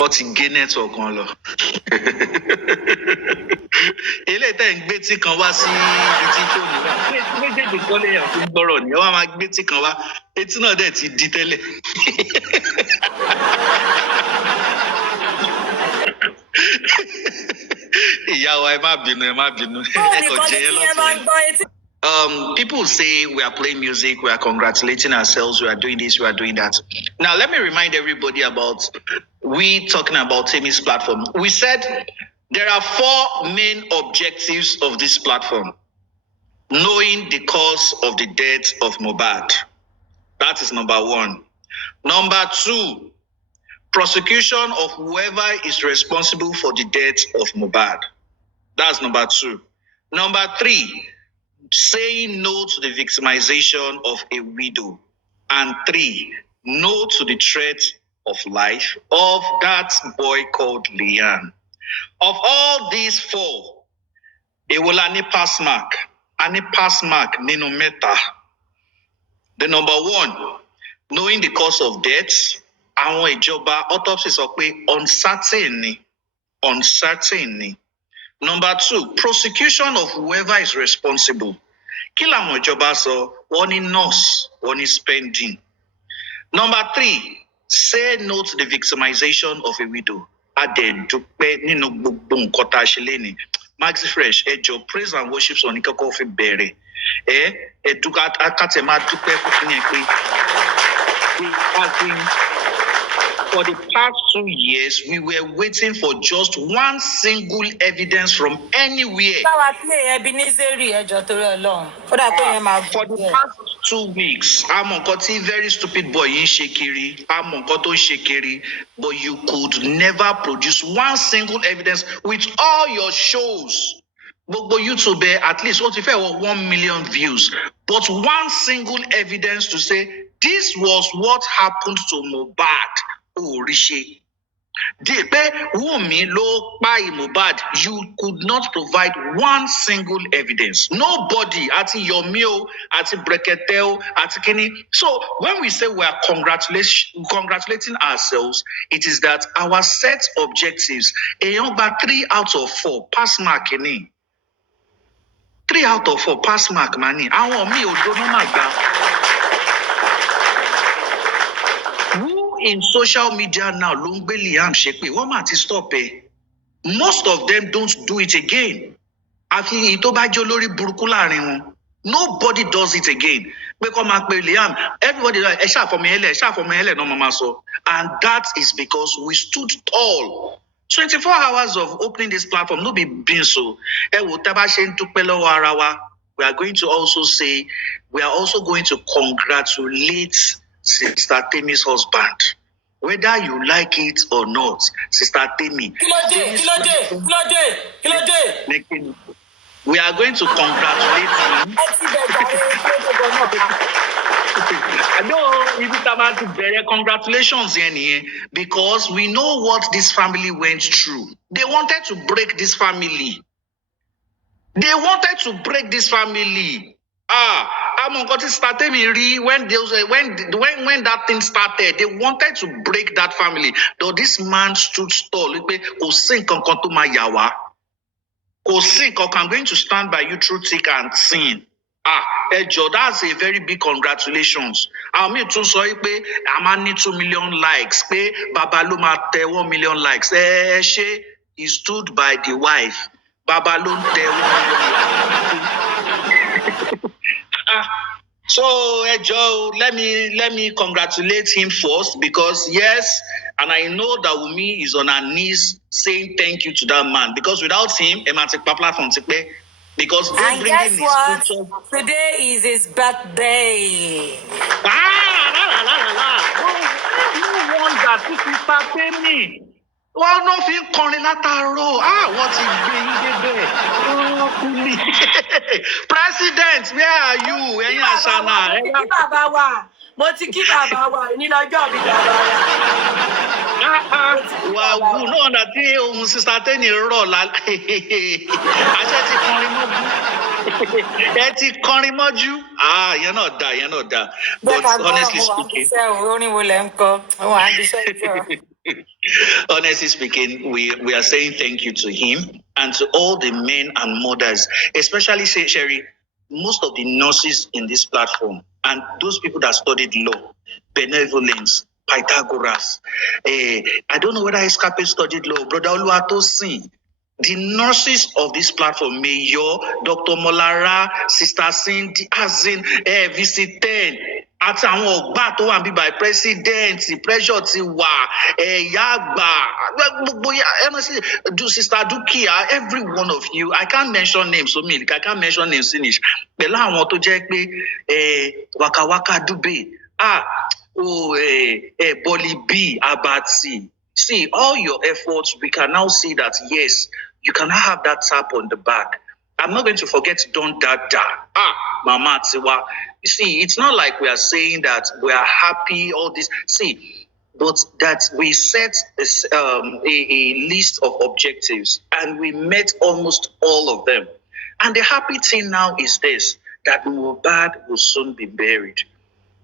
But in gay network on lo. Ele tẹ́ ń gbé tí kan wá sí ibi tí fóònù wà. Méjèèjì kọ́ léèyàn fi ń gbọ́rọ̀ ni. Wọ́n máa gbé tí kan wá. Etí náà dẹ̀ ti di tẹ́lẹ̀. Ìyá wa ẹ má bínú. Ẹ kò jẹ́ ẹ lọ́tún. People say we are playing music, we are congratulating ourselves, we are doing this, we are doing that. Now, let me remind everybody about we talking about Temi's platform. We said there are 4 main objectives of this platform. Knowing the cause of the death of mohbad. That is number 1. Number 2, prosecution of whoever is responsible for the death of mohbad. That's number 2. Number 3, saying no to the victimization of a widow. And 3, no to the threat of life of that boy called Liam. Of all these 4, Ewolani pass mark. Ani pass mark nínú mẹ́ta. The number 1, knowing the cause of death. Àwọn ìjọba autopsy sọ pé uncertain ni. Number 2, prosecution of whoever is responsible. Kí làwọn ìjọba sọ? Wọ́n ní nurse, wọ́n ní spending. Number 3, say no to the victimization of a widow. Adẹ̀dúpẹ́ nínú gbogbo nǹkan tá a ṣe lénìí. Maxi Fresh, ẹjọ́ praise and worship sọ ní kọ́kọ́ fi bẹ̀rẹ̀. Ẹ̀dúkà akátẹ̀ máa dúpẹ́ fún yẹn pé we have been. For the past 2 years, we were waiting for just one single evidence from anywhere. For the past 2 weeks, I'm on very stupid boy in Shekiri, I'm on Koto Shekiri, but you could never produce one single evidence with all your shows. But YouTube, at least what if I were 1 million views, but one single evidence to say this was what happened to mohbad. Rishi. Wumi lo pa mohbad, you could not provide one single evidence. Nobody, ati Yomio, ati Breketeo, ati Kini. So when we say we are congratulating ourselves, it is that our set objectives, 3 out of 4 pass mark ni. 3 out of 4 pass mark mani. Àwọn mi ò dúró má gbà. In social media now, Lungbe Liam Shekwe, what man to stop it? Most of them don't do it again. Afi itobajo lori buruku láàrin wọn. Nobody does it again. Liam, everybody like esha for me no mama so. And that is because we stood tall. 24 hours of opening this platform, no be being so. We are going to also say, we are also going to congratulate Sister Temi's husband. Whether you like it or not, Sister Temi. We are going to congratulate him. I know if it's about to bury congratulations here, because we know what this family went through. They wanted to break this family. I'm on got started when that thing started, they wanted to break that family. Though this man stood tall. I'm going to stand by you through thick and thin. Ejo, that's a very big congratulations. I'm here to say I'm need 2 million likes. Babaluma 1 million likes. He stood by the wife. Babalum 1 million likes. So, Joe, let me congratulate him first, because yes, and I know that Wumi is on her knees saying thank you to that man, because without him, Ematic Papla from Tikpe, because and guess what? Today is his birthday. No wonder this is Temi. Well, nothing calling lataro. What is being there? President, where are you? Wow, no, that day, Sister Teni roll. I said, you're not that. But honestly speaking. Honestly speaking, we are saying thank you to him and to all the men and mothers, especially Sherry, most of the nurses in this platform and those people that studied law, benevolence, Pythagoras. I don't know whether Escape studied law, Brother Oluwatosin. The nurses of this platform, Mayor, Dr. Molara, Sister Cindy, Azin, VC10, àti àwọn ọgbà tó wà níbí by president, pressure ti wà, ìyá àgbà, gbogbo do Sister Dukia, every one of you, I can't mention names, so I can't mention names finish. Pẹ̀lú àwọn tó jẹ́ pé Waka Waka Dube, Bolly B, Abati. See, all your efforts, we can now see that, yes, you can have that tap on the back. I'm not going to forget Don Dada. Mama Tiwa. You see, it's not like we are saying that we are happy, all this. See, but that we set a list of objectives and we met almost all of them. And the happy thing now is this, that mohbad will soon be buried.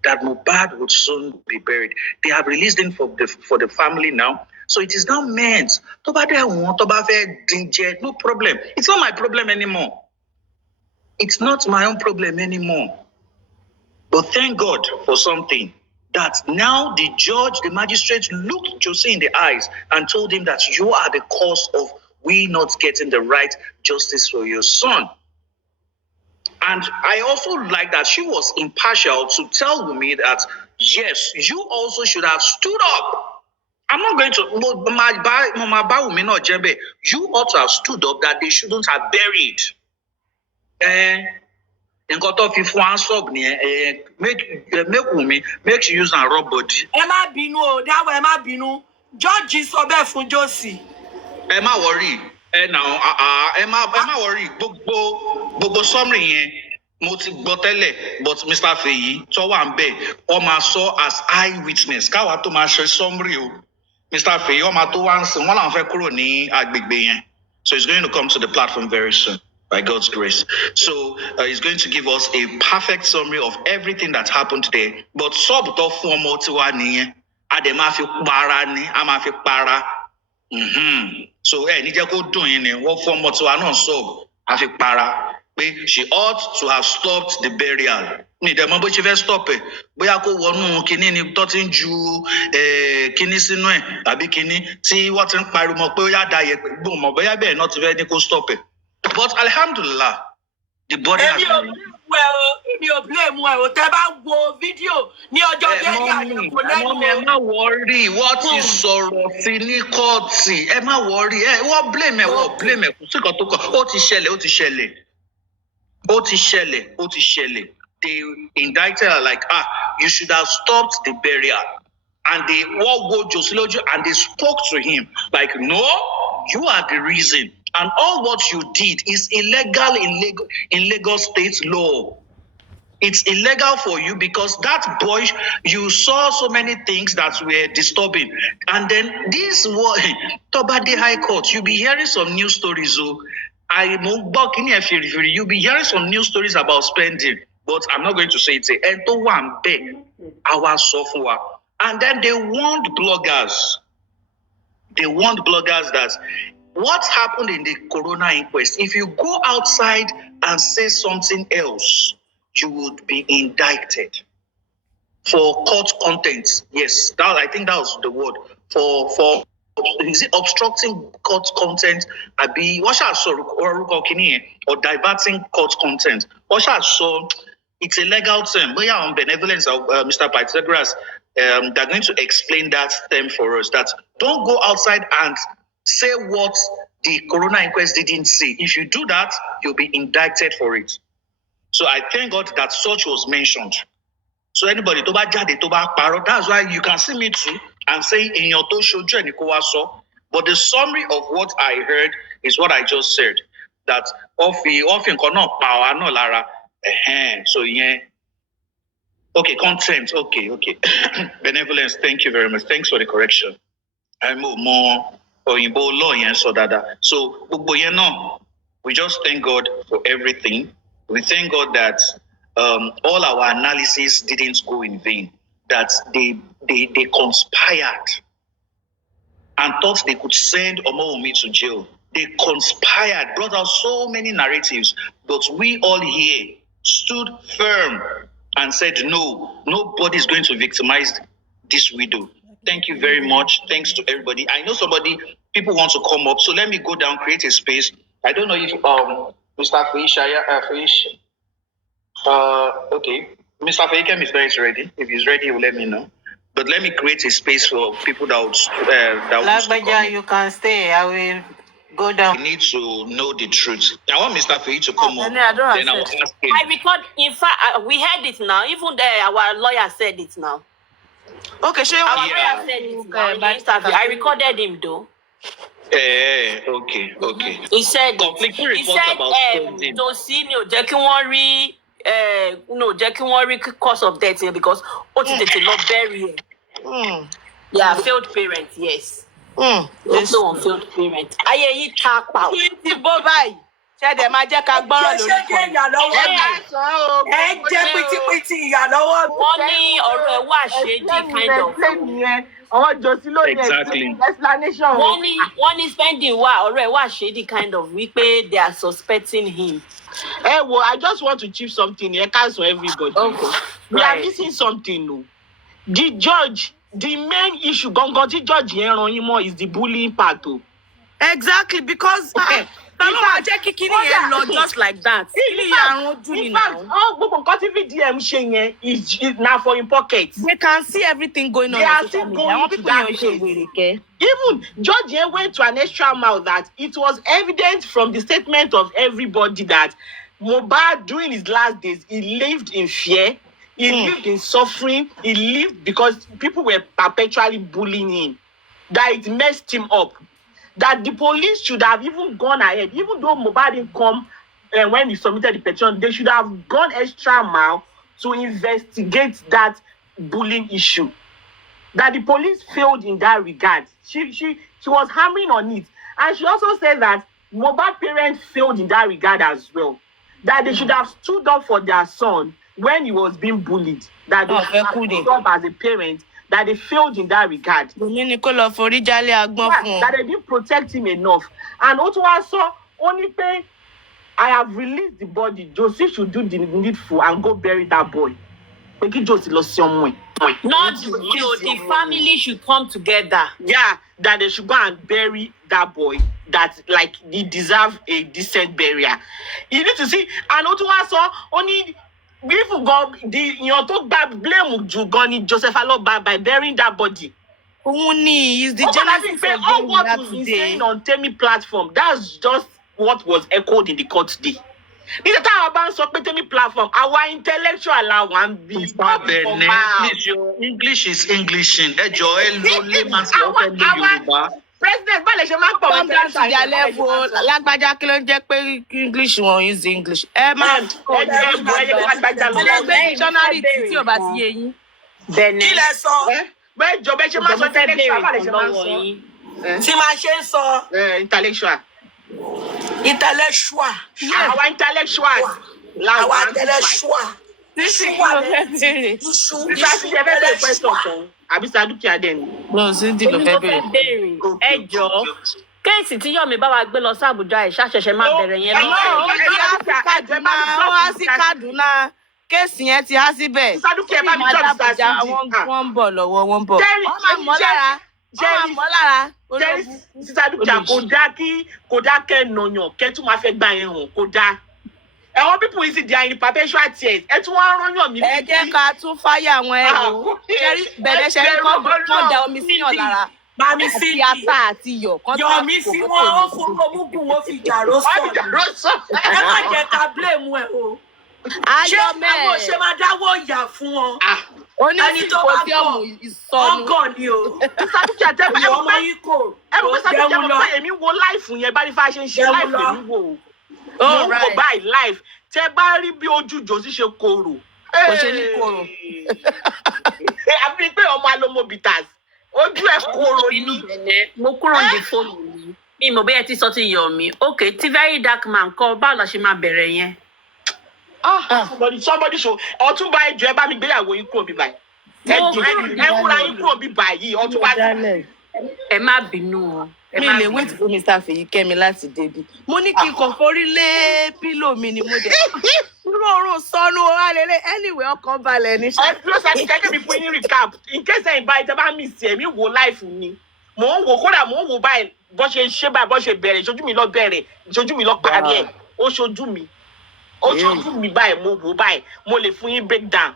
That mohbad would soon be buried. They have released him for the family now. So it is now meant, no problem. It's not my problem anymore. It's not my own problem anymore. But thank God for something, that now the judge, the magistrate looked Jose in the eyes and told him that you are the cause of we not getting the right justice for your son. And I also like that she was impartial to tell me that, yes, you also should have stood up. I'm not going to, you ought to have stood up that they shouldn't have buried. Make she use her rub body. Emma Binu, that way Emma Binu. Judge is so bad for Josie. Emma worry. Now, Emma worry. Gbogbo summary yẹn mo ti gbọ́ tẹ́lẹ̀, but Mr. Feyi tó wà ń bẹ̀ ọ máa sọ as eyewitness káwa tó máa ṣe summary o. Mr. Feyi ọ máa tó wá ń sìn wọ́n làwọn fẹ́ kúrò ní agbègbè yẹn. So he's going to come to the platform very soon, by God's grace. So he's going to give us a perfect summary of everything that happened today. But sub tó fún ọmọ tiwa nìyẹn, a dẹ̀ máa fi para ni, a máa fi para. So ní jẹ́ kó dùn yín ni wọ́n fún ọmọ tiwa náà sub a fi para. She ought to have stopped the burial. Ní ìdẹ̀mọ́ bó ṣe fẹ́ stop ẹ̀ bóyá kó wọnú kinní ni tó ti ń ju kinní sínú ẹ̀ tàbí kinní tí wọ́n ti ń pariwo pé ó yá da yẹpẹ̀ gbọ́n mọ̀ bóyá bẹ́ẹ̀ náà ti fẹ́ ní kó stop ẹ̀. But alhamdulillah, the body has been... Mi ò blame ẹ o, tẹ́ bá wo fídíò ní ọjọ́ bẹ́ẹ̀ àyẹ̀kọ́ lẹ́nu. Ẹ má wọrí, wọ́n ti sọ̀rọ̀ sí ní kóòtù, ẹ má wọrí, wọ́n blame ẹ, kò sí kan tó kàn, ó ti ṣẹlẹ̀. They indicted her like, you should have stopped the burial. And they all go Josiloju and they spoke to him like, no, you are the reason. And all what you did is illegal in Lagos state law. It's illegal for you because that boy, you saw so many things that were disturbing. And then this was Tobade High Court. You'll be hearing some news stories. You'll be hearing some news stories about spending. But I'm not going to say it. And then they warned bloggers. That what happened in the coroner inquest, if you go outside and say something else, you would be indicted for court content. Yes, I think that was the word. For is it obstructing court content? Or diverting court content. It's a legal term. But yeah, on benevolence of Mr. Pythagoras, they're going to explain that term for us. That don't go outside and say what the coroner inquest didn't say. If you do that, you'll be indicted for it. So I thank God that such was mentioned. So anybody, that's why you can see me too and say in your shoju and so. But the summary of what I heard is what I just said. That often cannot power no lara. So yeah. Okay, content. Okay. Benevolence, thank you very much. Thanks for the correction. I'm more Oyinbo law so that. So we just thank God for everything. We thank God that all our analysis didn't go in vain. That they conspired. and thought they could send Omowumi to jail. They conspired, brought out so many narratives, but we all here stood firm and said, no, nobody is going to victimize this widow. Thank you very much. Thanks to everybody. I know people want to come up, so let me go down, create a space. I don't know if Mr. Feish, okay. Mr. Feikem is ready. If he's ready, he will let me know. But let me create a space for people that would you can stay. I will go down. We need to know the truth. I want Mr. Fei to come on. Then I will ask him. I record. In fact, we heard it now. Even our lawyer said it now. Okay, sure. Our lawyer said it now. I recorded him though. Okay. He said conflicting reports about cause of death because it's a lot burying. Yeah, failed parents, yes. Also on failed parents. Aye, you talk about. Ṣé dẹ̀ máa jẹ́ ká gbọ́ràn lórí kan. Ẹ jẹ́ pìtìpìtì ìyàlọ́wọ́. Wọ́n ní ọ̀rọ̀ ẹ̀ wà ṣéjì kind of. Àwọn jòsí ló ní explanation. Wọ́n ní spending wà ọ̀rọ̀ ẹ̀ wà ṣéjì kind of wípé they are suspecting him. Well, I just want to chip something here, cancel everybody. Okay. We are missing something, no. The judge, the main issue, the judge here is the bullying part. Exactly, because just like that. In fact, DM is now for in pockets. They can see everything going on. They are still going to that case. Even George went to an extra mile that it was evident from the statement of everybody that Mohbad during his last days, he lived in fear, he lived in suffering, he lived because people were perpetually bullying him, that it messed him up. That the police should have even gone ahead, even though Mohbad didn't come when he submitted the petition, they should have gone extra mile to investigate that bullying issue. That the police failed in that regard. She was hammering on it. And she also said that Mohbad parents failed in that regard as well. That they should have stood up for their son when he was being bullied. That they should have stood up as a parent. That they failed in that regard. That they didn't protect him enough. And also only pay, I have released the body. Josie should do the needful and go bury that boy. Make it Josie lost somewhere. Not the family should come together. Yeah, that they should go and bury that boy. That like he deserve a decent burial. You need to see, and also only. If you go, talk about blame Joseph Aloba by burying that body. Only is the genesis of all what was saying on Temi platform. That's just what was echoed in the court today. This is how about Temi platform. Our intellectual allowance be English is Englishing. President, come down to their level. Lagbaja kí ló ń jẹ́ pé English wọ́n use English. Dictionary tí o bá ti yé yín. Kí lẹ sọ? Bẹ́ẹ̀ jọ bẹ́ẹ̀ ṣe máa sọ intellectual bá lè ṣe máa sọ. Tí máa ṣe ń sọ. Intellectual. Intellectual. Our intellectual. Our intellectual. This is what àbí Sadukia dẹ̀ ni. No, Cindy ló fẹ́ béèrè. Ẹ jọ̀ọ́. Kéèsì tí Yọ̀mí bá wa gbé lọ sí Àbújá ẹ̀ ṣàṣẹ̀ṣẹ̀ máa bẹ̀rẹ̀ yẹn lọ́wọ́. Wọ́n á sí Kaduna. Kéèsì yẹn ti há síbẹ̀. Sadukia bá mi jọ́ ìsàsíjì. Wọ́n ń bọ̀ lọ́wọ́, wọ́n ń bọ̀. Wọ́n máa mọ́ lára. Sadukia kò dá kẹ́ nàyàn kẹ́ tún máa fẹ́ gbà yẹn hàn kò dá. Àwọn people yìí sì di àyìn perpetual tears. Ẹ tún wá rányàn mí. Ẹ jẹ́ ká tún fáyà àwọn ẹ̀rọ. Bẹ̀rẹ̀ ṣe kọ́ da omi síyàn lára. Àti ata àti iyọ̀. Yọ̀mí sí wọn, ó fún omúgùn, ó fi jàró sọ. Ẹ má jẹ́ ká blame ẹ̀ o. Ṣé àwọn ṣe máa dáwọ́ ìyà fún wọn? Ẹni tó bá gbọ́ ọgọ́ ni o. Sadukia tẹ́lẹ̀ ẹ mọ̀ pé Sadukia mọ̀ pé èmi wo láìfù yẹn bá ní fà ṣe ń ṣe láìfù èmi wò o. Mo ń wò báyìí life tẹ bá rí bí ojú Josie ṣe korò. Kò ṣe ní korò. Àbí pé ọmọ alomobitas ojú ẹ korò ní. Mo kúrò ní fóònù mi. Mi mọ̀ bóyá ti sọ ti Yọ̀mí. Okay, tí very dark man kọ́ báwo la ṣe máa bẹ̀rẹ̀ yẹn. Somebody show Ọ̀túnba ẹjọ́ ẹ bá mi gbéyàwó yín kúrò bí báyìí. Ẹ wúra yín kúrò bí báyìí Ọ̀túnba. ẹ má bínú. Mi lè wait for Mr. Feyikemi láti débi. Mo ní kí n kàn forí lé pílò mi ni mo dé. Rọrùn sọnù alẹ́lẹ́ anyway ọkàn balẹ̀ ní. Ẹ plus àti kẹ́kẹ́ mi fún yín recap in case ẹ̀yin báyìí tẹ́ bá miss ẹ̀ mi wo life ni. Mò ń wò kódà mò ń wò báyìí bó ṣe ṣe báyìí bó ṣe bẹ̀rẹ̀ ìṣojú mi lọ bẹ̀rẹ̀ ìṣojú mi lọ parí ẹ̀ ó ṣojú mi báyìí mo wò báyìí mo lè fún yín breakdown.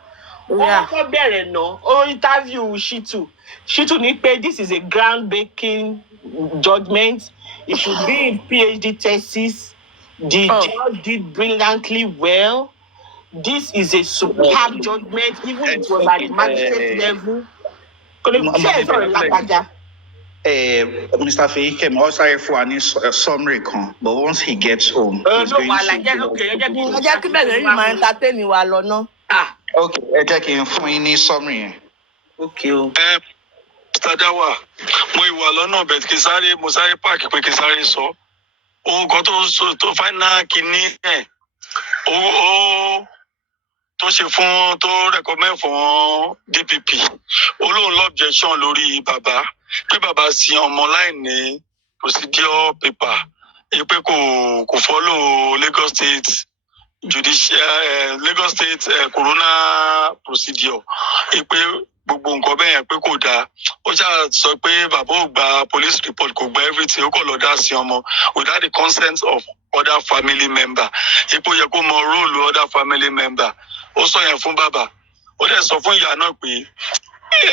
Ó kọ́ bẹ̀rẹ̀ náà ó interview Shitu ní pé this is a groundbreaking judgment. It should be in PhD thesis. The judge did brilliantly well. This is a superb judgment, even if it was at the magistrate level. Mr. Feyikemi also for a summary, but once he gets home, he's going to okay, ẹ jẹ́ kí n fún yín ní summary yẹn. Okay o. Mr. Dawa, mo ìwà lọ́nà bẹ̀t kí sáré mo sáré páàkì pé kí sáré sọ. Ohun kan tó fáínà kìíní ẹ̀ ó tó ṣe fún tó recommend fún DPP. Olóhùn l'objection lórí bàbá pé bàbá sin ọmọ láì ní procedure paper. Pé kò follow Lagos State Lagos State coroner procedure. Pé gbogbo nǹkan bẹ́ẹ̀ yẹn pé kò dáa. Ó ṣáà sọ pé bàbá ò gba police report kò gba everything ó kọ̀ lọ dá sí ọmọ without the consent of other family member. Ipò yẹ kó mọ role other family member. Ó sọ yẹn fún bàbá. Ó dẹ̀ sọ fún ìyá náà pé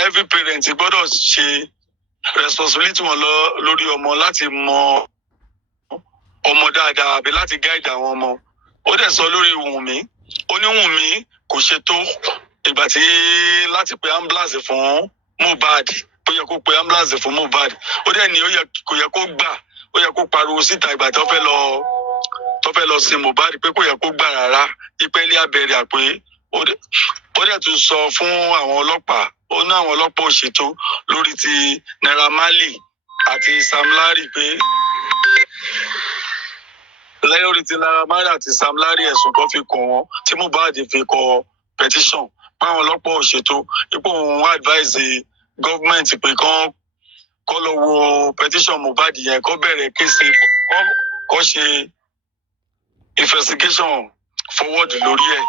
every parent gbọ́dọ̀ ṣe responsibility wọn lórí ọmọ láti mọ ọmọ dáadáa àbí láti guide àwọn ọmọ. Ó dẹ̀ sọ lórí Wùnmí. Ó ní Wùnmí kò ṣe tó ìgbà tí láti pe ambulance fún mohbad ó yẹ kó pe ambulance fún mohbad ó dẹ̀ ní kò yẹ kó gbà ó yẹ kó pariwo síta ìgbà tó fẹ́ lọ sin mohbad pé kò yẹ kó gbà rárá ìpẹ́lẹ́ abẹ́rẹ́ àpé ó dẹ̀ tún sọ fún àwọn ọlọ́pàá ó ní àwọn ọlọ́pàá ò ṣètò lórí ti Naira Marley àti Sam Larry pé lórí ti Naira Marley àti Sam Larry ẹ̀sùn kan fi kàn wọ́n tí mohbad fi kọ petition àwọn ọlọ́pàá ò ṣètò ipò òun advise government pé kán lọ wo petition mohbad yẹn kó bẹ̀rẹ̀ kése kó ṣe investigation forward lórí ẹ̀.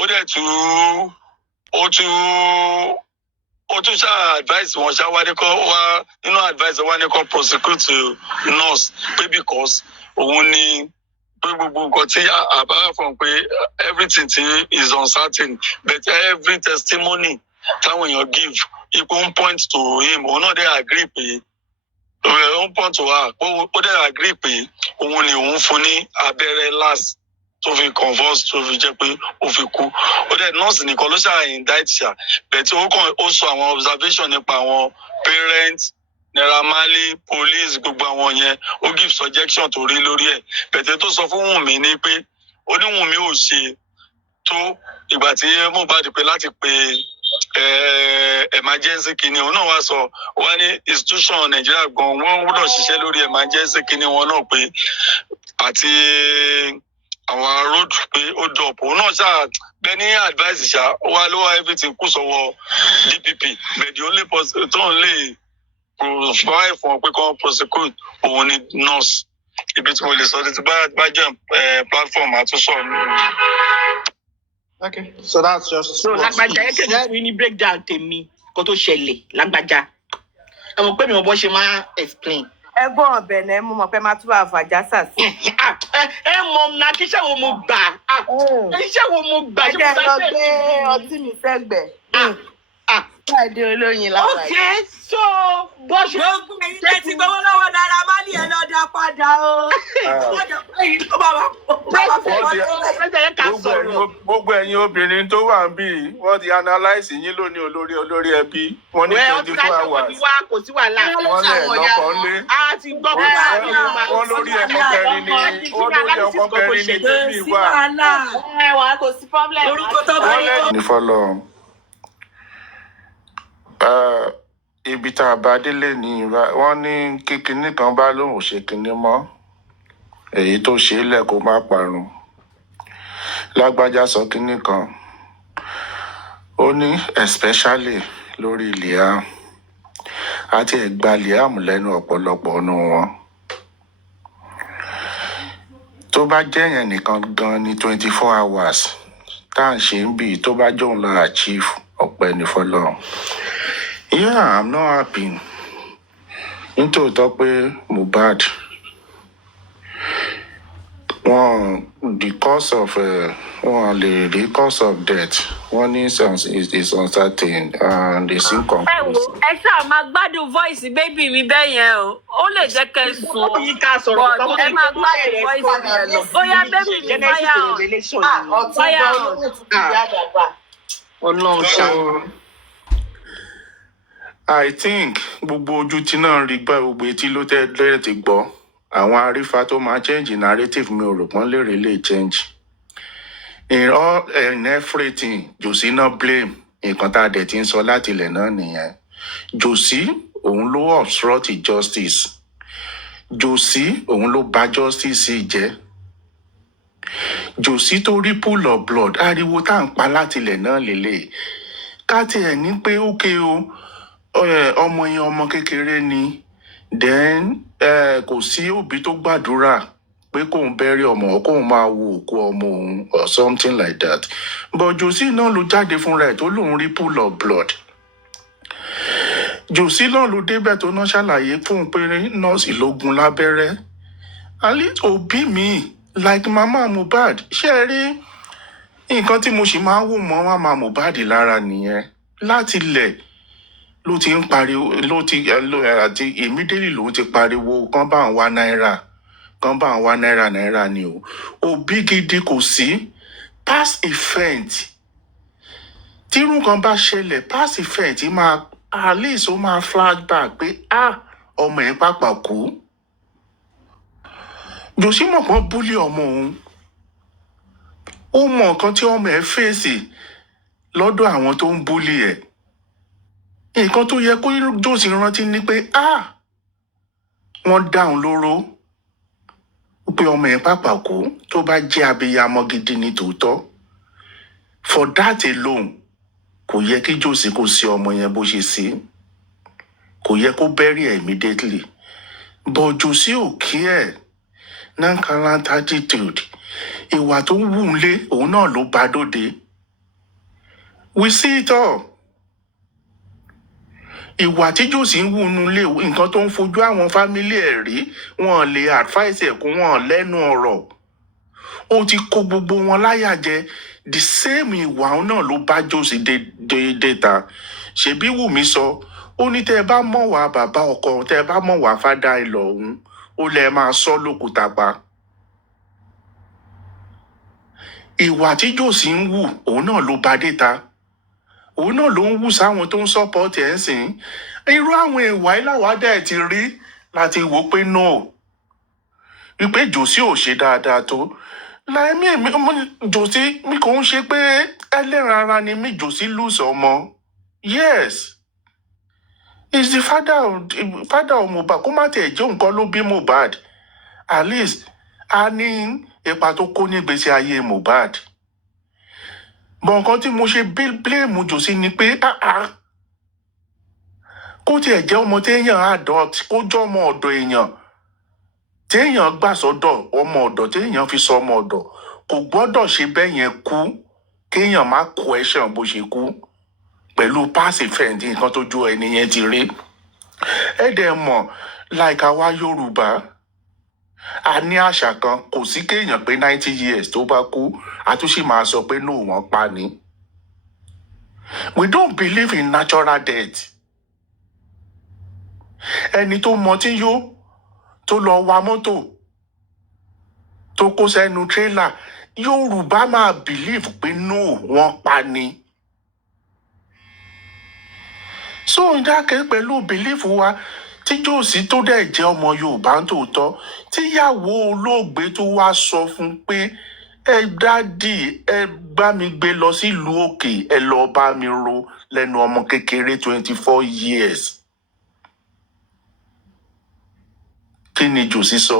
Ó dẹ̀ tún ṣá advice wọn ṣá wá ní kó wá nínú advice wá ní kó prosecute nurse pé because òun ni pé gbogbo nǹkan tí àbára fún pé everything tí is uncertain but every testimony táwọn èèyàn give ipò ń point to him òun náà dẹ̀ agree pé òun point to her ó dẹ̀ agree pé òun ni òun fún ní abẹ́rẹ́ last tó fi convulse tó fi jẹ́ pé ó fi kú. Ó dẹ̀ nọ́ọ̀sì nìkan ló ṣáà indict ṣá but ó sọ àwọn observation nípa àwọn parents Naira Marley police gbogbo àwọn yẹn ó give suggestion tó rí lórí ẹ̀ bẹ̀tẹ̀ tó sọ fún Wùnmí ni pé ó ní Wùnmí ò ṣe tó ìgbà tí mohbad pé láti pe emergency kìíní òun náà wá sọ wá ní institution Nàìjíríà gan wọ́n gbọ́dọ̀ ṣiṣẹ́ lórí emergency kìíní wọn náà pé àti àwọn road pé ó dọ̀pọ̀ òun náà ṣáà bẹ́ẹ̀ ní advice ṣá ó wá lọ́wọ́ everything kù sọ́wọ́ DPP but the only person tó ń lè provide fún ọ pé kàn prosecute òun ni nurse ibi tí mo lè sọ tí bá jẹ́ platform àtúnṣọ. Okay, so that's just. So lágbájá yẹ kẹ́ni fún yín ní breakdown tèmi kó tó ṣẹlẹ̀ lágbájá ẹ mọ̀ pé mi ò bọ́ ṣe máa explain. Ẹ̀gbọ́n ọbẹ náà mo mọ̀ pé máa tún àfàjà sà sí. Ẹ mọ̀ na kí iṣẹ́ wo mo gbà iṣẹ́ wo mo gbà. Ẹ jẹ́ lọ gbé ọtí mi sẹ́gbẹ̀ẹ́. Friday olóyin láwa yìí. Okay, so bó ṣe. Gbogbo ẹ̀yin tẹ́ ti gbowó lọ́wọ́ Naira Marley ẹ̀ lọ́ọ́ dá padà o. Gbogbo ẹ̀yin obìnrin tó wà ń bí wọ́n ti analyse yín lónìí olórí ẹbí wọ́n ní 24 hours. Kò sí wàhálà. Wọ́n lè lọ́kọ̀ ńlé. A ti gbọ́ pé wọ́n lórí ẹ̀kọ́ kẹrin ní bíbí wà. Ẹ̀wọ̀n kò sí problem. Orúkọ tó bá yẹ. Ní fọ́lọ́ ibi tá a bá délé ní wọ́n ní kíkiní kan bá lóun ò ṣe kinní mọ́ èyí tó ṣe é lẹ̀ kó má parun. Lágbájá sọ kinní kan ó ní especially lórí Liam àti ẹ̀gbálẹ̀ àmúlẹ́nu ọ̀pọ̀lọpọ̀ ọ̀nà wọn. Tó bá jẹ́ yẹn nìkan gan ni 24 hours tá à ń ṣe ń bì tó bá jọ̀hún lọ achieve ọpẹ́ ní fọlọ́run. Yeah, I'm not happy. Nítòótọ́ pé Mohbad the cause of the cause of death wọ́n ní is uncertain and is inconclusive. Ẹ ṣáà máa gbádùn voice baby mi bẹ́ẹ̀ yẹn o. Ó lè jẹ́ kẹ́ sùn. But ẹ máa gbádùn voice mi yẹn lọ. Bóyá baby mi fire on. Fire on. Ọlọ́run ṣá. I think gbogbo ojú tí náà rí gbá gbogbo etí ló tẹ́lẹ̀ ti gbọ́. Àwọn arífa tó máa change narrative mi ò rò pọ́n lérè lè change. In everything, Josie no blame. Nǹkan tá a dẹ̀ ti ń sọ láti ilẹ̀ náà nìyẹn. Josie òun ló obstruct justice. Josie òun ló bà justice jẹ́. Josie tó rí pool of blood ariwo tá à ń pa láti ilẹ̀ náà lélẹ̀. Ká tiẹ̀ ní pé ókè o ọmọ yẹn ọmọ kékeré ni then kò sí òbí tó gbàdúrà pé kóun bẹ́rí ọmọ kóun máa wo òkú ọmọ òun or something like that. But Josie náà ló jáde fúnra ẹ̀ tó lóun rí pool of blood. Josie náà ló débẹ̀ tó náà ṣàlàyé fóun pé nọ́ọ̀sì ló gún lábẹ́rẹ́. Àlè òbí mi like mama Mohbad ṣé ẹ rí nǹkan tí mo sì máa ń wò mọ́ mama Mohbad lára nìyẹn. Láti ilẹ̀ ló ti ń pariwo àti immediately lòun ti pariwo kán bá ń wá náírà ni o. Òbí gidi kò sí past event tírú kan bá ṣẹlẹ̀ past event máa at least ó máa flashback pé ọmọ ẹ̀ pàpà kú. Josie mọ̀ pọ́n búlì ọmọ òun. Ó mọ nǹkan tí ọmọ ẹ̀ fèsì lọ́dọ̀ àwọn tó ń búlì ẹ̀. Nǹkan tó yẹ kó Josie rántí ni pé wọ́n dá òun lóró pé ọmọ ẹ̀ pàpà kú tó bá jẹ́ abiyamọ gidi ní tòótọ́. For that alone kò yẹ kí Josie kó sí ọmọ yẹn bó ṣe sí. Kò yẹ kó bury ẹ̀ immediately. But Josie ò care. Nonchalant attitude. Ìwà tó wù ú lé òun náà ló bá dóde. We see it all. Ìwà tí Josie ń wù nú lé nǹkan tó ń fojú àwọn fámílì ẹ̀ rí wọn lè advice ẹ̀ kó wọn lẹ́nu ọ̀rọ̀. Ó ti kó gbogbo wọn láyà jẹ. The same ìwà náà ló bá Josie déta. Ṣebí Wùmí sọ ó ní tẹ́ ẹ bá mọ̀ wá bàbá ọkọ tẹ́ ẹ bá mọ̀ wá fádà ìlọ òun ó lẹ máa sọ lókùúta pa. Ìwà tí Josie ń wù òun náà ló bá déta. Òun náà ló ń wù sáwọn tó ń support ẹ̀ ń sìn. Irú àwọn ìwà ìlàwádà ẹ̀ ti rí láti wò pé no. Wípé Josie ò ṣe dáadáa tó. Láìmí Josie mi kò ń ṣe pé ẹlẹ́ran ara ni mí Josie lose ọmọ. Yes. He's the father of Mohbad. Kó má tẹ̀ jẹ́ nǹkan ló bí Mohbad. At least a ní ipa tó kó nígbésí ayé Mohbad. Bọ̀ nǹkan tí mo ṣe blame Josie ni pé kó tiẹ̀ jẹ́ ọmọ téèyàn adult kó jẹ́ ọmọ ọ̀dọ̀ èèyàn téèyàn gbà sọ́dọ̀ ọmọ ọ̀dọ̀ téèyàn fi sọ ọmọ ọ̀dọ̀ kò gbọ́dọ̀ ṣe bẹ́ẹ̀ yẹn kú kéèyàn má question bó ṣe kú pẹ̀lú past event nǹkan tó ju ẹni yẹn ti rí. Ẹ dẹ̀ mọ̀ like àwa Yorùbá a ní àṣà kan kò sí kéèyàn pé 90 years tó bá kú àtúnṣe máa sọ pé no wọ́n pa ni. We don't believe in natural death. Ẹni tó mọtí yó tó lọ wa mọ́tò tó kó sẹ́nu tírélà Yorùbá máa believe pé no wọ́n pa ni. So ìdákẹ́ pẹ̀lú belief wa tí Josie tó dẹ̀ jẹ́ ọmọ Yorùbá tòótọ́ tíyàwó olóògbé tó wá sọ fún pé ẹ dádì ẹ bá mi gbé lọ sílùú òkè ẹ lọ bá mi ro lẹ́nu ọmọ kékeré 24 years. Kí ni Josie sọ?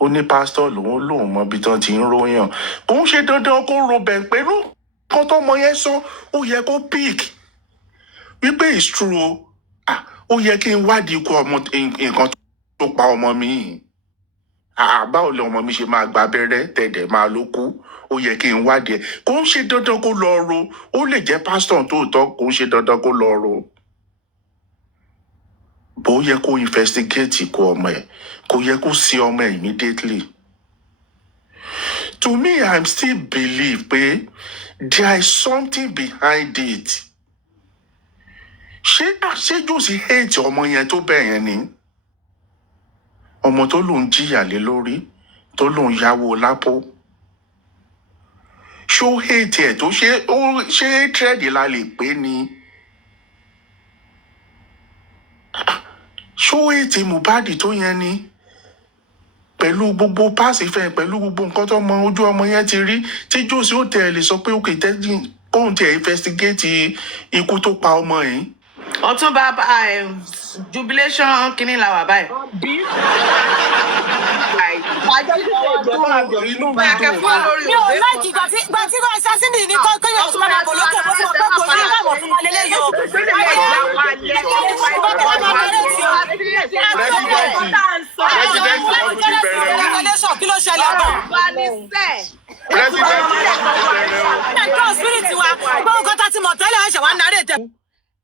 Ó ní pásítọ̀ lòun mọ ibi tán ti ń ròyàn. Kò ń ṣe dandan kó ro bẹ̀ pẹ̀lú kan tọ́mọ yẹn sọ ó yẹ kó pick. Wípé it's true o. ó yẹ kí n wádìí ikú ọmọ nǹkan tó pa ọmọ mi. Báwo lè ọmọ mi ṣe máa gba abẹ́rẹ́ tẹ̀dẹ̀ máa ló kú? Ó yẹ kí n wádìí ẹ̀. Kò ń ṣe dandan kó lọ ro. Ó lè jẹ́ pásítọ̀ tóòtọ́, kò ń ṣe dandan kó lọ ro. Bó yẹ kó investigate ikú ọmọ ẹ̀, kò yẹ kó sí ọmọ ẹ̀ immediately. To me, I'm still believe pé there is something behind it. Ṣé Josie hate ọmọ yẹn tó bẹ́ẹ̀ yẹn ni? Ọmọ tó lòun jìyà lé lórí, tó lòun yáwó lápò. Ṣó hate ẹ̀ tó ṣe hatred la lè pè ní? Ṣó hate Mohbad tó yẹn ni? Pẹ̀lú gbogbo páàsì fẹ́, pẹ̀lú gbogbo nǹkan tó mọ ojú ọmọ yẹn ti rí, tí Josie ó tẹ̀ lè sọ pé okay, kóun tẹ̀ investigate ikú tó pa ọmọ yìí. Ọ̀túnba jubilation kìíní la wà báyìí. Mi ò láìkì gbà tí wọ́n ṣáṣínì ní kọ́kọ́ yóò tún máa bọ̀ lókè bó ti mọ̀ pé kò ní ìbáwọ̀ fún wa lélẹ́ yìí o. Kí ló ṣẹlẹ̀ bọ̀? Ẹ̀gbọ́n spirit wa, gbọ́n nǹkan tá ti mọ̀ tẹ́lẹ̀ ẹ̀ṣẹ̀ wa ń darí ètè.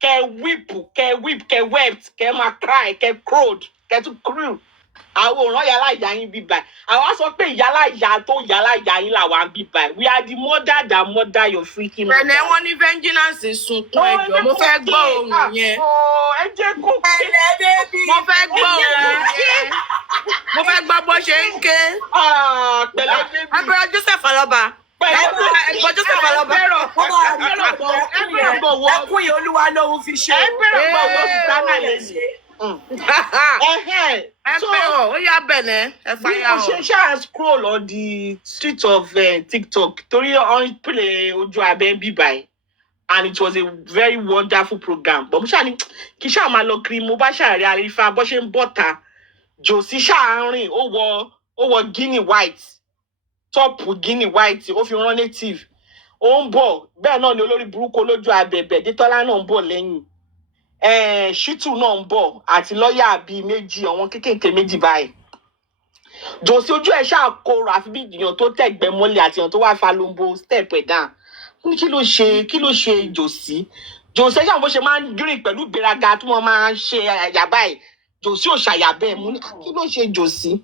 Kẹ whip, kẹ wept, kẹ máa cry, kẹ crowed, kẹ tún crew. Àwọn òràn yàrá ìyá yín bí báyìí. Àwọn sọ pé yàrá ìyá yín làwa ń bí báyìí. We are the mother that mother your freaking mother. Ẹ̀nẹ̀ wọn ní vengeance sunkún ẹ̀jọ̀. Mo fẹ́ gbọ́ ohun yẹn. Ẹ jẹ́ kó ké. Mo fẹ́ gbọ́ ohun yẹn. Mo fẹ́ gbọ́ bó ṣe ń ké. Pẹ̀lẹ́ bébí. Ẹgbẹ́ Joseph Alọ́ba. Ẹgbẹ́ Joseph Alọ́ba. Ẹkún yìí Olúwa lóhun fi ṣe. Ẹgbẹ́rún gbọ́ owó Sùtánà lè ṣe. Ó yá bẹ̀nẹ̀ ẹ fàyà o. Bí mo ṣe scroll on the street of TikTok torí on play ojú abẹ́ ń bí báyìí and it was a very wonderful program. But mo ṣáà ní kí ṣáà máa lọ kiri mo bá ṣàárẹ̀ àrífà bó ṣe ń bọ̀ta Josie ṣáà rìn ó wọ guinea white top guinea white ó fi rán native ó ń bọ̀ bẹ́ẹ̀ náà ni olórí burúkú olójú abẹ̀bẹ̀ Dẹ́tọ́lá náà ń bọ̀ lẹ́yìn. Shitu náà ń bọ̀ àti lọ́ọ̀yà bíi méjì àwọn kékèké méjì báyìí. Josie ojú ẹ̀ ṣáà korò àfi bí ìyàn tó tẹ̀gbẹ́ mọ́lẹ̀ àti ìyàn tó wá falombo step ẹ̀ down. Kí ló ṣe Josie? Josie ṣáà bó ṣe máa ń green pẹ̀lú ìgbéraga tí wọ́n máa ń ṣe àyà báyìí. Josie ò ṣàyà bẹ́ẹ̀ mú ní kí ló ṣe Josie?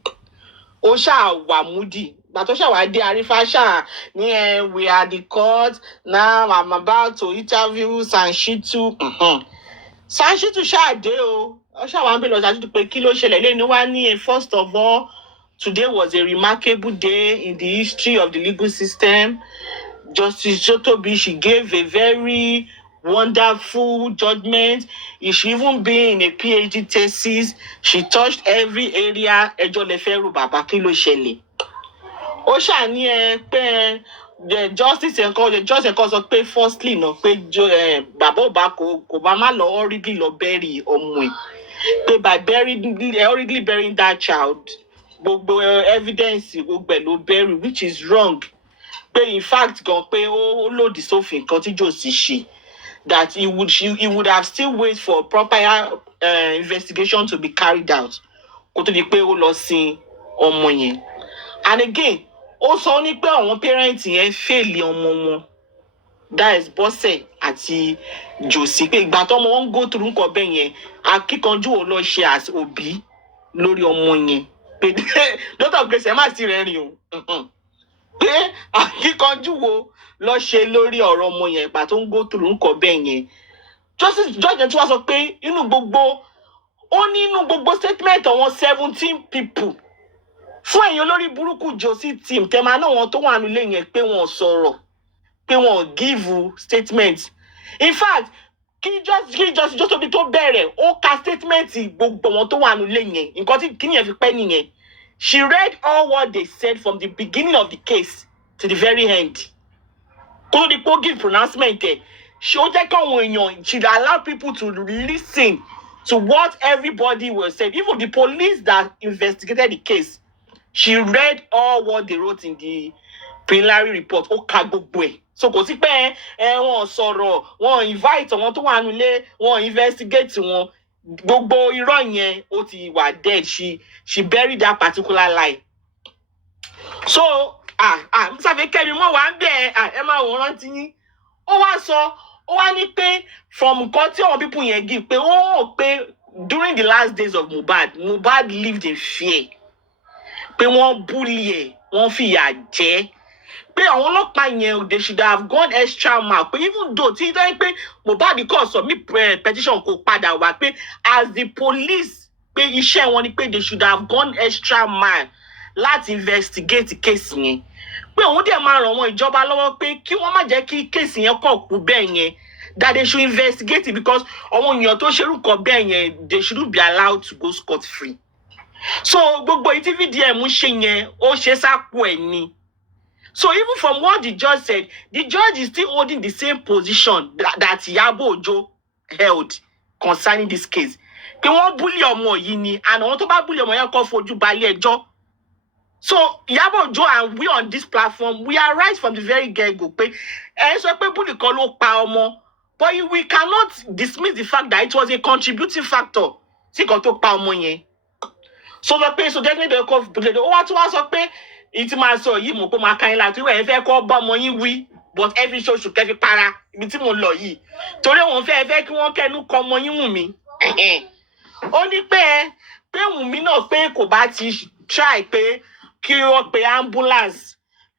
Ó ṣáà wà múdì. But Oshawade Arifasha, we are the court. Now I'm about to interview Sanshitu. Sanshitu Shade o. Oshawambe lo Sanshitu pe kí ló ṣẹlẹ̀ lẹ́nu wá ní first of all, today was a remarkable day in the history of the legal system. Justice Jotobi, she gave a very wonderful judgment. She even being in a PhD thesis, she touched every area. Ẹjọ́ lẹ fẹ́ rò bàbá kí ló ṣẹlẹ̀. Ó ṣàní pé the justice ẹ̀kọ́ sọ pé firstly náà pé bàbá ọba kò bá má lọ horribly lọ bury ọmọ ẹ̀ pé by horribly burying that child gbogbo evidence gbogbo ẹ̀ ló bury which is wrong pé in fact gan pé ó lòdì sófin kan tí Josie ṣe that he would have still wait for proper investigation to be carried out kó tó di pé ó lọ sin ọmọ yẹn. And again ó sọ ní pé àwọn parents yẹn fèlè ọmọ wọn that is Bọ́sẹ̀ àti Josie pé ìgbà tó ọmọ wọn go through nǹkan bẹ́ẹ̀ yẹn akíkanjú ò lọ ṣe as òbí lórí ọmọ yẹn pé Dr. Grace ẹ má sí rẹ́rìn o pé akíkanjú wo lọ ṣe lórí ọ̀rọ̀ ọmọ yẹn ìgbà tó ń go through nǹkan bẹ́ẹ̀ yẹn. Justice George tí wọ́n sọ pé inú gbogbo statement àwọn 17 people fún ẹ̀yin olórí burúkú Josie team tẹ́mà náà wọn tó wà nílé yẹn pé wọ́n sọ̀rọ̀ pé wọ́n give statement. In fact kí Justice Jotobi tó bẹ̀rẹ̀ ó ka statement gbogbo wọn tó wà nílé yẹn nǹkan tí kí nìyẹn fi pẹ́ nìyẹn. She read all what they said from the beginning of the case to the very end. Kó di kó give pronouncement ẹ̀ ṣé ó jẹ́ káwọn èèyàn she allow people to listen to what everybody was saying, even the police that investigated the case. She read all what they wrote in the preliminary report. Ó ka gbogbo ẹ̀. So kò sí pé wọ́n sọ̀rọ̀, wọ́n invite wọn tó wà nílé, wọ́n investigate wọn. gbogbo irọ́ yẹn ó ti wà dead. She buried that particular lie. So Mr. Kemi mo wà ńbẹ̀ ẹ máa wò rántí yín. Ó wá ní pé from nǹkan tí àwọn people yẹn give pé pé during the last days of Mohbad lived in fear. Pé wọ́n bully ẹ̀, wọ́n fìyà jẹ. Pé àwọn ọlọ́pàá yẹn they should have gone extra mile. Pé even though tí wọ́n pé Mohbad because submit petition kò padà wá pé as the police pé iṣẹ́ wọn ni pé they should have gone extra mile láti investigate case yẹn. Pé òun dẹ̀ máa ràn wọ́n ìjọba lọ́wọ́ pé kí wọ́n má jẹ́ kí case yẹn kọ̀ kú bẹ́ẹ̀ yẹn. That they should investigate it because àwọn èèyàn tó ṣerú nǹkan bẹ́ẹ̀ yẹn they shouldn't be allowed to go scot free. So gbogbo ìtí VDM ṣe yẹn ó ṣe sápò ẹ̀ ni. So even from what the judge said, the judge is still holding the same position that Iyabo Ojo held concerning this case. Pé wọ́n bully ọmọ yìí ni and àwọn tó bá bully ọmọ yẹn kó fojú balẹ̀ ẹjọ́. So Iyabo Ojo and we on this platform, we are right from the very get-go. Pé ẹ sọ pé bully kan ló pa ọmọ, but we cannot dismiss the fact that it was a contributing factor sí kan tó pa ọmọ yẹn. So definitely the ó wá tún wá sọ pé ìtì máa sọ yìí mo kó máa ka yín láti wẹ̀ ẹ fẹ́ kọ́ bá ọmọ yín wí but every ṣoṣù kẹ́ fi para ibi tí mo lọ yìí torí òun fẹ́ kí wọ́n kẹ́nu kọ ọmọ yín Wùnmí. Ó ní pé Wùnmí náà pé kò bá ti try pé kí wọ́n pe ambulance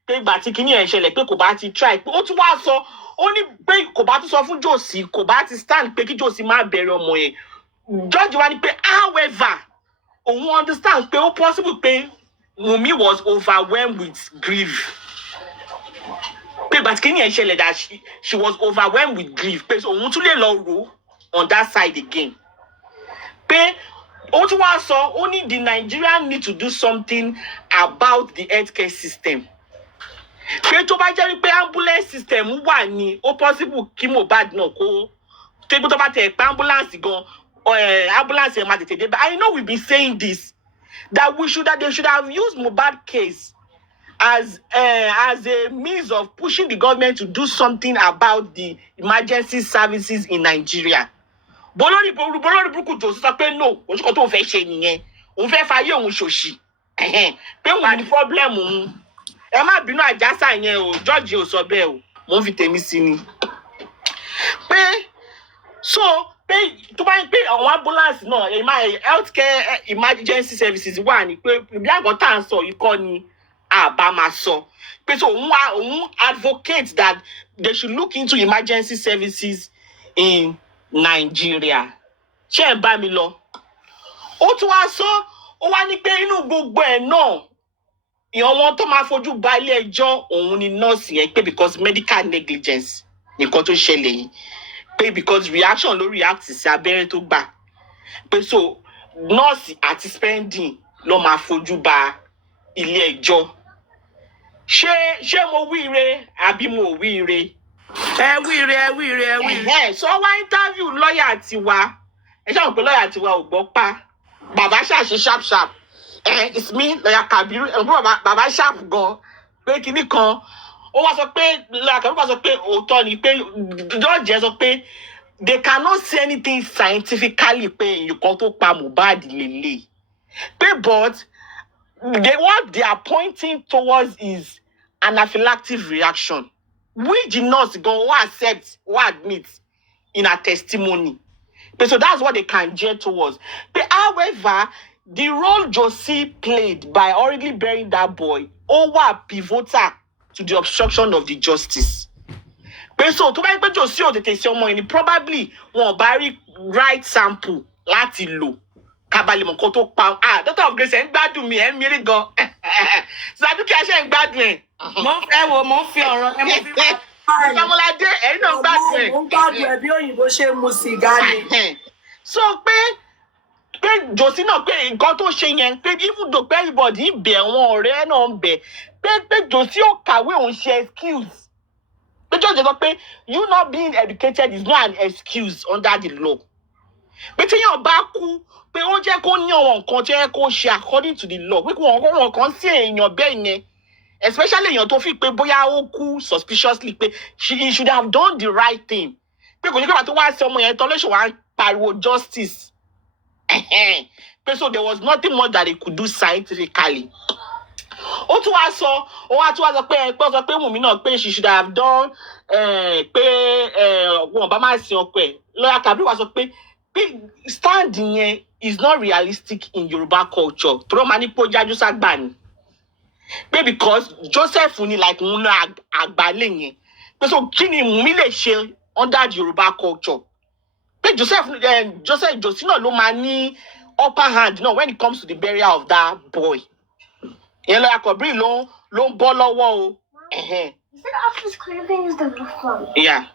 pé ìgbà tí kinní ẹ̀ ṣẹlẹ̀ pé kò bá ti try pé ó tún wá sọ ó ní pé kò bá tún sọ fún Josie kò bá ti stand pé kí Josie má bẹ̀rẹ̀ ọmọ yẹn. Judge wa ní pé however òun understand pé ó possible pé Wunmi was overwhelmed with grief. But can you share that she was overwhelmed with grief? So òun tún lè lọ rò on that side again. Pé ó tún wá sọ ó ní the Nigerian need to do something about the healthcare system. Pé tó bá jẹ́ wípé ambulance system wà ní ó possible kí Mohbad náà kó tó tó bá tẹ̀ pé ambulance gan ambulance ẹ̀ máa tètè dé. But I know we've been saying this. That they should have used Mohbad case as a means of pushing the government to do something about the emergency services in Nigeria. Bolori buruku Josie sọ pé no, ó ṣe tó fẹ́ ṣe nìyẹn. Òun fẹ́ fayé òun ṣòṣì. Pé òun ní problem òun. Ẹ má bínú àjàsà yẹn o, George ò sọ bẹ́ẹ̀ o. Mo fi tèmi sí ni. Pé pé tó bá ń pè àwọn ambulance náà healthcare emergency services wà ní pé bí àgọ́ tá à ń sọ ikọ́ ni àbá máa sọ pé so òun advocate that they should look into emergency services in Nigeria. Ṣé ẹ bá mi lọ? Ó tún wá sọ ó wá ní pé inú gbogbo ẹ̀ náà ìyọ̀wọ́n tó máa fojú ba ilé ẹjọ́ òun ni nọ́ọ̀sì yẹn pé because medical negligence nìkan tó ṣẹlẹ̀ yìí. Pé because reaction ló react sí abẹ́rẹ́ tó gbà pé so nọ́ọ̀sì àti spending ló máa fojú ba ilé ẹjọ́. Ṣé mo wíire àbí mo wíire? Ẹ wíire. So wá interview lọ́ọ̀yà tiwa ẹ ṣáà pé lọ́ọ̀yà tiwa ò gbọ́ pa bàbá ṣàṣì sharp it's me lọ́ọ̀yà Kabiru bàbá sharp gan pé kinní kan. Ó wá sọ pé lọ́ọ̀yà sọ pé òótọ́ ni pé George sọ pé they cannot say anything scientifically pé nǹkan tó pa Mohbad lélẹ̀. Pé but what they are pointing towards is anaphylactic reaction which the nurse go accept or admit in her testimony. But so that's what they can gear towards. But however, the role Josie played by already burying that boy over pivotal to the obstruction of the justice. But so to make Josie or the testimony, probably won't bury right sample láti lò. Kabali mo ko to pa Doctor of Grace en gbádùn mi en miri gan. Saduki ase en gbádùn ẹ. Mo fi ọ̀rọ̀ ẹ mo fi Famolade ẹ̀yin náà gbádùn ẹ. Mo gbádùn ẹ bí òyìnbó ṣe mu sìgá ni. So pé Josie náà pé nǹkan tó ṣe yẹn pé even though everybody bẹ̀ wọ́n ọ̀rẹ́ náà ń bẹ̀ pé Josie ó kàwé òun ṣe excuse. Pé George sọ pé you not being educated is not an excuse under the law. Pé téèyàn bá kú pé ó jẹ́ kó ní àwọn nǹkan tí ẹ kó ṣe according to the law. Pé wọn kàn sí èèyàn bẹ́ẹ̀ yẹn. Especially èèyàn tó fi pé bóyá ó kú suspiciously pé he should have done the right thing. Pé kò ní kí wọ́n tó wá sí ọmọ yẹn tán lóṣù wá pariwo justice. So there was nothing more that they could do scientifically. Ó tún wá sọ pé Wùnmí náà pé she should have done pé wọn bá máa sin ọkọ ẹ̀. Lọ́yà Kabir wá sọ pé stand yẹn is not realistic in Yoruba culture. Tó máa ní pé ó jájú ságbà ni. Pé because Joseph ni like òun náà àgbálẹ̀ yẹn. Pé so kí ni Wùnmí lè ṣe under the Yoruba culture? Pé Joseph Josina ló máa ní upper hand when it comes to the burial of that boy. Yẹn Lọ́yà Kabir ló ń bọ́ lọ́wọ́ o. You said after this clear thing is the phone. Yeah.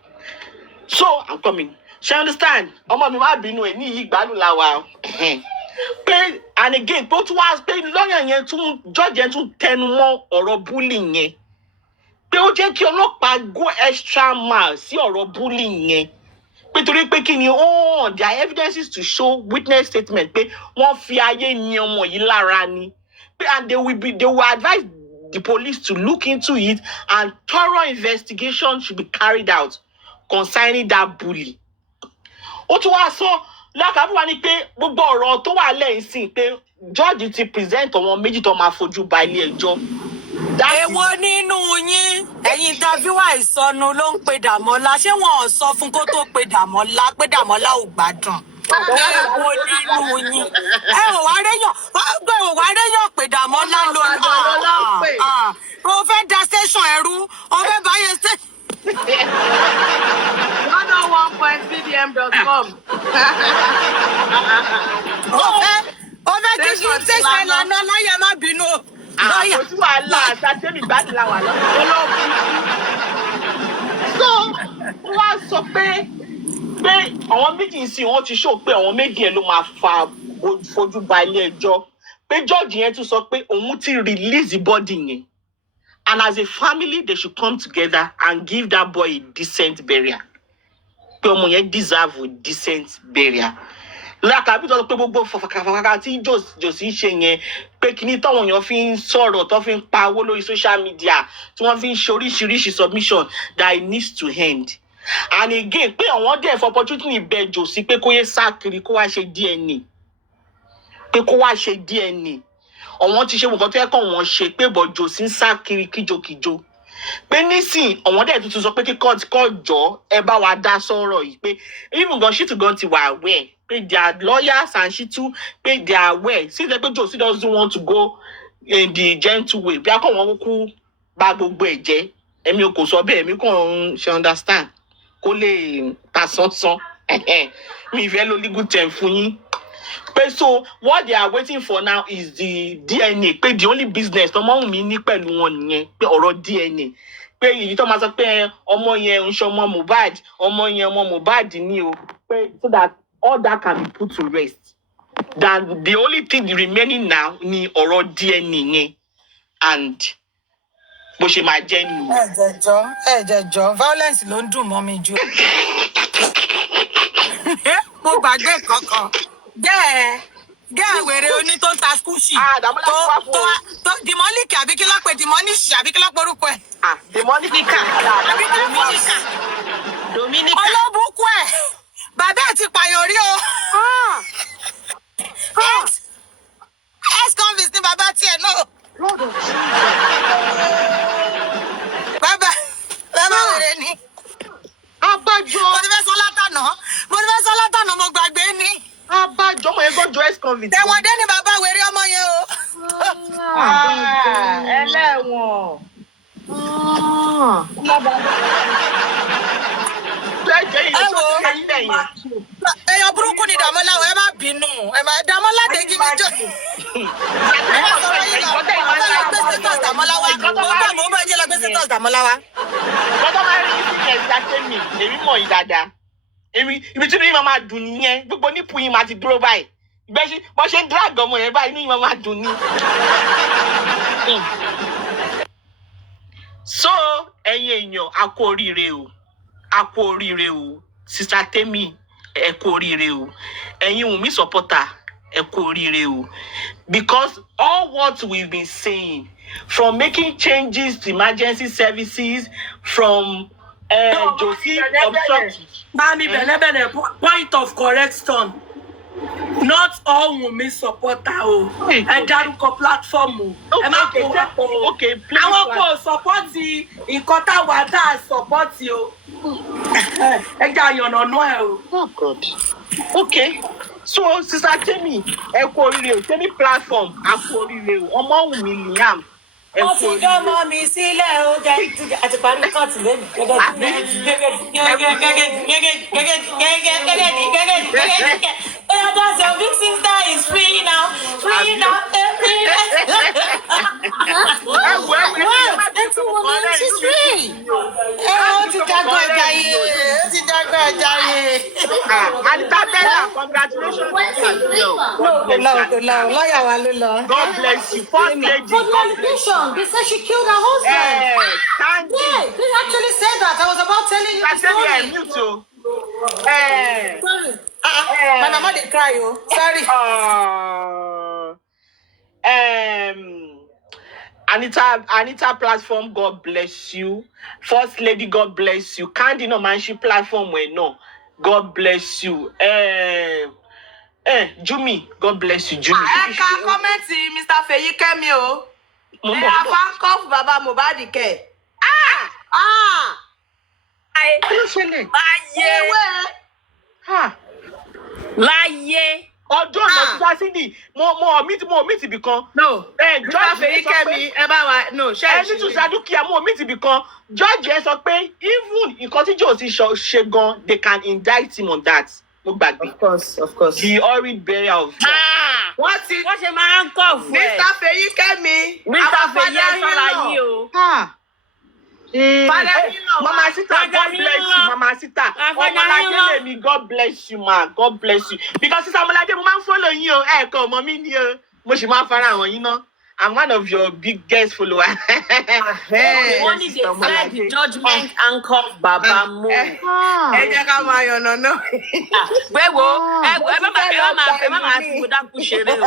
So I'm coming. She understand? Ọmọ mi wá bínú ẹ̀ ní yìí gbádùn la wa. Pé and again pé ó tún wá pé lọ́yà yẹn tún judge yẹn tún tẹnu mọ́ ọ̀rọ̀ bullying yẹn. Pé ó jẹ́ kí ọlọ́pàá go extra mile sí ọ̀rọ̀ bullying yẹn. Pé torí pé kí ni there are evidences to show witness statement pé wọ́n fi ayé ni ọmọ yìí lára ni. And they will advise the police to look into it and thorough investigation should be carried out concerning that bully. Ó tún wá sọ lákàbí wa ni pé gbogbo ọ̀rọ̀ tó wà lẹ́yìn sí pé George ti present àwọn méjì tó máa fojú ba ilé ẹjọ́. Èwo nínú yín ẹ̀yin interviewer ìsọnù ló ń pe Dàmọ́lá ṣé wọn ò sọ fún kó tó pe Dàmọ́lá pé Dàmọ́lá ò gbádùn. Èwo nínú yín ẹ ò wá réyàn pé Dàmọ́lá ló ń ó fẹ́ da station ẹrú ó fẹ́ báyé station. 101.cdm.com. Ó fẹ́ kí station ìlànà láyé má bínú. Kò sí wàhálà àtàtẹ́mì gbádùn la wà lọ́wọ́. So wọ́n sọ pé àwọn méjì sí wọ́n ti show pé àwọn méjì yẹn ló máa fojú ba ilé ẹjọ́. Pé George yẹn tún sọ pé òun ti release the body yẹn. And as a family they should come together and give that boy a decent burial. Pé ọmọ yẹn deserve a decent burial. Lákàbí tó sọ pé gbogbo fàkàfàkà tí Jòsí ṣe yẹn pé kíní táwọn èèyàn fi ń sọ̀rọ̀ tó fi ń pa owó lórí social media tí wọ́n fi ń ṣe oríṣiríṣi submission that it needs to end. And again pé àwọn dẹ̀ for opportunity bẹ Jòsí pé kó yẹ sá kiri kó wá ṣe DNA. Pé kó wá ṣe DNA. Àwọn ti ṣe nǹkan tó yẹ kó wọ́n ṣe pé bọ̀ Jòsí ń sá kiri kíjokíjo. Pé nísìn àwọn dẹ̀ tuntun sọ pé kí court jọ ẹ bá wa dá sọ̀rọ̀ yìí pé even gan Shitu gan ti wà aware pé their lawyers and Shitu pé they are aware since pé Jòsí doesn't want to go in the gentle way bí a kàn wọ́n kú bá gbogbo ẹ̀ jẹ́ èmi ò kò sọ bẹ́ẹ̀ èmi kàn ṣe understand kó lè ta sánsán mi ìfẹ́ lo legal term fún yín. Pé so what they are waiting for now is the DNA. Pé the only business tọmọ Wùnmí ní pẹ̀lú wọn nìyẹn pé ọ̀rọ̀ DNA. Pé èyí tó máa sọ pé ọmọ yẹn ń ṣe ọmọ Mohbad, ọmọ yẹn ọmọ Mohbad ni o. Pé so that all that can be put to rest. That the only thing remaining now ni ọ̀rọ̀ DNA yẹn and bó ṣe máa jẹ́ nìyẹn. Ẹ̀jẹ̀jọ́ violence ló ń dùn mọ́ mi jù. Mo gbàgbé kankan. Gẹ́ẹ̀ wèrè oní tó ń ta skúṣì. Tó dìmọ́lìkì àbí kí ló pe dìmọ́nìṣì àbí kí ló porúkọ ẹ̀. Dominica. Olóbùkún ẹ̀. Bàbá ẹ̀ ti pààyàn rí o. Ex-convict ni bàbá tiẹ̀ náà. Bàbá wèrè ni. Abájọ. Mo ti fẹ́ sọ látànà mo gbàgbé ni. Abájọ ọmọ yẹn gbọ́dọ̀ ex-convict. Tẹ̀wọ̀n dé ni bàbá wèrè ọmọ yẹn o. Ẹlẹ́wọ̀n. Èèyàn burúkú ni Dàmọ́lá ẹ má bínú Dàmọ́lá dé kí mi jọ. Dàmọ́lá wa mo bá jẹ́ lọ gbé status Dàmọ́lá wa. Lọ́dọ̀ máa rí sí entertainment èmi mọ̀ yìí dáadáa. Ibi tí inú yín máa dùn nìyẹn gbogbo nípò yín máa ti dúró báyìí. Ìgbésí bọ́ ṣe ń drag ọmọ yẹn báyìí inú yín máa dùn ní. So ẹ̀yin èèyàn a kú oríire o Sister Temi ẹ kú oríire o ẹ̀yin Wunmi supporter ẹ kú oríire o because all what we've been saying from making changes to emergency services from Jòsí obstruction. Mami, point of correction. Not all Wunmi supporter o. Ẹ dárúkọ platform o. Ẹ má kó wá pọ̀ o. Okay, please. Àwọn kò support nǹkan táwa tá a support o. Ẹ jẹ́ àyànnà náà ẹ o. Oh God. Okay. So Sister Temi, ẹ kú oríire o. Temi platform, a kú oríire o. Ọmọ Wunmi Liam. Wọ́n ti dánmọ́ mi sílẹ̀ o. Àti parí kọ́ọ̀tù lẹ́nu. That's your big sister is free now. Free now. She's free. Ó ti dàgbà jayé. Anita Bella, congratulations. Lọ́yà wa ló lọ. God bless you. First lady. For the allegation, they said she killed her husband. Thank you. Yeah, they actually said that. I was about telling you the story. I'm mute too. Sorry. My mama dey cry o. Sorry. Anita platform, God bless you. First lady, God bless you. Candy no man, she platform we no. God bless you. Jumi, God bless you. Jumi. I can comment Mr. Feyikemi o. They are fan call Baba Mohbad ke. Láyé. Ọjọ́ náà ti wá sí ní mo meet ibì kan. No. Mr. Feyikemi ẹ bá wa no ṣe ẹni tún ṣàdúkìá mo meet ibì kan. Judge ẹ sọ pé even nǹkan tí Joe ti ṣe gan, they can indict him on that. Mo gbàgbé. Of course. The horrid burial of Wọ́n ṣe máa ń kọ̀ fún ẹ. Mr. Feyikemi. Mr. Feyikemi sọ̀rọ̀ yìí o. Mama Sita, God bless you, Mama Sita. Ọmọládé mi, God bless you, ma. God bless you. Because Sister Ọmọládé, mo máa ń follow yín o. Ẹ kọ́ ọmọ mi ni o. Mo sì máa fara àwọn yín náà. I'm one of your biggest followers. Wọ́n ní they said the judgment handcuff Baba Mo. Ẹ jẹ́ ká máa yànnà náà. Pé wo, ẹ má máa fi kó dákú ṣeré o.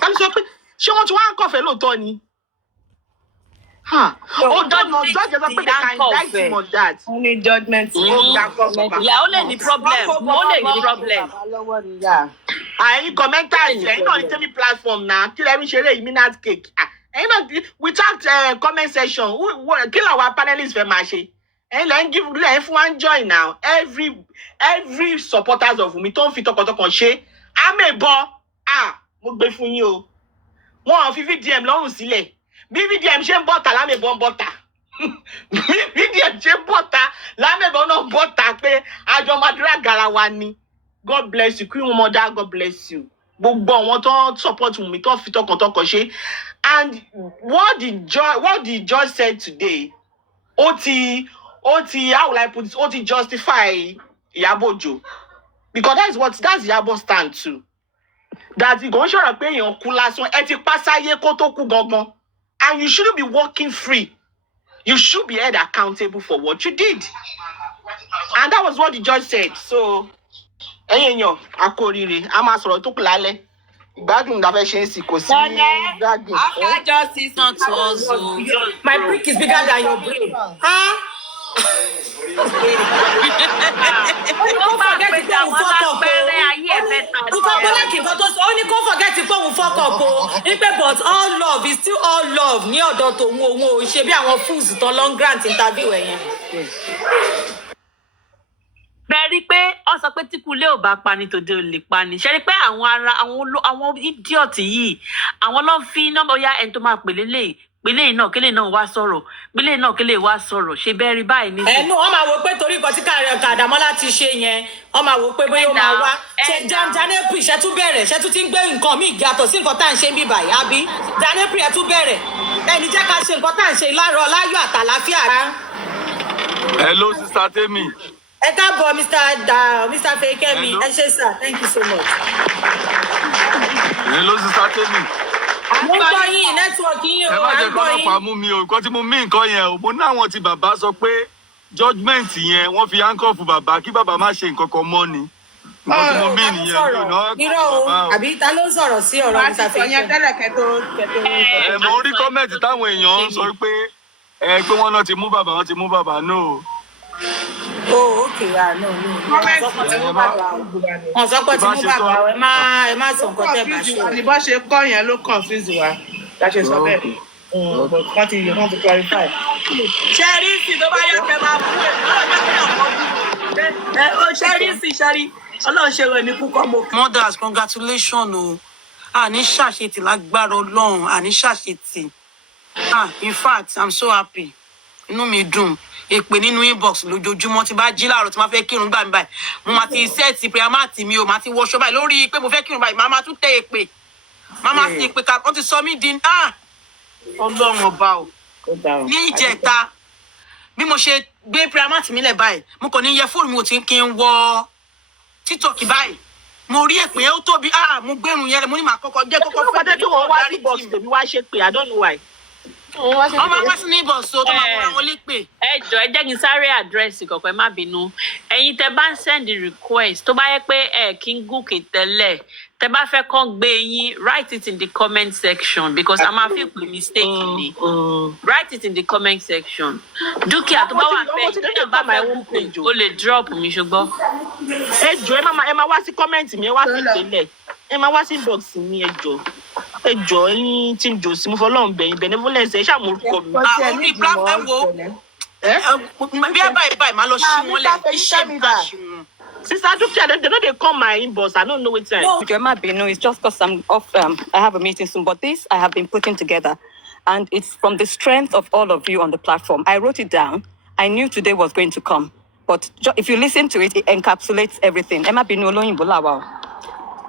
Ká ló sọ pé ṣé wọ́n ti wá ń kọ̀fẹ́ lóòótọ́ ni? Judge sọ pé they can indict him on that. Only judgment. Ìyá ó lè ní problem. Ẹ̀yin commenters ẹ̀yin náà ní Temi platform náà kí lẹ́yìn ṣeré yìí minute cake. Ẹ̀yin náà without comment section kí làwọn panelists fẹ́ máa ṣe? Ẹ̀yin lẹ́yìn fún one join now every supporters of Wunmi tó ń fi tọkàntọkàn ṣe àmẹ́bọ mo gbé fún yín o. Wọ́n fi VDM lọ́rùn sílẹ̀. Bí VDM ṣe ń bọ́ta lámẹ́bọ̀ ń bọ́ta. Bí VDM ṣe ń bọ́ta lámẹ́bọ̀ náà ń bọ́ta pé àjọ Madura garawa ni. God bless you, Queen Mother, God bless you. Gbogbo àwọn tó support Wunmi tó fi tọkàntọkàn ṣe. And what the judge said today, how will I put it? Ó ti justify Iyabo Ojo. Because that's Iyabo's stand too. That he gon ṣọ̀rọ̀ pé èèyàn kú lásán, ẹ ti pa sáyé kó tó kú gangan. And you shouldn't be walking free. You should be held accountable for what you did. And that was what the judge said. So, èèyàn akórire, a máa sọ̀rọ̀ tó kù lálẹ́. Ìgbádùn la fẹ́ ṣe ń sì kò sí gbádùn. After justice not to us. My brick is bigger than your brain. Ó ní kó forget pé òun fuck up o. Nípé but all love is still all love ní ọ̀dọ̀ tòun òun ò ṣe bí àwọn fools tán long grant interview ẹ̀yẹn. Bẹ́ẹ̀ rí pé ọ sọ pé tí kulé ò bá pani tòde ò lè pani. Ṣé rí pé àwọn idiot yìí àwọn ló ń fi nọ́mbà ya ẹni tó máa pè lélẹ̀ pélé náà kélé náà wá sọ̀rọ̀ pélé náà kélé wá sọ̀rọ̀ ṣe bẹ́ẹ̀ rí báyìí ní. Ẹnu wọn máa wo pé torí nǹkan tí Kàdámọ́lá ti ṣe yẹn wọn máa wo pé bóyá ó máa wá Janepri ṣẹ́tú bẹ̀rẹ̀ ṣẹ́tú ti ń gbé nǹkan míì yàtọ̀ sí nǹkan tá à ń ṣe ń bí báyìí àbí Janepri ẹ̀ tún bẹ̀rẹ̀ ẹni jẹ́ ká ṣe nǹkan tá à ń ṣe láàárọ̀ láyọ̀ àtàláfíà. Hello, Sister Temi. Ẹ káàbọ̀ Mr. Feyikemi ẹ ṣé sir, thank you so much. Hello, Sister Temi. Mo ń gbọ́ yín nẹ́tíwọ̀kì yín o. Ẹ má jẹ́ kọ́lọ́pàá mú mi o, nǹkan tí mo mí nǹkan yẹn o, mo ní àwọn tí bàbá sọ pé judgement yẹn wọ́n fi handcuff bàbá kí bàbá má ṣe nǹkan kan mọ́ ni. Nǹkan tí mo mí nìyẹn. Irọ́ o, àbí ta ló ń sọ̀rọ̀ sí ọ̀rọ̀ Mr. Feyikemi? Mo rí kọ́mẹ̀ntì táwọn èèyàn ń sọ pé wọ́n náà ti mú bàbá náà. Oh, okay. No. Wọ́n sọ pé tí Mohbad wá, ẹ má sọ nǹkan tẹ́ bá ṣe. Ní bá ṣe kọ́ yẹn ló confuse wa. La ṣe sọ bẹ́ẹ̀. But wọ́n ti clarify. Ṣẹ́rí tó bá yẹ kẹ́ máa bú ẹ̀ lọ́jọ́ ṣẹ́rí Ọlọ́run ṣe rẹ̀ mí púpọ̀ mo. Mothers, congratulations o. Àní ṣàṣetì lágbára Ọlọ́run, àní ṣàṣetì. In fact, I'm so happy. Inú mi dùn. Èpè nínú inbox lójoojúmọ́ tí bá jí láàárọ̀ tí máa fẹ́ kírun gbà mí báyìí. Mo máa ti set prayer mat mi o, máa ti wọṣọ báyìí lórí pé mo fẹ́ kírun báyìí. Màá tún tẹ èpè. Màá sì èpè ká wọ́n ti sọ mí di Ọlọ́run ọba o. Ní ìjẹta bí mo ṣe gbé prayer mat mi lẹ̀ báyìí, mo kàn ní yẹ fóònù mi ò tí kí n wọ TikTok báyìí. Mo rí èpè ó tóbi. Mo gbẹrun yẹn mo ní màá kọ́kọ́ jẹ́ kọ́kọ́ fún mi. Tí wọ́n wá sí box tèmi wá ṣe pé I don't know why. Ọmọ wá sí ní ìbọ̀sọ̀ tó máa wọ́n wọlé pé. Ẹ jọ̀ọ́ ẹ jẹ́ kí n sáré àdírẹ́sì kọ̀ọ̀kan, ẹ má bínú. Ẹ̀yin tẹ́ bá ń send request tó bá yẹ pé ẹ kí ń gòkè tẹ́lẹ̀, tẹ́ bá fẹ́ kàn gbé yín, write it in the comment section because a máa fi pè mistake ni. Write it in the comment section. Dúkìá tó bá wà pé ìdílé bá fẹ́ wú pé o lè drop mi ṣùgbọ́n. Ẹ jọ̀ọ́ ẹ máa wá sí comment mi, ẹ wá sí ìpínlẹ̀. Ẹ máa wá sí inbox mi, ẹ jọ̀ọ́. Ẹ jọ̀ọ́ ẹ̀yin tí ń jò sí mo fọlọ́run bẹ̀yìn benevolence ẹ ṣàmúrúkọ mi. Orí platform wo bí ẹ báyìí máa lọ sí wọn lẹ iṣẹ́ mi bá ṣe wọn. Sister Dúkìá, they no dey come my inbox. I don't know what time. No, Jema Binu, it's just because I'm off. I have a meeting soon, but this I have been putting together, and it's from the strength of all of you on the platform. I wrote it down. I knew today was going to come, but if you listen to it, it encapsulates everything. Emma Binu Oloyinbo,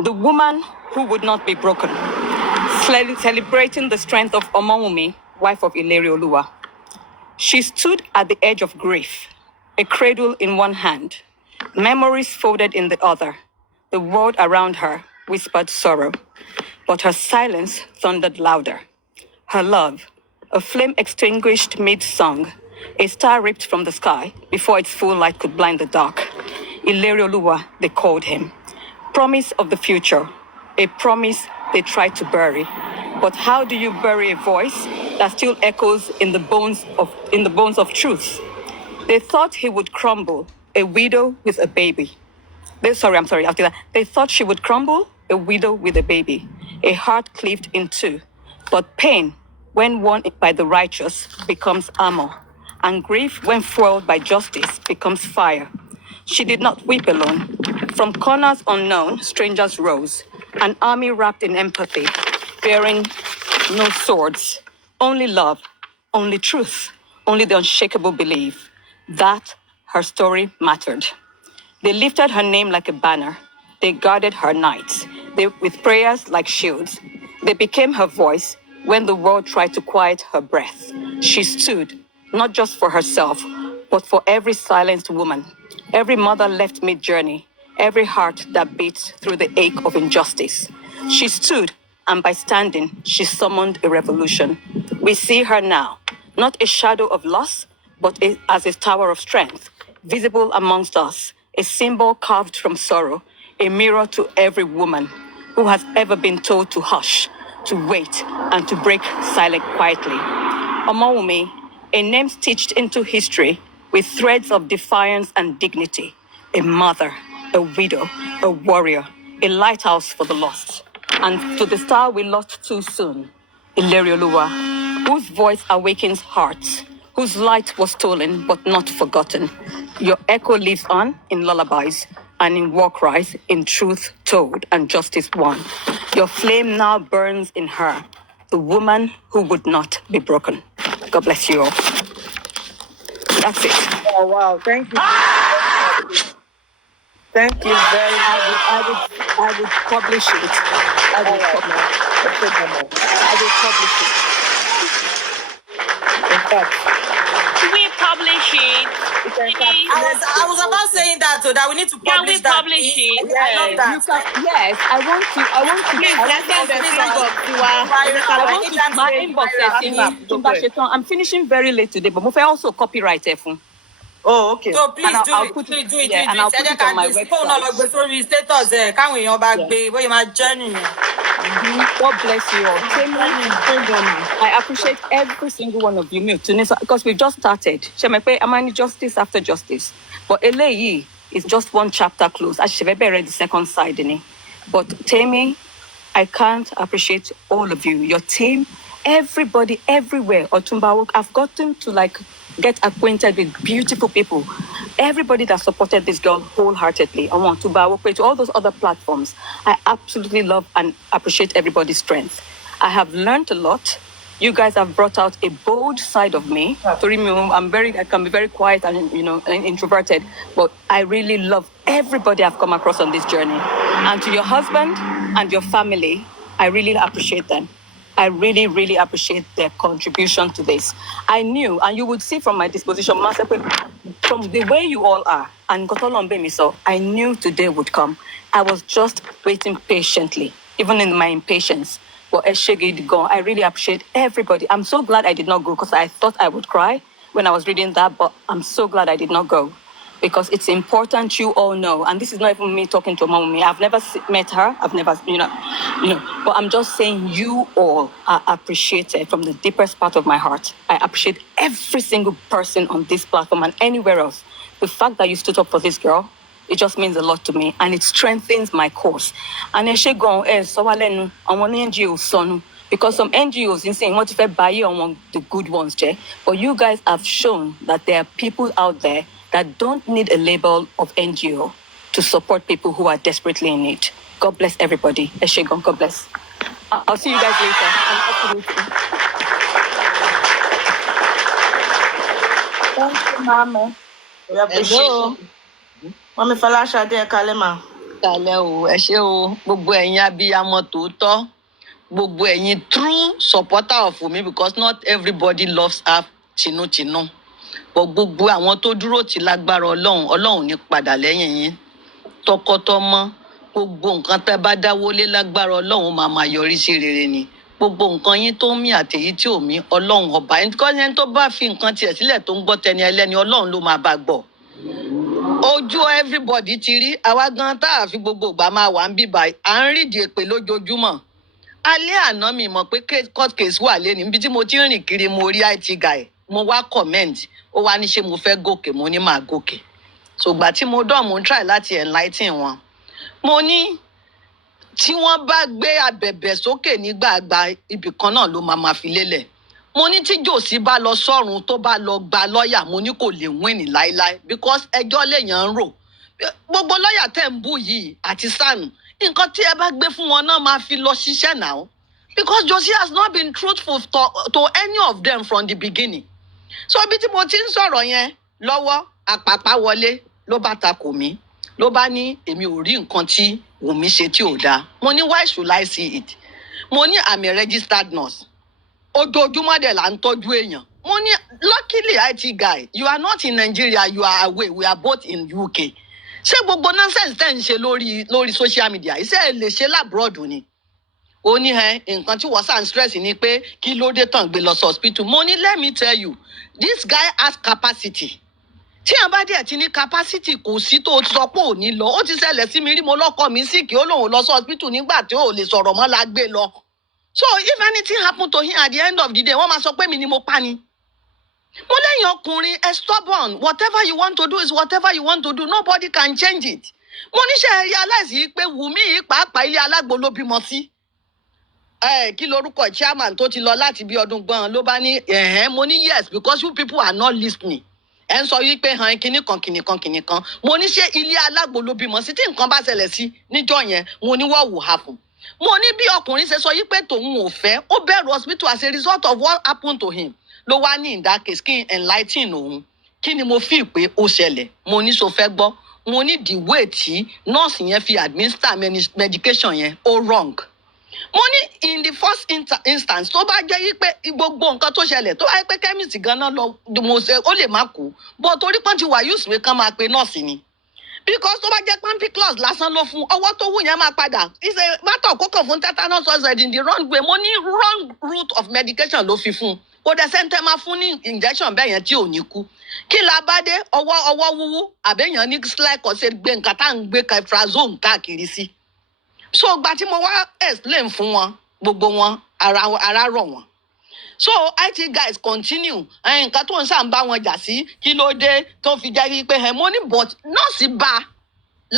the woman who would not be broken, celebrating the strength of Omowumi, wife of Ileri Oluwa. She stood at the edge of grief, a cradle in one hand, memories folded in the other. The world around her whispered sorrow, but her silence thundered louder. Her love, a flame extinguished mid-song, a star ripped from the sky before its full light could blind the dark. Ileri Oluwa, they called him. Promise of the future, a promise they tried to bury. But how do you bury a voice that still echoes in the bones of truth? They thought he would crumble, a widow with a baby. They thought she would crumble, a widow with a baby, a heart cleaved in two. But pain, when won by the righteous, becomes armor, and grief, when fueled by justice, becomes fire. She did not weep alone. From corners unknown, strangers rose, an army wrapped in empathy, bearing no swords, only love, only truth, only the unshakable belief that her story mattered. They lifted her name like a banner. They guarded her nights, with prayers like shields. They became her voice when the world tried to quiet her breath. She stood, not just for herself, but for every silenced woman, every mother left mid-journey, every heart that beats through the ache of injustice. She stood, and by standing, she summoned a revolution. We see her now, not a shadow of loss, but as a tower of strength, visible amongst us, a symbol carved from sorrow, a mirror to every woman who has ever been told to hush, to wait, and to break silent quietly. Omowumi, a name stitched into history with threads of defiance and dignity, a mother, a widow, a warrior, a lighthouse for the lost. And to the star we lost too soon, Ileri Oluwa, whose voice awakens hearts, whose light was stolen but not forgotten. Your echo lives on in lullabies and in war cries, in truth told and justice won. Your flame now burns in her, the woman who would not be broken. God bless you all. That's it. Oh, wow. Thank you. Thank you very much. I would publish it. I will publish it. In fact, We publish it. I was about saying that, so that we need to Can publish we that. publish it? I love that. Yes, I want to. My inbox. I'm finishing very late today, but I also copyright. Oh, okay. So please And do I'll it. put Please it, do it. yeah, and I'll put it on my website. Status káwọn èèyàn bá gbé bóyá máa jẹ́ nìyẹn. God bless you all. I appreciate every single one of you, because we've just started. Shemepe, Amani, justice after justice. But Eleyi is just one chapter close. I should have read the second side in it. But Temi, I can't appreciate all of you, your team, everybody, everywhere. Otumba, I've gotten to get acquainted with beautiful people. Everybody that supported this girl wholeheartedly. I want to bow to all those other platforms. I absolutely love and appreciate everybody's strength. I have learned a lot. You guys have brought out a bold side of me. I can be very quiet and introverted, but I really love everybody I've come across on this journey. And to your husband and your family, I really appreciate them. I really, really appreciate their contribution to this. I knew, and you would see from my disposition, from the way you all are, and so I knew today would come. I was just waiting patiently, even in my impatience. But I really appreciate everybody. I'm so glad I did not go because I thought I would cry when I was reading that, but I'm so glad I did not go. Because it's important you all know, and this is not even me talking to mommy. I've never met her. I've never, but I'm just saying you all are appreciated from the deepest part of my heart. I appreciate every single person on this platform and anywhere else. The fact that you stood up for this girl, it just means a lot to me, and it strengthens my cause. And because some NGOs insane want to buy you among the good ones, but you guys have shown that there are people out there that don't need a label of NGO to support people who are desperately in need. God bless everybody. Eshegon, God bless. I'll see you guys later. Thank you, Mama. Hello. Mami Fọláṣadé kalẹ̀ ma. Kalẹ̀ o, ẹ ṣé o, gbogbo ẹ̀yin abiyamọ tòótọ́, gbogbo ẹ̀yin true supporter of me, because not everybody loves her tinútinú. But gbogbo àwọn tó dúró tì lágbára Ọlọ́run ní padà lẹ́yìn yín. Tọkọtọmọ, gbogbo nǹkan tẹ́ bá dáwọ́lé lágbára Ọlọ́run máa yọrí sí rere ni. Gbogbo nǹkan yín tó mí àtèyí tí ò mí, Ọlọ́run ọba. Ẹni tó bá fi nǹkan tiẹ̀ sílẹ̀ tó ń gbọ́ tẹni ẹlẹ́ni, Ọlọ́run ló máa bá gbọ́. Ojú everybody ti rí, àwa gan tá a fi gbogbo ìgbà máa wà ń bíbá, à ń rídìí èpè lójoojúmọ́. Alẹ́ àná mi mọ̀ pé court case wà lẹ́nu, níbi tí mo ti ń rìn kiri mo rí IT guy, mo wá comment, ó wá ní ṣé mo fẹ́ gòkè, mo ní máa gòkè. So gbà tí mo try láti enlighten wọn. Mo ní tí wọ́n bá gbé abẹ̀bẹ̀ sókè nígbàgbà ibì kan náà ló máa fi lélẹ̀. Mo ní tí Jòsí bá lọ sọ́run tó bá lọ gba lọ́yà, mo ní kò lè win láíláí because ẹjọ́ lèèyàn ń rò. Gbogbo lọ́yà tẹ̀ ń bú yìí àti Sànù, nǹkan tí ẹ bá gbé fún wọn náà máa fi lọ ṣiṣẹ́ náà. Because Jòsí has not been truthful to any of them from the beginning. So bí tí mo ti ń sọ̀rọ̀ yẹn lọ́wọ́, àpàpà wọlé ló bá takò mí. Ló bá ní èmi ò rí nǹkan tí Wùmí ṣe tí ò dáa. Mo ní why should I see it? Mo ní I'm a registered nurse. Ojoojúmọ́ dẹ̀ là ń tọ́jú èèyàn. Mo ní luckily IT guy, you are not in Nigeria, you are away, we are both in UK. Ṣé gbogbo nonsense tẹ́ ń ṣe lórí social media, iṣẹ́ ẹ lè ṣe labroad ni? Ó ní nǹkan tí wọ́n sàn stress ni pé kí ló dé tán gbé lọ sí hospital. Mo ní let me tell you, this guy has capacity. Tí àwọn bá dẹ̀ ti ní capacity kò sí tó sọ pé ò ní lọ. Ó ti ṣẹlẹ̀ sí mi rí, mo lọ́kọ mi sick, ó lóun lọ sí hospital nígbà tí ò lè sọ̀rọ̀ mọ́ la gbé lọ. So if anything happened to him at the end of the day, wọ́n máa sọ pé mi ni mo pa ni. Mo lẹ́yìn ọkùnrin ẹ stubborn, whatever you want to do is whatever you want to do, nobody can change it. Mo ní ṣe realize yìí pé Wùmí yìí pàápàá ilé alágbo ló bímọ sí. Kí lorúkọ chairman tó ti lọ láti bí ọdún gbọ́n ló bá ní mo ní yes because you people are not listening. Ẹ ń sọ yìí pé kinní kan. Mo ní ṣe ilé alágbo ló bímọ sí, tí nǹkan bá ṣẹlẹ̀ sí níjọ́ yẹn, mo ní what will happen. Mo ní bí ọkùnrin ṣe sọ yìí pé tòun ò fẹ́, ó bẹ̀rù hospital as a result of what happened to him. Ló wá ní in that case kí n enlighten òun. Kí ni mo feel pé ó ṣẹlẹ̀? Mo ní so fẹ́ gbọ́. Mo ní the way tí nurse yẹn fi administer medication yẹn ó wrong. Mo ní in the first instance tó bá jẹ́ yí pé gbogbo nǹkan tó ṣẹlẹ̀ tó bá yẹ pé chemist gan-an lọ mo ṣe ó lè má kú, but torí pọ́n ti wà use way kan máa pe nurse ni. Because tó bá jẹ́ pampiclus lásán ló fún, ọwọ́ tó wù yẹn máa padà. It's a matter of kókò fún tetanus toxoid in the wrong way. Mo ní wrong route of medication ló fi fún. kò dẹ̀ sẹ́ńtẹ́ máa fún ní injection bẹ́ẹ̀ yẹn tí ò ní kú kí la bá dé ọwọ́ wúwú àbẹ́yàn ní slide kọ́ ṣe gbé nǹkan tá à ń gbé kefrazone káàkiri sí so gba tí mo wá explain fún wọn gbogbo wọn ara rọ̀ wọ́n so IT guys continue nǹkan tó ń sàn bá wọn jà sí kí ló dé tó fi jẹ́ wípé mo ní but nọ́ọ̀sì bá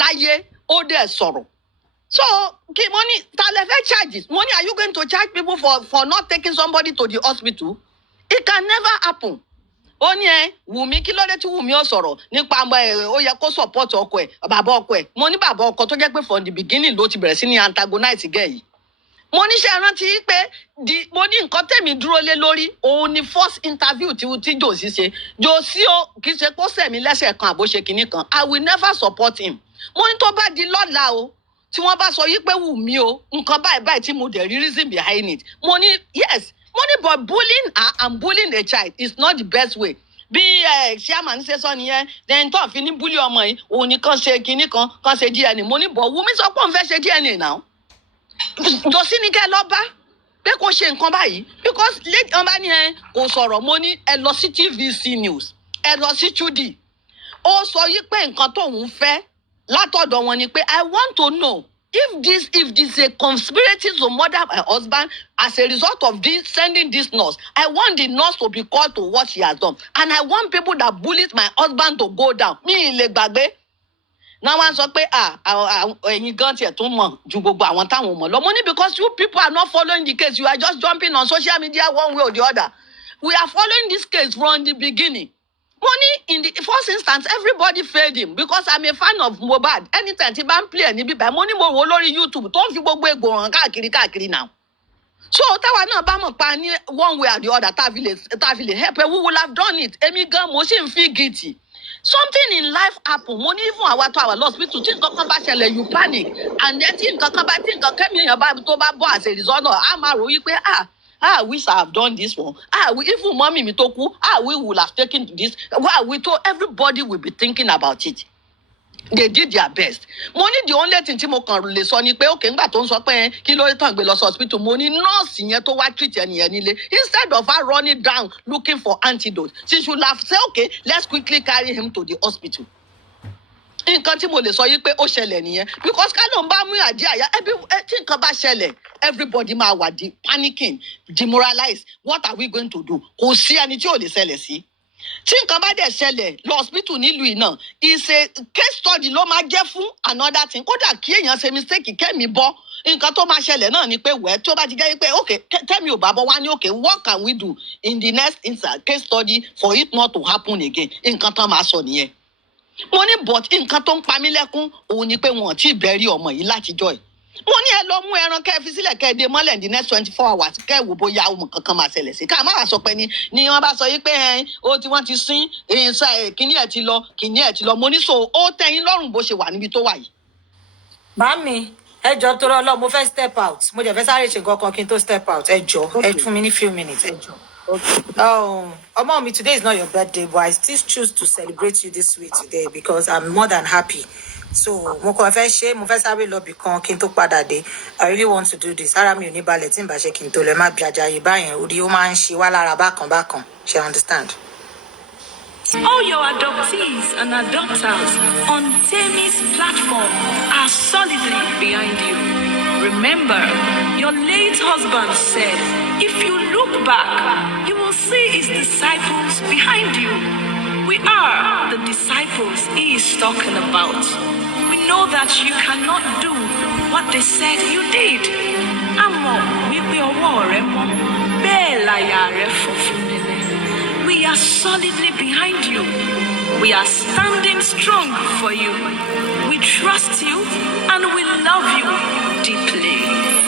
láyé ó dẹ̀ sọ̀rọ̀ so kí mo ní ta lè fẹ́ charges mo ní are you going to charge people for not taking somebody to the hospital it can never happen ó ní Wùmí kí ló dé tí Wùmí ó sọ̀rọ̀ nípa ó yẹ kó support ọkọ ẹ̀ bàbá ọkọ ẹ̀ mo ní bàbá ọkọ tó jẹ́ pé from the beginning ló ti bẹ̀rẹ̀ sí ní antagonize gẹ̀ yìí mo ní ṣe rántí pé mo ní nǹkan tẹ̀mí dúró lé lórí òun ni first interview tí Josie ṣe Josie ó kì í ṣe kó sẹ̀mí lẹ́sẹ̀ kan àbó ṣe kinní kan I will never support him mo ní tó bá di lọ́la o tí wọ́n bá sọ yí pé Wùmí o nǹkan báyìí tí mo dẹ̀ rí reason behind it mo ní yes mo ní but bullying her and bullying a child is not the best way bí chairman ṣe sọ nìyẹn then tó fi ní bully ọmọ yìí òun ni kan ṣe kinní kan ṣe DNA mo ní bọ̀ Wùmí sọ pé òun fẹ́ ṣe DNA now Josie ní kẹ́ lọ bá pé kò ṣe nǹkan báyìí because late ọba ní kò sọ̀rọ̀ mo ní ẹ lọ sí TVC news ẹ lọ sí Chudi ó sọ yí pé nǹkan tóun fẹ́ látọ̀dọ̀ wọn ni pé I want to know if this is a conspiracy to murder my husband as a result of this sending this nurse. I want the nurse to be called to what she has done and I want people that bullied my husband to go down mi lè gbàgbé náà wọ́n sọ pé ẹ̀yin gan tiẹ̀ tún mọ̀ ju gbogbo àwọn táwọn mọ̀ lọ mo ní because you people are not following the case you are just jumping on social media one way or the other we are following this case from the beginning. Money in the first instance, everybody failed him because I'm a fan of Mohbad. Anytime tí bá ń play ẹni bíbá, mo ní mo wò lórí YouTube tó ń fi gbogbo egbò hàn káàkiri now. So táwa náà bá mọ̀ pa ní one way or the other tá a fi lè help we will have done it. Èmi gan mo ṣì ń feel guilty. Something in life happen. Mo ní even àwa tó àwa hospital tí nǹkan kan bá ṣẹlẹ̀ you panic and then tí nǹkan kẹ́mi èèyàn bá tó bá bọ́ as a result náà á máa rò wípé I wish I have done this one. Even mommy mi tó kú, we will have taken this. Everybody will be thinking about it. They did their best. Money the only thing tí mo kàn lè sọ ni pé okay ńgbà tó ń sọ pé kí ló tàn gbé lọ sí hospital mo ní nurse yẹn tó wá treat ẹni yẹn nílé instead of her running down looking for antidote she should have said okay let's quickly carry him to the hospital. Nǹkan tí mo lè sọ yìí pé ó ṣẹlẹ̀ nìyẹn because ká ló ń bá mú àdí àyà tí nǹkan bá ṣẹlẹ̀ everybody máa wà panicking demoralized what are we going to do kò sí ẹni tí ò lè ṣẹlẹ̀ sí tí nǹkan bá dẹ̀ ṣẹlẹ̀ lọ hospital nílùú yìí náà is a case study ló máa jẹ́ fún another thing kódà kí èèyàn ṣe mistake kẹ́mi bọ́ nǹkan tó máa ṣẹlẹ̀ náà ni pé wẹ́ẹ́ tó bá ti jẹ́ pé okay tẹ́mi ò bá bọ́ wá ní okay what can we do in the next case study for it not to happen again nǹkan tán máa sọ nìyẹn mo ní but nǹkan tó ń pa mí lẹ́kún òun ni pé wọn ò tí ì bẹ̀rí ọmọ yìí látijọ́ ẹ̀ mo ní ẹ lọ mú ẹran kẹ́ fi sílẹ̀ kẹ́ dé mọ́lẹ̀ in the next 24 hours kẹ́ wò bóyá ọmọ kankan máa ṣẹlẹ̀ sí ká má wàá sọ pé ni wọ́n bá sọ yìí pé ó tí wọ́n ti sín kíní ẹ̀ ti lọ mo ní so ó tẹ́yìn lọ́rùn bó ṣe wà níbi tó wà yìí. Màámi ẹ jọ̀ọ́ torí Ọlọ́run mo fẹ́ step out mo jẹ́ fẹ́ sáré ṣe nǹkan kan kí n tó step out ẹ jọ̀ọ́ ẹ fún mi ní few minutes ẹ jọ̀ọ́. Ọmọ mi, today is not your birthday, but I still choose to celebrate you this way today because I'm more than happy. So, mo kàn fẹ́ ṣe, mo fẹ́ sáré lọ bìkan kí n tó padà dé. I really want to do this. Ara mi ò ní balẹ̀ tí n bá ṣe kí n tó lọ má bí ajayi báyẹn. Orí ó máa ń ṣe wá lára bákan. She understand? All your adoptees and adopters on Temi's platform are solidly behind you. Remember, your late husband said, if you look back, you will see his disciples behind you. We are the disciples he is talking about. We know that you cannot do what they said you did. We are solidly behind you. We are standing strong for you. We trust you and we love you deeply.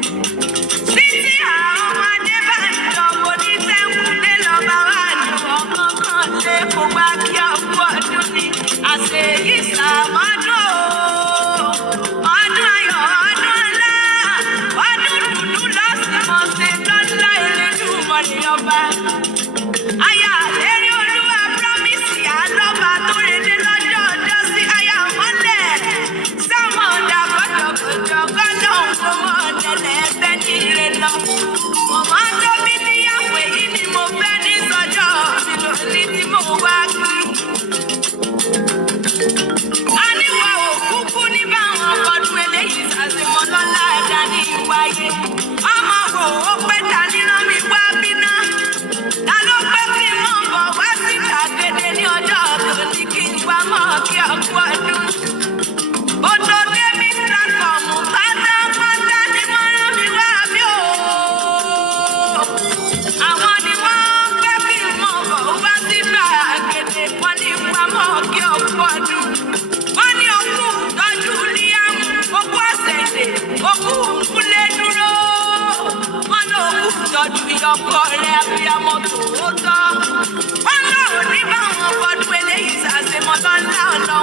Títí àwọn ọmọdé bá ń jọ oníṣẹ́kùnlé lọ́ba wà ní ọmọ kan lé kó wá kí ọkọ ọdún ni àṣeyí sàmọ́dún ọdún ayọ̀ ọdún ńlá ọdún dúdú lọ́sìmọ̀ọ́sẹ̀ lọ́lá Elédùmarè ọba. Aya àlérí Olúwa promise àlọ́ba tó retí lọ́jọ́ ọjọ́ sí aya mọ́lẹ̀ sáwọn ọ̀dà kọjọkọjọ kọ́lọ́ òǹkọ́mọ́ ọ̀dẹ̀lẹ̀ ẹgbẹ́ ní ire lọ. Mọ̀mọ́ tó bí níyàwó èyí ni mo fẹ́ ní sọ́jọ́ mi lórí tí mo wá kí. A níwọ̀ òkúkú ní báwọn ọdún eléyìí ṣàṣemọ́ lọ́lá ẹ̀dá ní ìwáyé. Ọmọ wo ó pẹ́ ta ní rán mi wá bíná. Ta ló pẹ́ kí n mọ̀ bọ̀ wá sí gbàgede ní ọjọ́ tòní kí n wá mọ̀ kí ọkú ọdún. Ó tó dé mi platform pátápátá ni wọ́n rán mi wá bí o. Àwọn ni wọ́n pẹ́ kí n mọ̀ bọ̀ wá sí gbàgede wọ́n ní wá mọ̀ kí ọkú ọdún. Wọ́n ní okú tọ́jú Líàmù, okú ọ̀sẹ̀dẹ̀, okú kúlé dúró. Wọ́n ní okú tọ́jú ìyọkọ rẹ̀ abiyamọ tòótọ́. Wọ́n lọ ní báwọn fọdún eléyìí ṣàṣemọ́ lọ́lá Ọlọ́run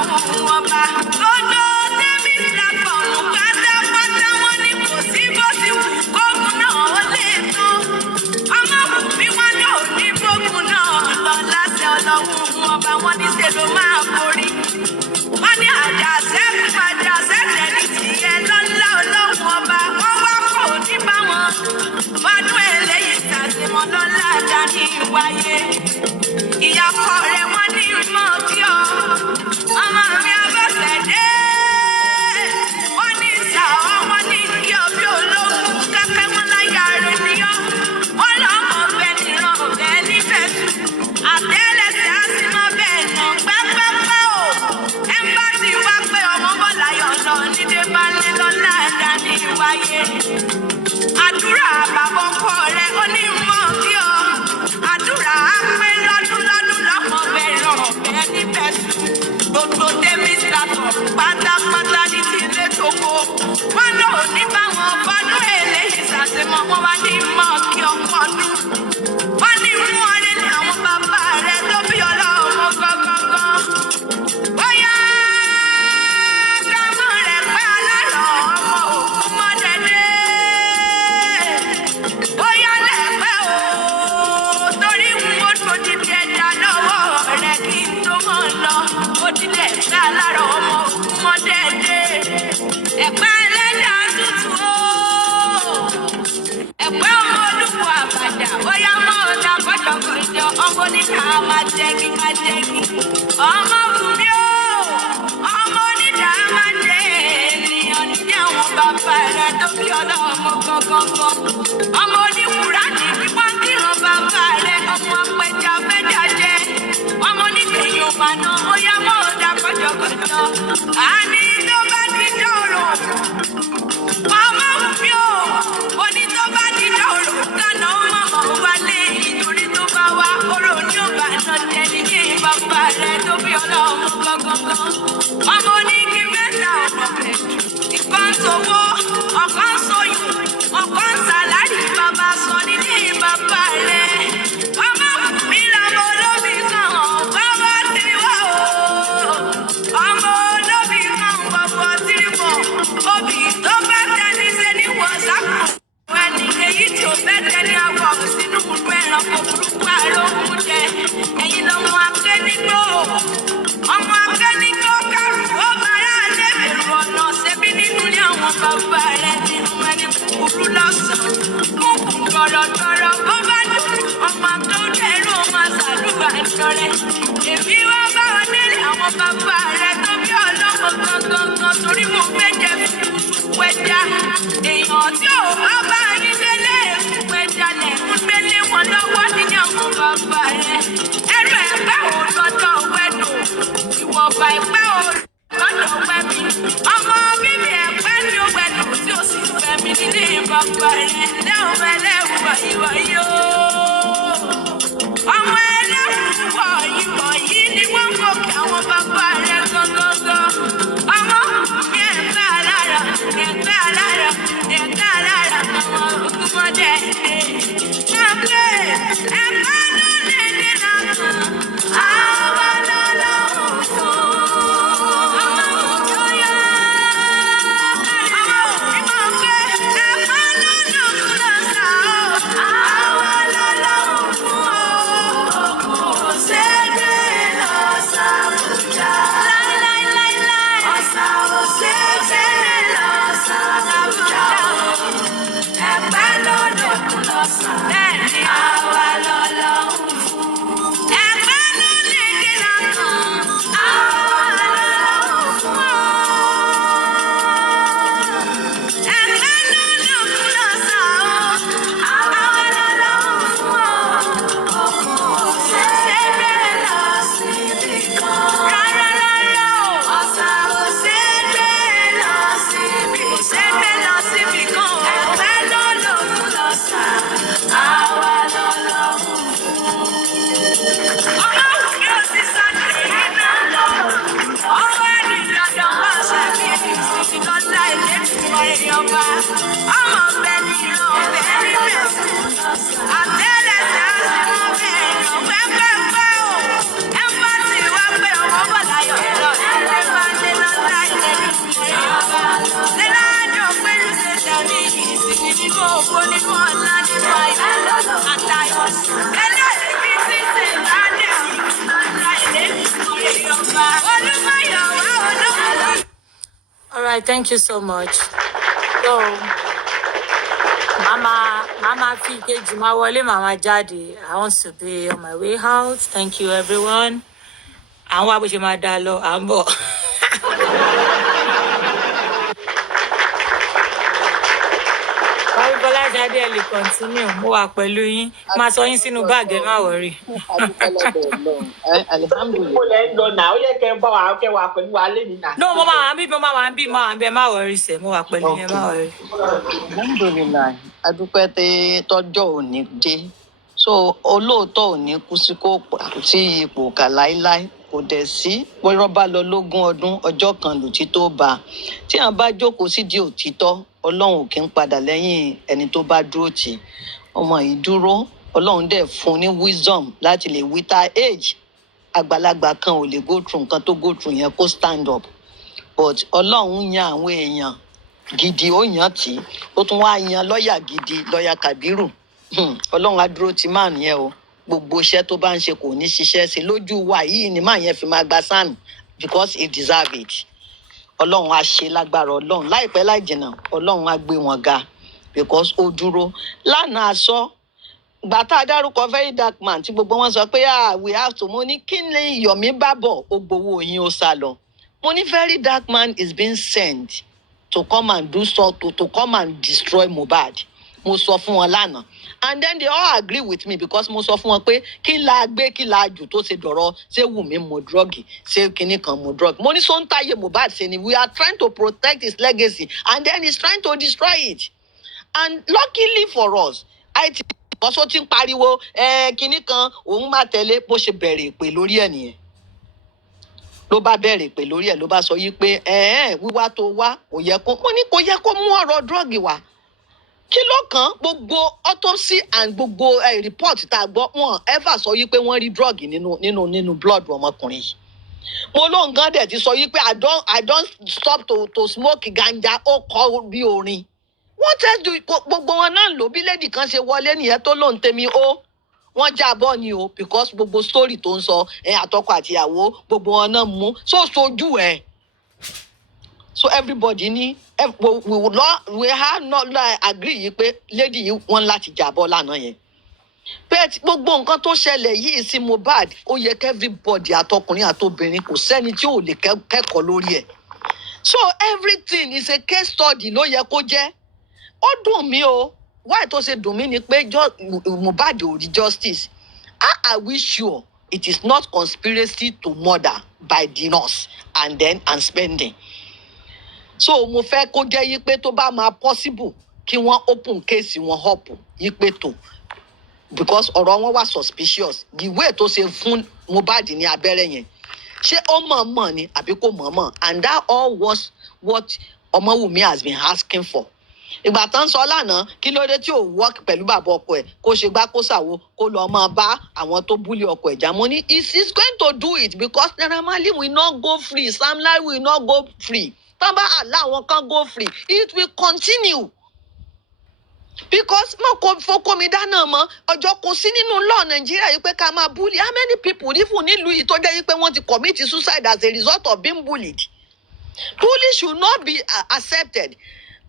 ọba. Lọ́dọ̀ Tẹ́mi platform pátápátá wọ́n ní kò sí bó ti wù kóògùn náà ó lè tán. Ọmọ mi wọ́n ní òní gbógun náà lọ láṣẹ Ọlọ́run ọba wọn ní ṣe ló máa borí. Wọ́n ní àjàṣẹ́ tẹ̀lé tìyẹn lọ́lá Ọlọ́run ọba. Wọ́n wá kò ní báwọn fọdún eléyìí ṣàṣemọ́ lọ́lá dání wáyé. Ìyàpọ̀ rẹ̀ wọ́n ní mọ̀ kí ọ. Ọmọ mi Abọ́sẹ̀dé. Wọ́n ní ìṣàwọ̀ wọ́n ní kí ọ bí ológun kẹ́kẹ́ wọn láyà rẹ̀ ní ọ. Wọ́n lọ́mọ bẹ́ẹ̀ nìran bẹ́ẹ̀ níbẹ̀ sùn. Àtẹ́lẹsẹ̀ á sì mọ bẹ́ẹ̀ nà pẹ́pẹ́pẹ́ o. Ẹ bá ti wá pé ọmọ bọ́lá yọ̀ lọ nídé bá lé lọ́lá dání wáyé. Àdúrà bàbá ọkọ rẹ̀ ó ní mọ̀ kí ọ. Àdúrà á pé lọ́dún lọ́mọ bẹ̀rẹ̀ ọ̀bẹ níbẹ̀ sùn. Gbogbo Tẹ́mi platform pátápátá ní ti ilé tó kó. Wọ́n lò ní báwọn fọdún eléyìí ṣàṣemọ́ wọn wá ní mọ̀ kí ọkọ ọdún. Wọ́n ní mú ọdẹ ní àwọn bàbá rẹ̀ tó bí ọlọ́mọ gangan. Bóyá kámọ́ rẹ̀ pẹ́ alárọ̀ ọmọ òkú mọ́ dẹ́dẹ́. Bóyá lẹ́pẹ́ o, torí mo tó ti di ẹja lọ́wọ́ rẹ̀ kí n tó mọ̀ lọ. Ó ti lẹ̀ pẹ́ alárọ̀ ọmọ òkú mọ́ dẹ́dẹ́. Ẹ̀pẹ́ ẹlẹ́dà tútù o. Ẹ̀pẹ́ ọmọ olúwo àbàdà. Bóyá mọ́ ọ̀dà kọ́jọkọ́jọ ọmọ oníkà máa jẹ́gi. Ọmọ Bùnmi o, ọmọ onídà máa jẹ́ ènìyàn ní àwọn bàbá rẹ̀ tó bí ọlọ́mọ gangan. Ọmọ oníwúrà ní wíwọ́n kírun bàbá rẹ̀ ọmọ apẹja fẹ́jà jẹ́. Ọmọ oníkèyí ò máa ná bóyá mọ́ ọ̀dà kọ́jọkọ́jọ. Àní tó bá ti dọ̀rọ̀. Ọmọ Bùnmi o, oní tó bá ti dọ̀rọ̀ kánà ọmọ wálé nítorí tó bá wá oró ní ọba náà tẹ̀lé ní bàbá rẹ̀ tó bí ọlọ́mọ gangan. Ọmọ oníkì mẹ́ta ọmọ rẹ̀ ìkan sowó ọ̀kan sóyún ọ̀kan sàlárì bàbá sọ nílé bàbá rẹ̀. Ọmọ mi lọ́mọ olóbì kan bàbá tìrì wá o. Ọmọ olóbì kan bàbá tìrì wọ̀. Obì tó bá tẹ́ni ṣe ní wọ̀sápù. Ẹni èyí tí ò fẹ́ tẹ́ni àwọ̀ sínú ìlú ẹranko burúkú àlóhùn jẹ. Ẹ̀yin lọ́mọ akẹ́nigbó. Ọmọ akẹ́nigbó kárù ó bára lébèrè ọ̀nà ṣẹ́bí nínú ní àwọn bàbá rẹ̀ nínú ẹni kúkúrú lọ́sàn-án. Kúkú gbọ̀rọ̀gbọ̀rọ̀ bó bá dùn ọmọ tó dẹ̀rù ọmọ àṣàlùbà ìṣọ̀rẹ́. Èmi wá bá ọ délé àwọn bàbá rẹ̀ tó bí ọlọ́mọ gangan torí mo fẹ́ jẹ fúfú ẹja. Èèyàn tí ò bá bá yín délé fúfú ẹja lẹ̀ ń gbélé wọn lọ́wọ́ nínú àwọn bàbá rẹ̀. Ẹrù ẹ̀pẹ́ ò lọ́dọ̀ wẹ́dò. Ìwọ̀nba ẹ̀pẹ́ ò lọ́dọ̀ wẹ́mi. Ọmọ bíbí ẹ̀pẹ́ ni ó wẹ̀dò tí ó sì fẹ́ mi nílé bàbá rẹ̀. Lẹ́hùn ẹlẹ́hùn wọ̀nyí o. Ọmọ ẹlẹ́hùn wọ̀nyí ni wọ́n kọ́ kí àwọn bàbá rẹ̀ gangan. Ọmọ mi ẹ̀gbẹ́ alára. All right, thank you so much. So, Mama Fike Jumawale, Mama Jadi, I want to be on my way out. Thank you, everyone. And what was your madalo? Ambo. Jáde ẹ lè continue mo wà pẹ̀lú yín máa sọ yín sínú báàgì ẹ má wọrí. No, mo máa wà ń bí ẹ má wọrí sẹ mo wà pẹ̀lú yín ẹ má wọrí. Alhamdulillah adúpẹ́ tọ́jọ́ òní dé so olóòótọ́ òní kú sí ipò kà láíláí kò dẹ̀ sí bóyá bá lọ lógún ọdún ọjọ́ kan lòtítọ́ bá tí à ń bá jókòó sídìí òtítọ́ ọlọ́run kì í padà lẹ́yìn ẹni tó bá dúró tì ọmọ yìí dúró ọlọ́run dẹ̀ fún ní wisdom láti lè wither age àgbàlagbà kan ò lè go through nǹkan tó go through yẹn kó stand up but ọlọ́run yan àwọn èèyàn gidi ó yàn tí ó tún wá yan lọ́ọ̀yà gidi lọ́ọ̀yà Kàbírù ọlọ́run á dúró ti máà nìyẹn o gbogbo iṣẹ́ tó bá ń ṣe kò ní ṣiṣẹ́ sí lójú wa yìí ni máà yẹn fi máa gba sáànù because he deserve it ọlọ́run á ṣe lágbára ọlọ́run láìpẹ́ láì jìnnà ọlọ́run á gbé wọn ga because ó dúró lánàá aṣọ gbà tá a dárúkọ very dark man tí gbogbo wọn sọ pé we have to mo ní kí ni Yomi bá bọ̀ ó gbowó yín ó sá lọ mo ní very dark man is being sent to come and do so to come and destroy Mohbad mo sọ fún wọn lánàá and then they all agree with me because mo sọ fún wọn pé kí la gbé kí la jù tó ṣe dọ̀rọ̀ ṣé Wùmí mo drọ́gì ṣé kinní kan mo drọ́gì mo ní sọ́ńtàyè Mohbad ṣe ni we are trying to protect his legacy and then he's trying to destroy it and luckily for us it because ó ti ń pariwo kinní kan òun máa tẹ̀lé bó ṣe bẹ̀rẹ̀ ìpè lórí ẹ̀ nìyẹn ló bá bẹ̀rẹ̀ ìpè lórí ẹ̀ ló bá sọ yí pé wíwá tó wá kò yẹ kó mo ní kò yẹ kó mú ọ̀rọ̀ drọ́gì wá kí ló kàn gbogbo autopsy and gbogbo report tá a gbọ́ wọn ever sọ yí pé wọ́n rí drug nínú blood ọmọkùnrin yìí mo lóun gan dẹ̀ ti sọ yí pé I don't stop to smoke ganja ó kọ́ bí orin wọ́n tẹ́ gbogbo wọn náà lò bí lady kan ṣe wọlé nìyẹn tó lóun tèmi ó wọ́n jábọ́ ni o because gbogbo story tó ń sọ àtọkọ àtìyàwó gbogbo wọn náà mú sojú ẹ̀. So everybody ní we have not agree yìí pé lady yìí wọ́n láti jábọ́ lánàá yẹn but gbogbo nǹkan tó ṣẹlẹ̀ yìí sí Mohbad ó yẹ kí everybody àtọkùnrin àtobìnrin kò sẹ́ni tí ò lè kẹ́kọ̀ọ́ lórí ẹ̀ so everything is a case study ló yẹ kó jẹ́ ó dùn mí o why tó ṣe dùn mí ni pé Mohbad ò rí justice are we sure it is not conspiracy to murder by the nurse and spending. So mo fẹ́ kó jẹ́ yí pé tó bá máa possible kí wọ́n open case wọn up yí pé tó because ọ̀rọ̀ wọn wà suspicious the way tó ṣe fún Mohbad ní abẹ́rẹ́ yẹn ṣé ó mọ̀ọ́mọ̀ ni àbí kò mọ̀ọ́mọ̀ and that all was what Ọmọwùmí has been asking for. Ìgbà tán sọ lánàá kí ló dé tí ò work pẹ̀lú bàbá ọkọ ẹ̀ kó ṣe gbá kó ṣàwo kó lọ máa bá àwọn tó búlì ọkọ ẹ̀ jà mo ní he's going to do it because Naira Marley will not go free Sam Larry will not go free. Tán bá àlá àwọn kan go free it will continue because mo kò fọkọ mi dáná mọ́ ọjọ́ kò sí nínú law Nàìjíríà yìí pé ká máa bully how many people even nílùú yìí tó jẹ́ yìí pé wọ́n ti commit suicide as a result of being bullied. Bullying should not be accepted.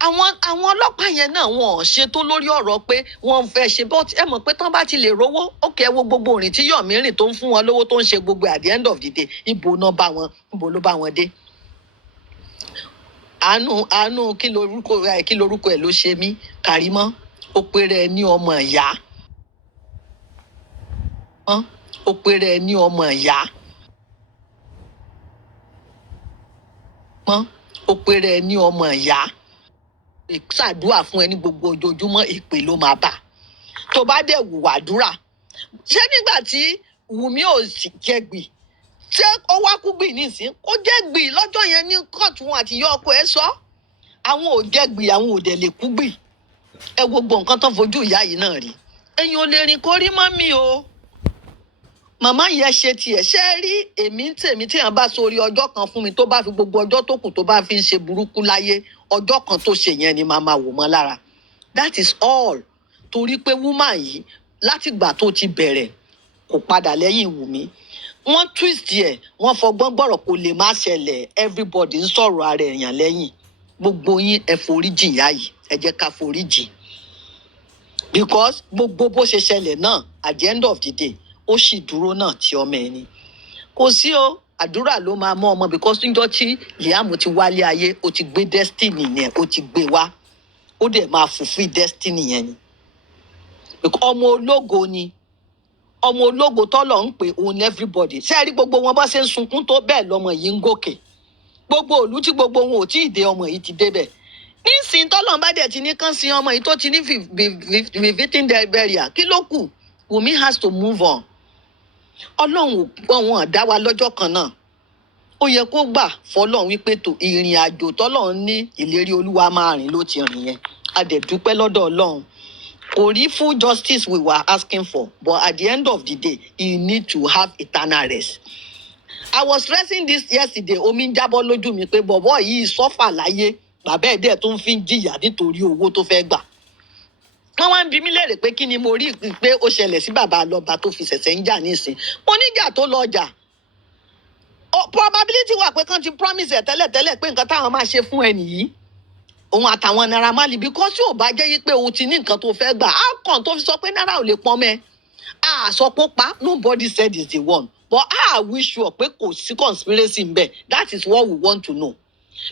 àwọn ọlọ́pàá yẹn náà wọn ò ṣe tó lórí ọ̀rọ̀ pé wọ́n fẹ́ ṣe bọ́ọ̀tì ẹ mọ̀ pé tán bá ti lè rówó ó kẹ́ wo gbogbo òrìn tí Yọ̀mí rìn tó ń fún wọn lówó tó ń ṣe gbogbo at the end of the day ibo ló bá wọn dé. àánú kí lorúkọ ẹ ló ṣe mí Kàrímọ́ ó péré ní ọmọ ìyá ó péré ní ọmọ ìyá ó péré ní ọmọ ìyá ṣàdúrà fún ẹ ní gbogbo ojoojúmọ́ ìpè ló máa bà tó bá dẹ̀ wùwàdúrà ṣé nígbà tí Wùmí ò sì jẹgbì ṣé ó wá kú gbì nísìn ó jẹgbì lọ́jọ́ yẹn ní kóòtù wọn àti yọ ọkọ ẹ sọ àwọn ò jẹgbì àwọn ò dẹ̀ lè kú gbì ẹ gbogbo nǹkan tó fojú ìyá yìí náà rí ẹ̀yin ò lè rìn kó rí mọ́ mi o màmá yẹn ṣe tiẹ̀ ṣe rí èmi ń tèmi tí yàn bá sórí ọjọ́ kan fún mi tó bá fi gbogbo ọjọ́ tó kù tó bá fi ń ṣe burúkú láyé ọjọ́ kan tó ṣe yẹn ni màá máa wò mọ́ lára that is all torí pé woman yìí látìgbà tó ti bẹ̀rẹ̀ kò padà lẹ́yìn Wùmí wọ́n twist ẹ̀ wọ́n fọgbọ́n gbọ́rọ̀ kò lè má ṣẹlẹ̀ everybody ń sọ̀rọ̀ ara èèyàn lẹ́yìn gbogbo yín ẹ foríjì ìyá yìí ẹ jẹ́ ká foríjì because gbogbo bó ṣe ṣẹlẹ̀ náà at the end of the day ó sì dúró náà tí ọmọ ẹni kò sí o àdúrà ló máa mọ ọmọ because níjọ́ tí Liam ti wálé ayé ó ti gbé destiny yẹn ó ti gbé wá ó dẹ̀ máa fulfill destiny yẹn ni ọmọ ológo ni ọmọ ológo tọ́lọ̀ ń pè òun everybody ṣé ẹ rí gbogbo wọn bá ṣe ń sunkún tó bẹ́ẹ̀ lọmọ yìí ń gòkè gbogbo òlú tí gbogbo wọn ò tí ì dé ọmọ yìí ti débẹ̀ nísìnyí tọ́lọ̀ bá dẹ̀ ti ní kán sin ọmọ yìí tó ti ní visiting their burial kí ló kù Wùmí has to move on ọlọ́run ò gbọ́ wọn dá wa lọ́jọ́ kan náà ó yẹ kó gbà fọlọ́run wípé tó ìrìn àjò tọ́lọ́run ní ìlérí olúwa máa rìn ló ti rìn yẹn a dẹ̀ dúpẹ́ lọ́dọ̀ ọlọ́run kò rí full justice we were asking for but at the end of the day he need to have eternal rest. I was stressing this yesterday omi ń jábọ́ lójú mi pé bọ̀bọ́ yìí sọ́fà láyé bàbá ẹ̀ dẹ̀ tó ń fi jìyà nítorí owó tó fẹ́ gbà wọ́n wá ń bi mí léèrè pé kí ni mo rí pé ó ṣẹlẹ̀ sí bàbá lọ́ba tó fi ṣẹ̀ṣẹ̀ ń jà nísìn mo níjà tó lọ jà probability wà pé kán ti promise ẹ̀ tẹ́lẹ̀tẹ́lẹ̀ pé nǹkan táwọn máa ṣe fún ẹnì yìí òun àtàwọn Naira Marley because tí ò bá jẹ́ yí pé òun ti ní nǹkan tó fẹ́ gbà á kàn tó fi sọ pé Naira ò lè pọ́n mẹ́ a sọ pé ó pa nobody said is the one but I wish you pé kò sí conspiracy ń bẹ that is what we want to know.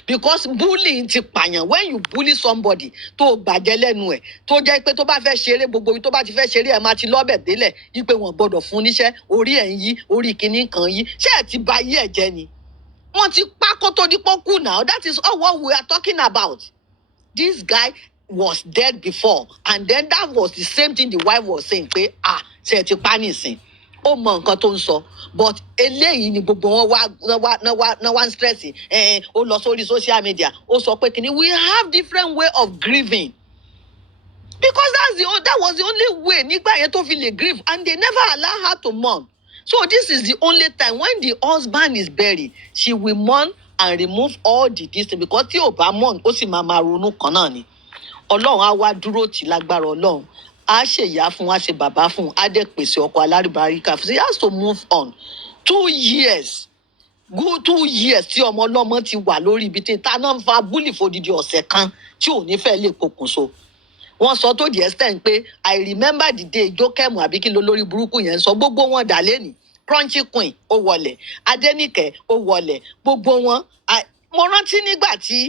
Because bullying ti pààyàn when you bully somebody tó gbàjẹ́ lẹ́nu ẹ̀ tó jẹ́ pé tó bá fẹ́ ṣeré gbogbo ibi tó bá ti fẹ́ ṣeré ẹ̀ máa ti lọ́bẹ̀ délẹ̀ yí pé wọ́n gbọ́dọ̀ fún níṣẹ́ orí ẹ̀ ń yí orí kìíní kan yí ṣé ẹ̀ ti ba yí ẹ̀ jẹ́ ni wọ́n ti pa kó tó di pọ́kù now that is all what we are talking about. This guy was dead before and then that was the same thing the wife was saying pé ṣe ẹ̀ ti pa nísìn ó mọ nǹkan tó ń sọ but eléyìí ni gbogbo wọn wá ń stress ó lọ sórí social media ó sọ pé kìíní we have different way of grieving because that was the only way nígbà yẹn tó fi lè grieve and they never allow her to mourn so this is the only time when the husband is buried she will mourn and remove all the distance because tí ò bá mourn ó sì máa ronú kan náà ni ọlọ́run á wá dúró tì lágbára ọlọ́run a ṣe ìyá fún wa ṣe bàbá fún a dẹ̀ pèsè ọkọ alárìbáríkà fún he has to move on 2 years good 2 years tí ọmọ ọlọ́mọ ti wà lórí ibi tí ta náà ń fa búlì fòdìdí ọ̀sẹ̀ kan tí ò ní fẹ́ lè pokùnso wọ́n sọ tó di extent pé I remember the day jókèmù àbí kí ló lórí burúkú yẹn sọ gbogbo wọn dà lẹ́nìí crunchy queen ó wọlẹ̀ Adéníkẹ́ ó wọlẹ̀ gbogbo wọn mo rántí nígbà tí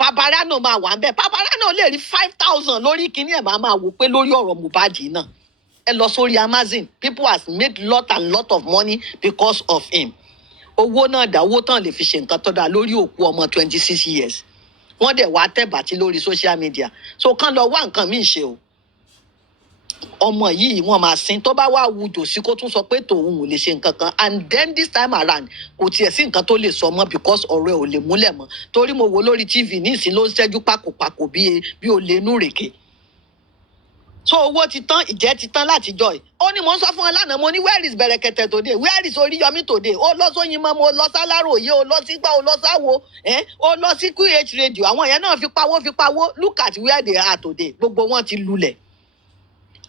paparano máa wà ń bẹ paparano lè rí 5,000 lórí kíní ẹ̀ máa wò pé lórí ọ̀rọ̀ Mohbad náà ẹ lọ sórí Amazon people has made lot and lot of money because of him owó náà dá owó tán lè fi ṣe nǹkan tó dáa lórí òkú ọmọ 26 years wọ́n dẹ̀ wá tẹ̀bàtì lórí social media so kán lọ wá nǹkan míì ṣe o ọmọ yìí wọ́n máa sin tó bá wá wùjò sí kó tún sọ pé tòun ò lè ṣe nǹkan kan and then this time around kò tiẹ̀ sí nǹkan tó lè sọ mọ́ because ọ̀rọ̀ ẹ̀ ò lè múlẹ̀ mọ́ torí mo wò lórí TV nísìnyí ló ń ṣẹ́jú pàkópàkó bí o lè nú rèké so owó ti tán ìjẹ́ ti tán látijọ́ ẹ̀ ó ní mo ń sọ fún ẹ lánàá mo ní where is Bẹ̀rẹ̀kẹ̀tẹ̀ today where is Oríyọmí today ó lọ sóyin mọ́ mo lọ sáláròyé ó lọ sígbà ó lọ sáwo ó lọ sí QH radio àwọn yẹn náà fi pawó look at where they are today gbogbo wọn ti lulẹ̀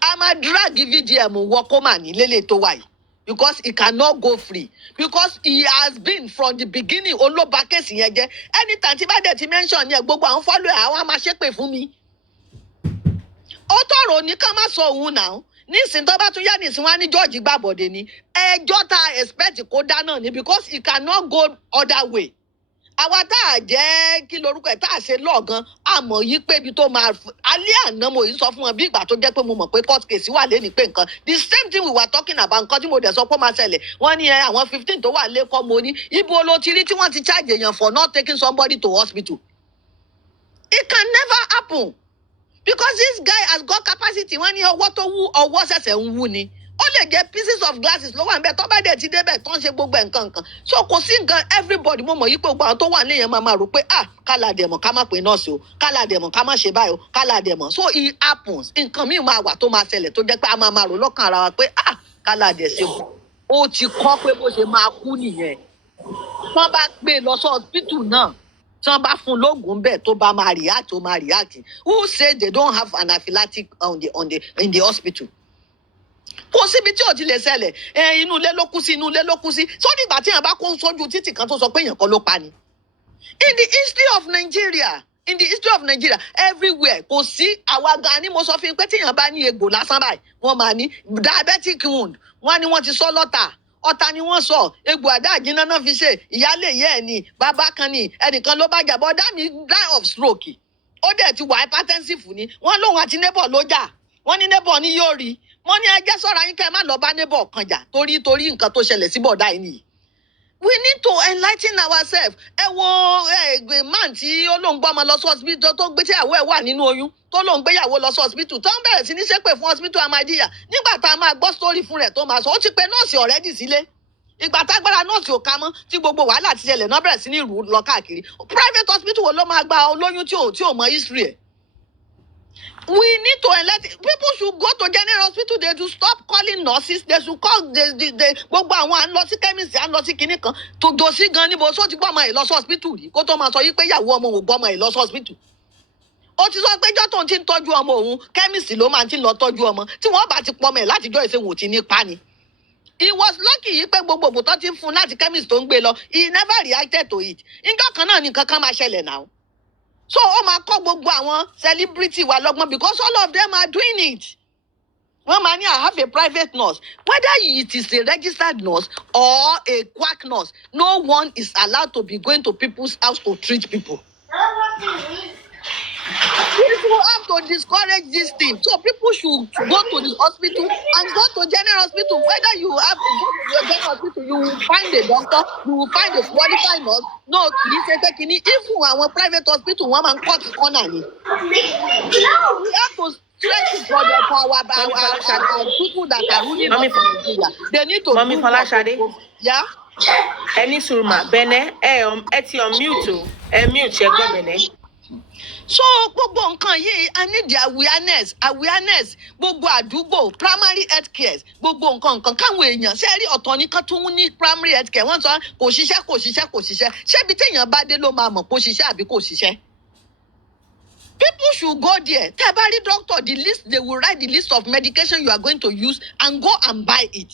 a máa drag VDM wọ kó mà ní lélẹ̀ tó wà yìí because he cannot go free because he has been from the beginning olóba case yẹn jẹ́ anytime tí bá dẹ̀ ti mention yẹn gbogbo àwọn follower àwọn máa ṣépè fún mi ó tọrọ ní ká má sọ òun náà nísìnyí tó bá tún yá nísìnyí wọn á ní George gbàbọ̀dé ni ẹjọ́ tá a expect kó dá náà ni because he cannot go other way àwa tá a jẹ́ kí lorúkọ ẹ̀ tá a ṣe lọ́ọ̀gan àmọ́ yí pé ibi tó máa alẹ́ àná mo yìí sọ fún wọn bí ìgbà tó jẹ́ pé mo mọ̀ pé court case wà lẹ́ni pé nǹkan the same thing we were talking about nǹkan tí mo dẹ̀ sọ pé ó máa ṣẹlẹ̀ wọ́n ní àwọn 15 tó wà lẹ́kọ́ mo ní ibo ló ti rí tí wọ́n ti charge èèyàn for not taking somebody to hospital it can never happen because this guy has got capacity wọ́n ní ọwọ́ tó wú ọwọ́ ṣẹ̀ṣẹ̀ ń wú ni ó lè jẹ́ pieces of glasses ló wà níbẹ̀ tó bá dẹ̀ ti débẹ̀ tó ń ṣe gbogbo nǹkan so kò sí nǹkan everybody mo mọ̀ yí pé gbogbo àwọn tó wà nílẹ̀ yẹn máa rò pé kálá dẹ̀mọ̀ ká má pè nọ́ọ̀sì o kálá dẹ̀mọ̀ ká má ṣe báyìí o kálá dẹ̀mọ̀ so it happens nǹkan míì máa wà tó máa ṣẹlẹ̀ tó jẹ́ pé a máa rò lọ́kàn ara wa pé kálá dẹ̀ ṣe bọ̀ ó ti kọ́ pé bó ṣe máa kú nìyẹn wọ́n bá gbé lọ sí hospital náà tí wọ́n bá fún lóògùn bẹ́ẹ̀ tó bá máa react ó máa react who say they don't have anaphylactic in the hospital kò síbi tí ò ti lè ṣẹlẹ̀ inú ilé ló kú sí sórí ìgbà tí èèyàn bá kó sójú títì kan tó sọ pé èèyàn kan ló pa ni in the history of Nigeria everywhere kò sí àwa gan ni mo sọ fún yín pé tí èèyàn bá ní egbò lásán báyìí wọ́n máa ní diabetic wound wọ́n ní wọ́n ti sọ lọ́tà ọ̀tá ni wọ́n sọ egbò àdáàjínà náà fi ṣe ìyálé ìyá ẹ̀ ni bàbá kan ni ẹnìkan ló bá jà bọ́ dá mi die of stroke ó dẹ̀ ti wà hypertensive ni wọ́n lóun àti neighbor ló jà wọ́n ní neighbor ni yóò rí wọ́n ní ẹjẹ́ sọ̀rọ̀ yín kẹ́ ẹ má lọ bá neighbor kan jà torí nǹkan tó ṣẹlẹ̀ sí bọ̀dá yìí nìyí. We need to enlighten ourselves. Ẹ wo man tí ó lóun gbọ́ ọmọ lọ sí hospital tó gbé tíyàwó ẹ̀ wà nínú oyún tó lóun gbéyàwó lọ sí hospital tó ń bẹ̀rẹ̀ sí ní ṣépè fún hospital Ahmadiyya nígbà tá a máa gbọ́ story fún rẹ̀ tó máa sọ ó ti pe nọ́ọ̀sì already sílé ìgbà tágbára nọ́ọ̀sì ò ká mọ́ tí gbogbo wàhálà ti ṣẹlẹ̀ náà bẹ̀rẹ̀ sí ní rù lọ káàkiri private hospital wo ló máa gba olóyún tí ò mọ history ẹ̀. We need to enlighten people should go to general hospital. They should stop calling nurses. They should call the gbogbo àwọn à ń lọ sí chemist à ń lọ sí kinní kan tó dòsí gan níbo sọ ti gbọ́ ọmọ ẹ̀ lọ sí hospital rí kó tó máa sọ yí pé ìyàwó ọmọ òun gbọ́ ọmọ ẹ̀ lọ sí hospital. Ó ti sọ pé ìjọ́ tó ń ti ń tọ́jú ọmọ òun chemist ló máa ti ń lọ tọ́jú ọmọ tí wọ́n bá ti pọ̀ ọmọ ẹ̀ látijọ́ ìṣe wò ti ní pa ni. He was lucky yìí pé gbogbo òbò tó ti ń fún láti chemist tó ń gbé lọ he never reacted to it. Ìjọ́ kan náà ni nǹkan kan máa ṣẹlẹ̀ náà. So ó máa kọ́ gbogbo àwọn celebrity wa lọ́gbọ́n because all of them are doing it. One man, I have a private nurse. Whether it is a registered nurse or a quack nurse, no one is allowed to be going to people's house to treat people. People have to discourage this thing. So people should go to the hospital and go to general hospital. Whether you have to go to the general hospital, you will find a doctor, you will find a qualified nurse. No, even our private hospital, one man cut the corner. We have to stretch it for our people that are ruling Nigeria. They need to Mommy Falashade. Yeah. Any surma bene eti on mute mute che go bene. So gbogbo nǹkan yìí I need the awareness gbogbo àdúgbò primary health care gbogbo nǹkan káwọn èèyàn ṣe rí ọ̀tọ̀ nìkan tó ní primary health care wọ́n sọ kò ṣiṣẹ́ ṣé ibi téèyàn bá dé ló máa mọ̀ kó ṣiṣẹ́ àbí kò ṣiṣẹ́. People should go there. Tẹ́ bá rí doctor the list they will write the list of medication you are going to use and go and buy it.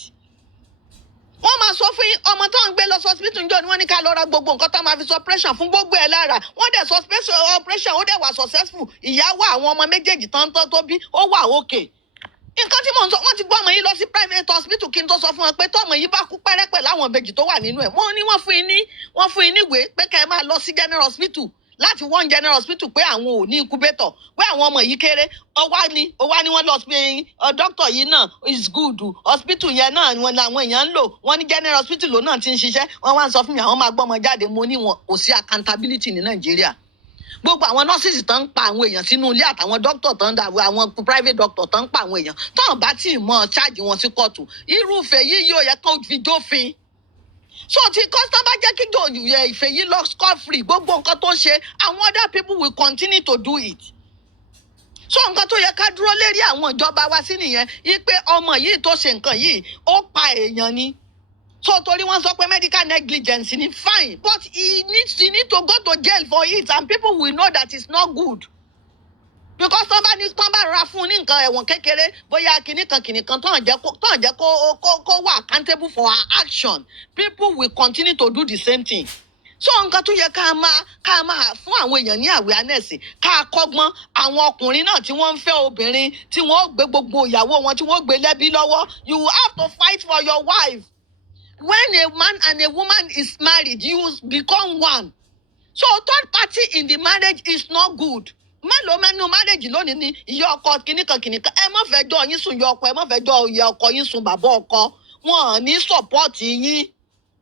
Wọ́n máa sọ fún yín ọmọ tó ń gbé lọ hospital njọ́ ni wọ́n ní ká lọ ra gbogbo nǹkan tó máa fi sọ pressure fún gbogbo ẹ̀ lára wọ́n dẹ̀ sọ special operation ó dẹ̀ wà successful ìyàwó àwọn ọmọ méjèèjì tán tó bí ó wà okay. Nǹkan tí mò ń sọ wọ́n ti gbọ́ ọmọ yìí lọ sí private hospital kí n tó sọ fún wọn pé tọ́mọ yìí bá kú pẹ́rẹ́pẹ́ láwọn ìbejì tó wà nínú ẹ̀ wọ́n ní wọ́n fún yín níwèé pé ká ẹ máa lọ sí general hospital láti one general hospital pé àwọn ò ní incubator pé àwọn ọmọ yìí kéré ó wá ní wọ́n lọ pé doctor yìí náà is good hospital yẹn náà wọn làwọn èèyàn ń lò wọ́n ní general hospital ló náà ti ń ṣiṣẹ́ wọ́n wá ń sọ fún mi àwọn máa gbọ́ ọmọ jáde mo ní wọn kò sí accountability ní Nàìjíríà gbogbo àwọn nurses tán ń pa àwọn èèyàn sínú ilé àtàwọn doctor tán dà àwọn private doctor tán ń pa àwọn èèyàn tán bá tí ì mọ charge wọn sí kóòtù irúfẹ́ yìí yóò yẹ kó fi jófin. So tí customer jẹ́ kí ìfẹ́ yìí lọ scot free gbogbo nǹkan tó ṣe àwọn other people will continue to do it. So nǹkan tó yẹ ká dúró lérí àwọn ìjọba wa sí nìyẹn yí pé ọmọ yìí tó ṣe nǹkan yìí ó pa èèyàn ni. So torí wọ́n sọ pé medical negligence ni fine but he need to go to jail for it and people will know that it's not good. because tán bá ra fún ní nǹkan ẹ̀wọ̀n kékeré bóyá kìnnìkan tán jẹ́ kó wà accountable for our action, people will continue to do the same thing. So nǹkan tó yẹ ká máa fún àwọn èèyàn ní awareness, ká kọ́gbọ́n àwọn ọkùnrin náà tí wọ́n ń fẹ́ obìnrin tí wọ́n gbé gbogbo ìyàwó wọn tí wọ́n gbé lẹ́bí lọ́wọ́. You have to fight for your wife. When a man and a woman is married, you become one. So third party in the marriage is not good. Mẹ́nu marriage lónìí ni ìyá ọkọ kìnnìkan ẹ má fẹjọ́ yín sùn ìyá ọkọ, ẹ má fẹjọ́ ìyá ọkọ yín sùn bàbá ọkọ, wọn ò ní support yín.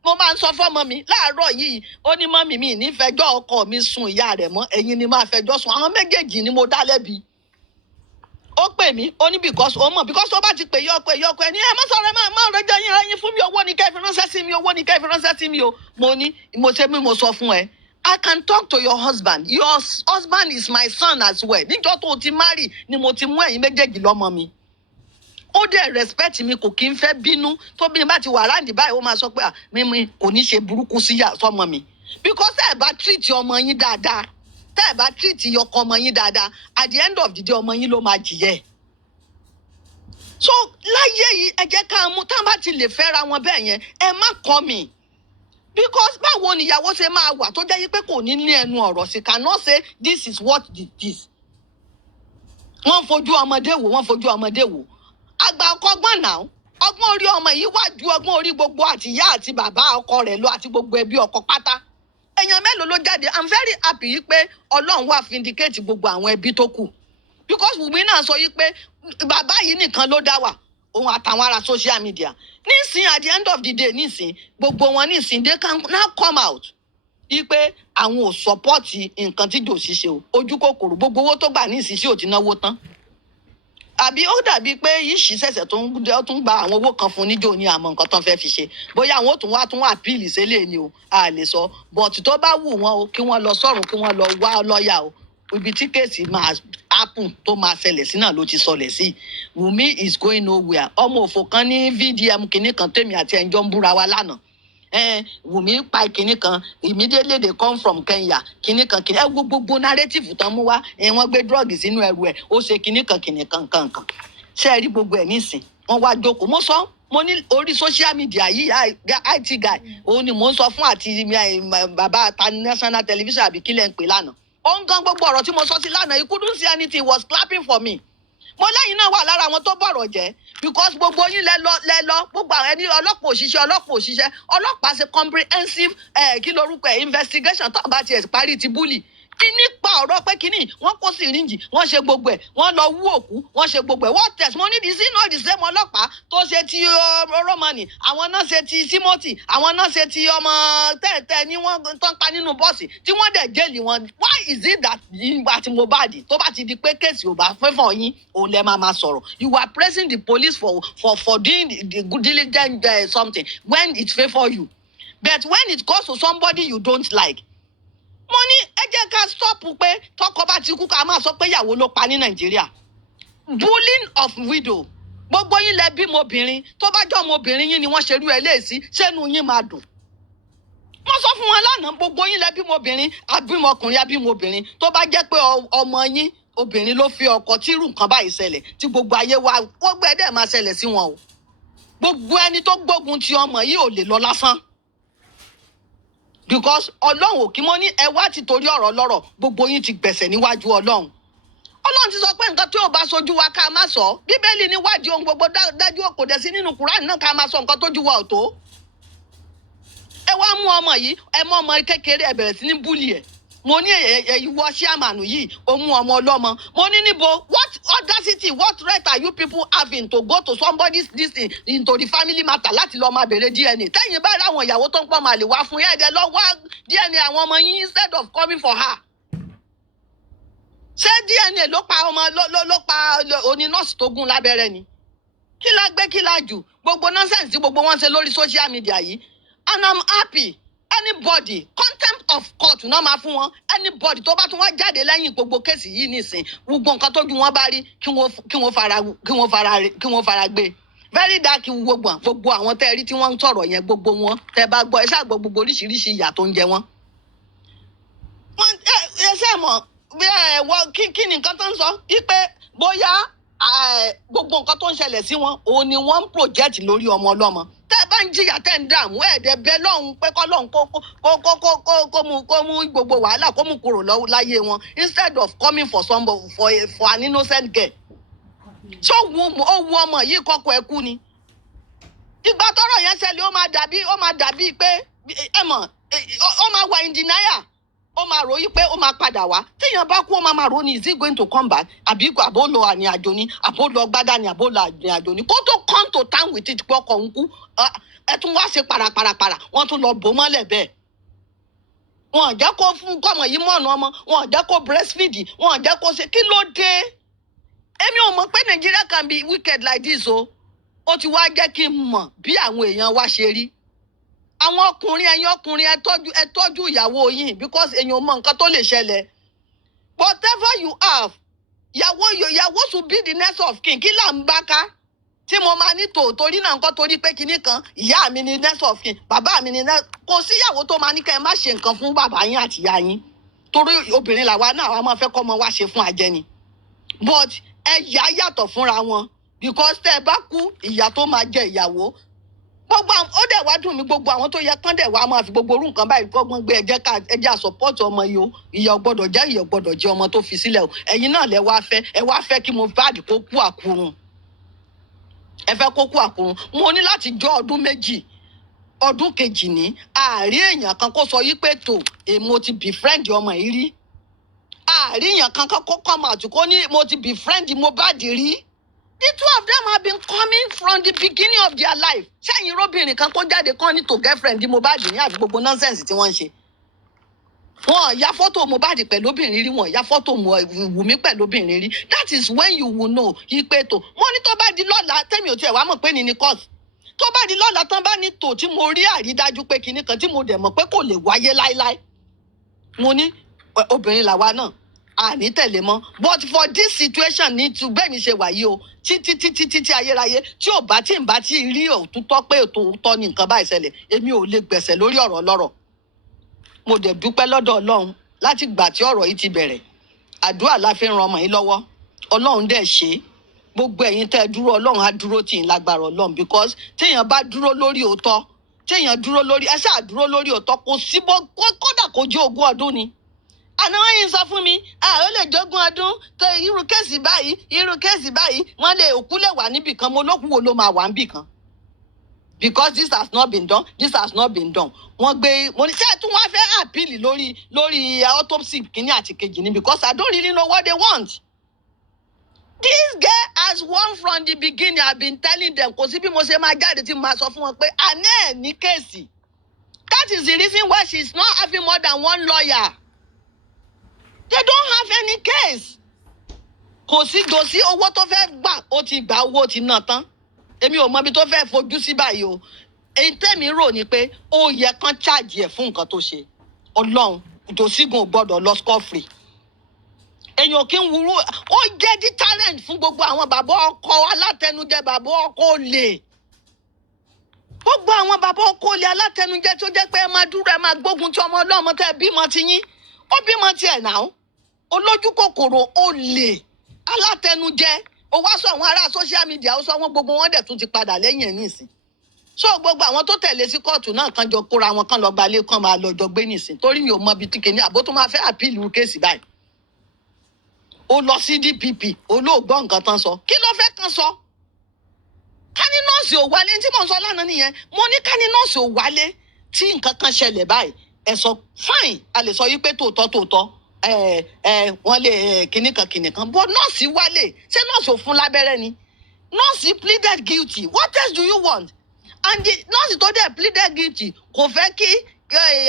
Mo máa ń sọ fọ́mọ mi láàárọ̀ yìí, ó ní mọ́mì mi ní fẹjọ́ ọkọ mi sùn ìyá rẹ̀ mọ́, ẹ̀yin ni máa fẹjọ́ sùn, àwọn méjèèjì ni mo dá lẹ́bi. Ó pè mí, ó ní because ó mọ̀ because ó bá ti pè yọkọ ẹni ẹ má sọ̀rọ̀ má rẹjọ yín fún mi, owó ni kẹ́ fi ránṣẹ́ sí mi, owó ni kẹ́ fi ránṣẹ́ sí mi o. Mo ní mo sọ fún ẹ. I can talk to your husband. Your husband is my son as well. Níjọ́ tó ti marry ni mo ti mú ẹ̀yin méjèèjì lọ́mọ mi. Ó dẹ̀ respect mi, kò kí n fẹ́ bínú. Tó bí bá ti wà ráǹdì báyìí ó máa sọ pé mi kò ní ṣe burúkú sí sọ́mọ mi. Because tẹ́ ẹ̀ bá treat ọmọ yín dáadáa, tẹ́ ẹ̀ bá treat ọkọ ọmọ yín dáadáa, at the end of the day ọmọ yín ló máa jìyẹ. So láyé yìí ẹ jẹ́ ká mú tá a bá ti lè fẹ́ra wọn bẹ́ẹ̀ yẹn ẹ má kọ́ mi. Because báwo ni ìyàwó ṣe máa wà tó jẹ́ yí pé kò ní ẹnu ọ̀rọ̀ sí, cannot say this is what it is. Wọ́n fojú ọmọdé wò. Àgbà ọkọ ọgbọ́n náà, ọgbọ́n orí ọmọ yìí wá ju ọgbọ́n orí gbogbo àti ìyá àti bàbá ọkọ rẹ̀ lọ àti gbogbo ẹbí ọkọ pátá. Èèyàn mélòó ló jáde? I'm very happy yí pé Ọlọ́run wá vindicate gbogbo àwọn ẹbí tó kù. Because Wùmí náà sọ yí pé bàbá yìí nìkan ló dá wà, òun àtàwọn ará social media. Nísìn at the end of the day nísìn gbogbo wọn nísìn they can now come out yí pé àwọn ò support nǹkan tí Jòsí ṣe o. Ojú kòkòrò gbogbo owó tó gbà nísìn sí ò ti náwó tán. Àbí ó dàbí pé yìí ṣẹ̀ṣẹ̀ tó ń gba àwọn owó kan fún níjó ní àmọ́ nǹkan tó ń fẹ́ fi ṣe. Bóyá àwọn ò tún wá appeal sílé ni o, a lè sọ. But tó bá wù wọ́n o kí wọ́n lọ sọ́run kí wọ́n lọ wá lọ́ọ̀yà o. Ibi tí kéèsì máa happen tó máa ṣẹlẹ̀ sí náà ló ti sọlẹ̀ sí. Wùmí is going nowhere. Ọmọ òfò kan ní VDM kìíní kan tèmi àti ẹ̀ńjọ́ ń búra wa lánàá. Wùmí pa kìíní kan immediately they come from Kenya kìíní kan gbogbo narrative tán mú wá wọ́n gbé drug sínú ẹrù ẹ̀ ó ṣe kìíní kan kankan. Ṣé ẹ rí gbogbo ẹ̀ nísìn wọ́n wá jókòó. Mo ní orí social media yìí IT guy òun ni mò ń sọ fún àti bàbá national television àbí kílẹ̀ ń pè lánàá. Ó ń gan gbogbo ọ̀rọ̀ tí mo sọ sí lánàá, he couldn't see anything, was clapping for me. Mo lẹ́yìn náà wà lára àwọn tó bọ̀rọ̀ jẹ́ because gbogbo yín lẹ gbogbo àwọn ẹni ọlọ́pàá òṣìṣẹ́ ṣe comprehensive kí lorúkọ investigation tó bá tiẹ̀ parí ti búlì. Nípa ọ̀rọ̀ pé kínní wọ́n kó síríǹjì wọ́n ṣe gbogbo ẹ̀ wọ́n lọ wú òkú wọ́n ṣe gbogbo ẹ̀ wọ́n test mo ní sí náà the same ọlọ́pàá tó ṣe ti Romani àwọn náà ṣe ti Timothy àwọn náà ṣe ti ọmọ tẹ́ẹ̀tẹ́ ní wọ́n tán pa nínú bọ́ọ̀sì tí wọ́n dẹ̀ jẹ́lì wọn. Why is it that ìgbà tí Mohbad tó bá ti di pé kéèsì ò bá fẹ́ fọ̀ yín òun lẹ́ máa sọ̀rọ̀? You are praising the police for doing the good diligent something when it favour you, but when it goes to somebody you don't like. Mo ní ẹ jẹ́ ká stop pé tọkọ bá ti kú ká máa sọ pé ìyàwó ló pa ní Nàìjíríà. Bullying of widow. Gbogbo yín lẹ bímọ obìnrin tó bá jọ ọmọ obìnrin yín ni wọ́n ṣe rú ẹ léèsí ṣẹ́nu yín máa dùn. Wọ́n sọ fún wọn lánàá gbogbo yín lẹ bímọ obìnrin abímọ ọkùnrin abímọ obìnrin tó bá jẹ́ pé ọmọ yín obìnrin ló fi ọkọ tí irú nǹkan báyìí ṣẹlẹ̀ tí gbogbo ayé wa gbogbo ẹ̀ dẹ̀ máa ṣẹlẹ̀ sí wọn o. Gbogbo ẹni tó gbógun ti ọmọ yìí ò lè lọ lásán. Because Ọlọ́run ò kí mọ́ ní ẹ wá ti torí ọ̀rọ̀ lọ́rọ̀ gbogbo yín ti gbẹ̀sẹ̀ níwájú Ọlọ́run. Ọlọ́run ti sọ pé nǹkan tí ò bá sojú wa ká má sọ. Bíbélì níwádìí ohun gbogbo dájú kò dẹ̀ sí nínú Kùránì náà ká má sọ nǹkan tójú wa ò tó. Ẹ wá mú ọmọ yìí ẹ mú ọmọ kékeré ẹ bẹ̀rẹ̀ sí ní búlì ẹ̀. Mo ní ìwọ chairman yìí ó mú ọmọ ọlọ́mọ. Mo ní níbo what audacity what right are you people having to go to somebody's this thing into the family matter láti lọ́ọ́ máa bèrè DNA? Tẹ́yìn báyìí láwọn ìyàwó tó ń pọ̀ máa lè wá fún yẹ́ẹ̀dẹ̀ lọ wá DNA àwọn ọmọ yín instead of coming for her. Ṣé DNA ló pa ọmọ ló pa oní nọ́ọ̀sì tó gún lábẹ́rẹ́ ni? Kí la gbé kí la jù? Gbogbo nonsense tí gbogbo wọn ṣe lórí social media yìí. And I'm happy. Anybody contempt of court náà máa fún wọn. Anybody tó bá tún wá jáde lẹ́yìn gbogbo kéèsì yìí nísìn gbogbo nǹkan tójú wọn bá rí kí wọ́n fara gbé. Very dark gbogbo àwọn tẹ́ rí tí wọ́n ń sọ̀rọ̀ yẹn gbogbo wọn tẹ́ bá gbọ́ ẹ ṣáà gbọ́ gbogbo oríṣiríṣi ìyà tó ń jẹ wọ́n. Ẹ ṣe mọ̀ kí ni nǹkan tó ń sọ wípé bóyá gbogbo nǹkan tó ń ṣẹlẹ̀ sí wọn òun ni wọ́n ń project lórí ọmọ ọlọ́mọ tẹ́ ẹ bá ń jìyà tẹ́ ń dààmú ẹ̀ẹ́dẹ̀ bẹ lọ́hùn pé kọ́ lọ́hùn kó mú gbogbo wàhálà kó mú kúrò láyé wọn instead of coming for somebody for an innocent girl. ṣé ó wu ọmọ yìí kọ́kọ́ ẹ kú ni ìgbà tọ́rọ̀ yẹn ṣẹlẹ̀ ó máa dàbí pé ẹ mọ̀ ó máa wà in denial ó máa rò yí pé ó máa padà wá téèyàn bá kú ó máa rò ní is he going to come back àbí àbó lọ àrìn àjò ni àbó lọ gbádà ni àbó lọ àrìn àjò ni kó tó come to town with it pé ọkọ̀ ń kú ẹ tún wá ṣe parapara wọ́n tún lọ bò mọ́lẹ̀ bẹ́ẹ̀ wọn ò jẹ́ kó fún kọ́mọ yìí mọ̀nà ọmọ wọn ò jẹ́ kó breastfeed wọn ò jẹ́ kó ṣe kí ló dé èmi ò mọ̀ pé Nigeria can be wicked like this o ó ti wá jẹ́ kí n mọ̀ bí àwọn èèyàn wa ṣe rí àwọn ẹ̀yin ọkùnrin ẹ tọ́jú ìyàwó yín because èèyàn mọ nǹkan tó lè ṣẹlẹ̀ whatever you have ìyàwó should be the next of kin kí là ń bá ká tí mo máa ní torí náà nǹkan torí pé kinní kan ìyá mi ni next of kin bàbá mi ni kò sí ìyàwó tó máa ní kẹ́ ẹ má ṣe nǹkan fún bàbá yín àti ìyá yín torí obìnrin làwa náà àwa máa fẹ́ kọ́ ọmọ wa ṣe fún ajẹni but ẹ̀yà yàtọ̀ fúnra wọn because tẹ́ ẹ bá kú ìyà tó máa jẹ ìyàwó gbogbo ó dẹ̀ wá dùn mí gbogbo àwọn tó yẹ kán dẹ̀ wá máa fi gbogbo orú nǹkan báyìí gbọ́gbọ́n gbé ẹjẹ́ àsọpọ́ọ̀tì ọmọ yìí o ìyà gbọ́dọ̀ jẹ́ ọmọ tó fi sílẹ̀ o ẹ̀yin náà ẹ wá fẹ́ kí mohbad kó kú àkúrun ẹ fẹ́ kó kú àkúrun mo ní láti jọ ọdún méjì ọdún kejì ní àárín èèyàn kan kó sọ yí pé mo ti befriend ọmọ yìí rí àárín èèyàn kan kó come out kó ní mo ti befriend mohbad rí. The two of them have been coming from the beginning of their life. Ṣẹ́yìn róbìnrin kan kó jáde kán ní to girlfriend mohbad ní àbí gbogbo nonsense tí wọ́n ń ṣe. Wọ́n ya fọ́tò mohbad pẹ̀lú obìnrin rí, wọ́n ya fọ́tò Wùmí pẹ̀lú obìnrin rí. That is when you will know ipe tó. Mo ní tó bá di lọ́la tẹ́mi ò tiẹ̀ wá mọ̀ pé ní court. Tó bá di lọ́la tán bá ní tò tí mo rí àrídájú pé kinní kan tí mo dẹ̀ mọ̀ pé kò lè wáyé láíláí. Mo ní obìnrin làwa náà. Àní tẹ̀lé mọ́ but for this situation ní tu bẹ́ẹ̀ mi ṣe wáyé o títí ayérayé tí ò bá tí ń bá tí rí òtútọ́ pé òtútọ́ ní nǹkan báyìí ṣẹlẹ̀ èmi ò lè gbẹ̀sẹ̀ lórí ọ̀rọ̀ ọlọ́rọ̀ mo dẹ̀ dúpẹ́ lọ́dọ̀ ọlọ́run láti gbà tí ọ̀rọ̀ yìí ti bẹ̀rẹ̀ àdúrà la fi ń ran ọmọ yìí lọ́wọ́ ọlọ́run dẹ̀ ṣe gbogbo ẹ̀yin tẹ́ ẹ dúró ọlọ́run á dúró tì í lágbára ọlọ́run because téèyàn bá dúró lórí òótọ́ téèyàn dúró lórí ẹ ṣáà dúró lórí òótọ́ kò síbó kódà kó jẹ́ 20 ọdún ni àná wọn yìí sọ fún mi ó lè jogún ọdún tó irú kéèsì báyìí wọn lè òkú lè wà níbì kan mo lókùn wo ló máa wà níbì kan because this has not been done wọ́n gbé mo ní sẹ́ẹ̀ tún wọ́n fẹ́ àpìlì lórí autopsy kínní àti kejì ni because I don't really know what they want. This girl has won from the beginning. I've been telling them kò sí bí mo ṣe máa jáde tí mo máa sọ fún wọn pé àná ẹ̀ ní kéèsì. That is the reason why she is not having more than one lawyer. They don't have any case. Kò sí owó tó fẹ́ gbà ó ti gbà owó ti ná tán. Èmi ò mọ ibi tó fẹ́ fojú sí báyìí o. Èyí tẹ́mi rò ní pé ó yẹ kán charge ẹ̀ fún nǹkan tó ṣe. Ọlọ́run Dòsígun ò gbọ́dọ̀ lọ score free. Èèyàn kì í wúrú ó jẹ́ deterrent fún gbogbo àwọn bàbá ọkọ alátẹnujẹ bàbá ọkọ olè. Gbogbo àwọn bàbá ọkọ olè alátẹnujẹ tó jẹ́ pé ẹ máa dúró ẹ máa gbógun tí ọmọ ọlọ́mọ tẹ́ bímọ ti yín. Ó bímọ tiẹ̀ náà olójú kòkòrò olè alátẹnujẹ ó wá sọ àwọn ará social media ó sọ wọn gbogbo wọn dẹ̀ tún ti padà lẹ́yìn ẹ̀ nísìn so gbogbo àwọn tó tẹ̀lé sí kóòtù náà kan jọ kóra wọn kan lọ gbalé kan máa lọ jọ gbé nísìn torí mi ò mọ ibi tí kìíní àbó tó máa fẹ́ àpìlù kéèsì báyìí ó lọ sí DPP olóògbọ́ nǹkan tán sọ kí ló fẹ́ kan sọ ká ní nọ́ọ̀sì ò wálé tí mò ń sọ lánàá nìyẹn mo ní ká ní nọ́ọ̀sì ò wálé tí nǹkan kan ṣẹlẹ̀ báyìí ẹ sọ fine a lè sọ yí pé tòótọ́ wọ́n lè kìnìkan but nọ́ọ̀sì wálé ṣé nọ́ọ̀sì ò fún lábẹ́rẹ́ ni nọ́ọ̀sì pleaded guilty what else do you want and the nọ́ọ̀sì tó dẹ̀ pleaded guilty kò fẹ́ kí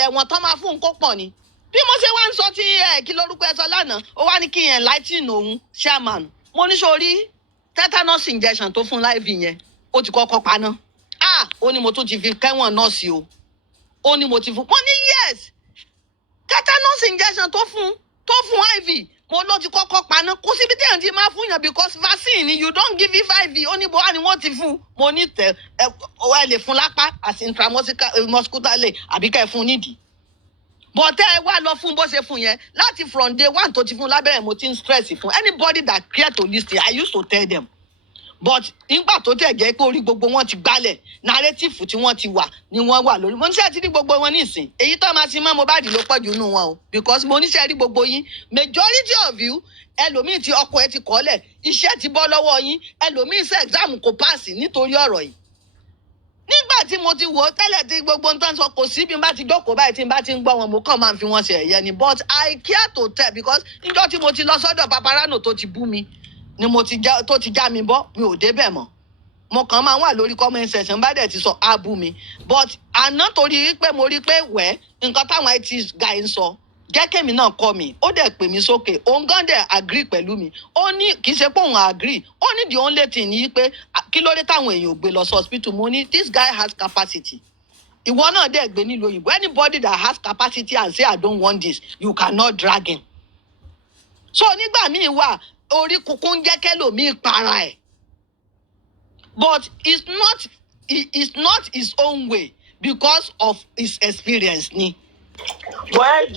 ẹ̀wọ̀n tán máa fún un kó pọ̀ ni bí mo ṣe wá ń sọ tí kí lórúkọ ẹ sọ lánàá ó wá ní kí yẹn enlighten òun chairman mo ní sórí tetanus injection tó fún láìvì yẹn ó ti kọ́kọ́ paná ó ní mo tún ti fi kẹ́wọ̀n nọ́ọ̀sì o ó ní mo ti fún wọn ní yes tetanus injection tó fún IV mo ló ti kọ́kọ́ paná kó síbi tí èèyàn ti máa fún yàn because vaccine ni you don't give it IV ó ní bó wà ní wọ́n ti fún mo ní ẹ lè fún lápá àti intramuscular àbí ká ẹ fún nídìí but ẹ wá lọ fún bó ṣe fún yẹn láti from day one tó ti fún lábẹ́rẹ́ mo ti ń stress fún anybody that care to lis ten I used to tell them but nígbà tó tẹ̀ jẹ́ pé orí gbogbo wọn ti gbálẹ̀ narrative tí wọ́n ti wà ni wọ́n wà lórí mo níṣẹ́ ti rí gbogbo wọn nísìn èyí tó máa ti mọ́ Mohbad ló pọ̀ jù nù wọn o because mo níṣẹ́ rí gbogbo yín majority of you ẹlòmíì tí ọkọ ẹ ti kọ́lẹ̀ iṣẹ́ ti bọ́ lọ́wọ́ yín ẹlòmíì ṣe exam kò paasi nítorí ọ̀rọ̀ yìí nígbà tí mo ti wò ó tẹ́lẹ̀ tí gbogbo nǹkan sọ kò sí bí n bá ti jókòó báyìí tí n bá ti ń gbọ́ wọn mo kàn máa ń fi wọn ṣe ẹ̀yẹ ni but I care to tell because níjọ́ tí mo ti lọ sọ́dọ̀ paparano tó ti bú mi ni mo ti já tó ti já mi bọ́ mi ò débẹ̀ mọ́ mo kàn máa wà lórí comment section bá dẹ̀ ti sọ á bú mi but àná torí pé mo rí pé wẹ́ nǹkan táwọn IT guy ń sọ jẹ́ kémi náà kọ́ mi ó dẹ̀ pè mí sókè òun gan dẹ̀ agree pẹ̀lú mi ó ní kì í ṣe pé òun agree ó ní the only thing ni pé kí ló dé táwọn èèyàn ò gbé lọ sí hospital mo ní this guy has capacity ìwọ náà dẹ̀ gbé nílùú òyìnbó anybody that has capacity and say I don't want this you cannot drag him so nígbà míì wà orí kúkú ń jẹ́ kẹ́lòmíì para ẹ̀ but it's not his own way because of his experience ni.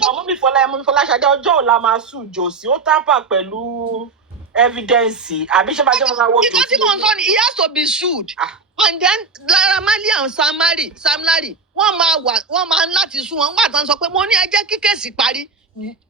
ọmọ mi fọlá ṣadé ọjọ́ òla máa sùn jòsí ó tápà pẹ̀lú evidence àbí ṣé bá jẹ́ wọn máa wọ jòsí. ìjọ tí mo ń sọ ni he has to be sued and then Naira Marley and Sam Larry wọ́n máa ń láti sún wọn nígbà tó ń sọ pé mo ní ẹ jẹ́ kí kéèsì parí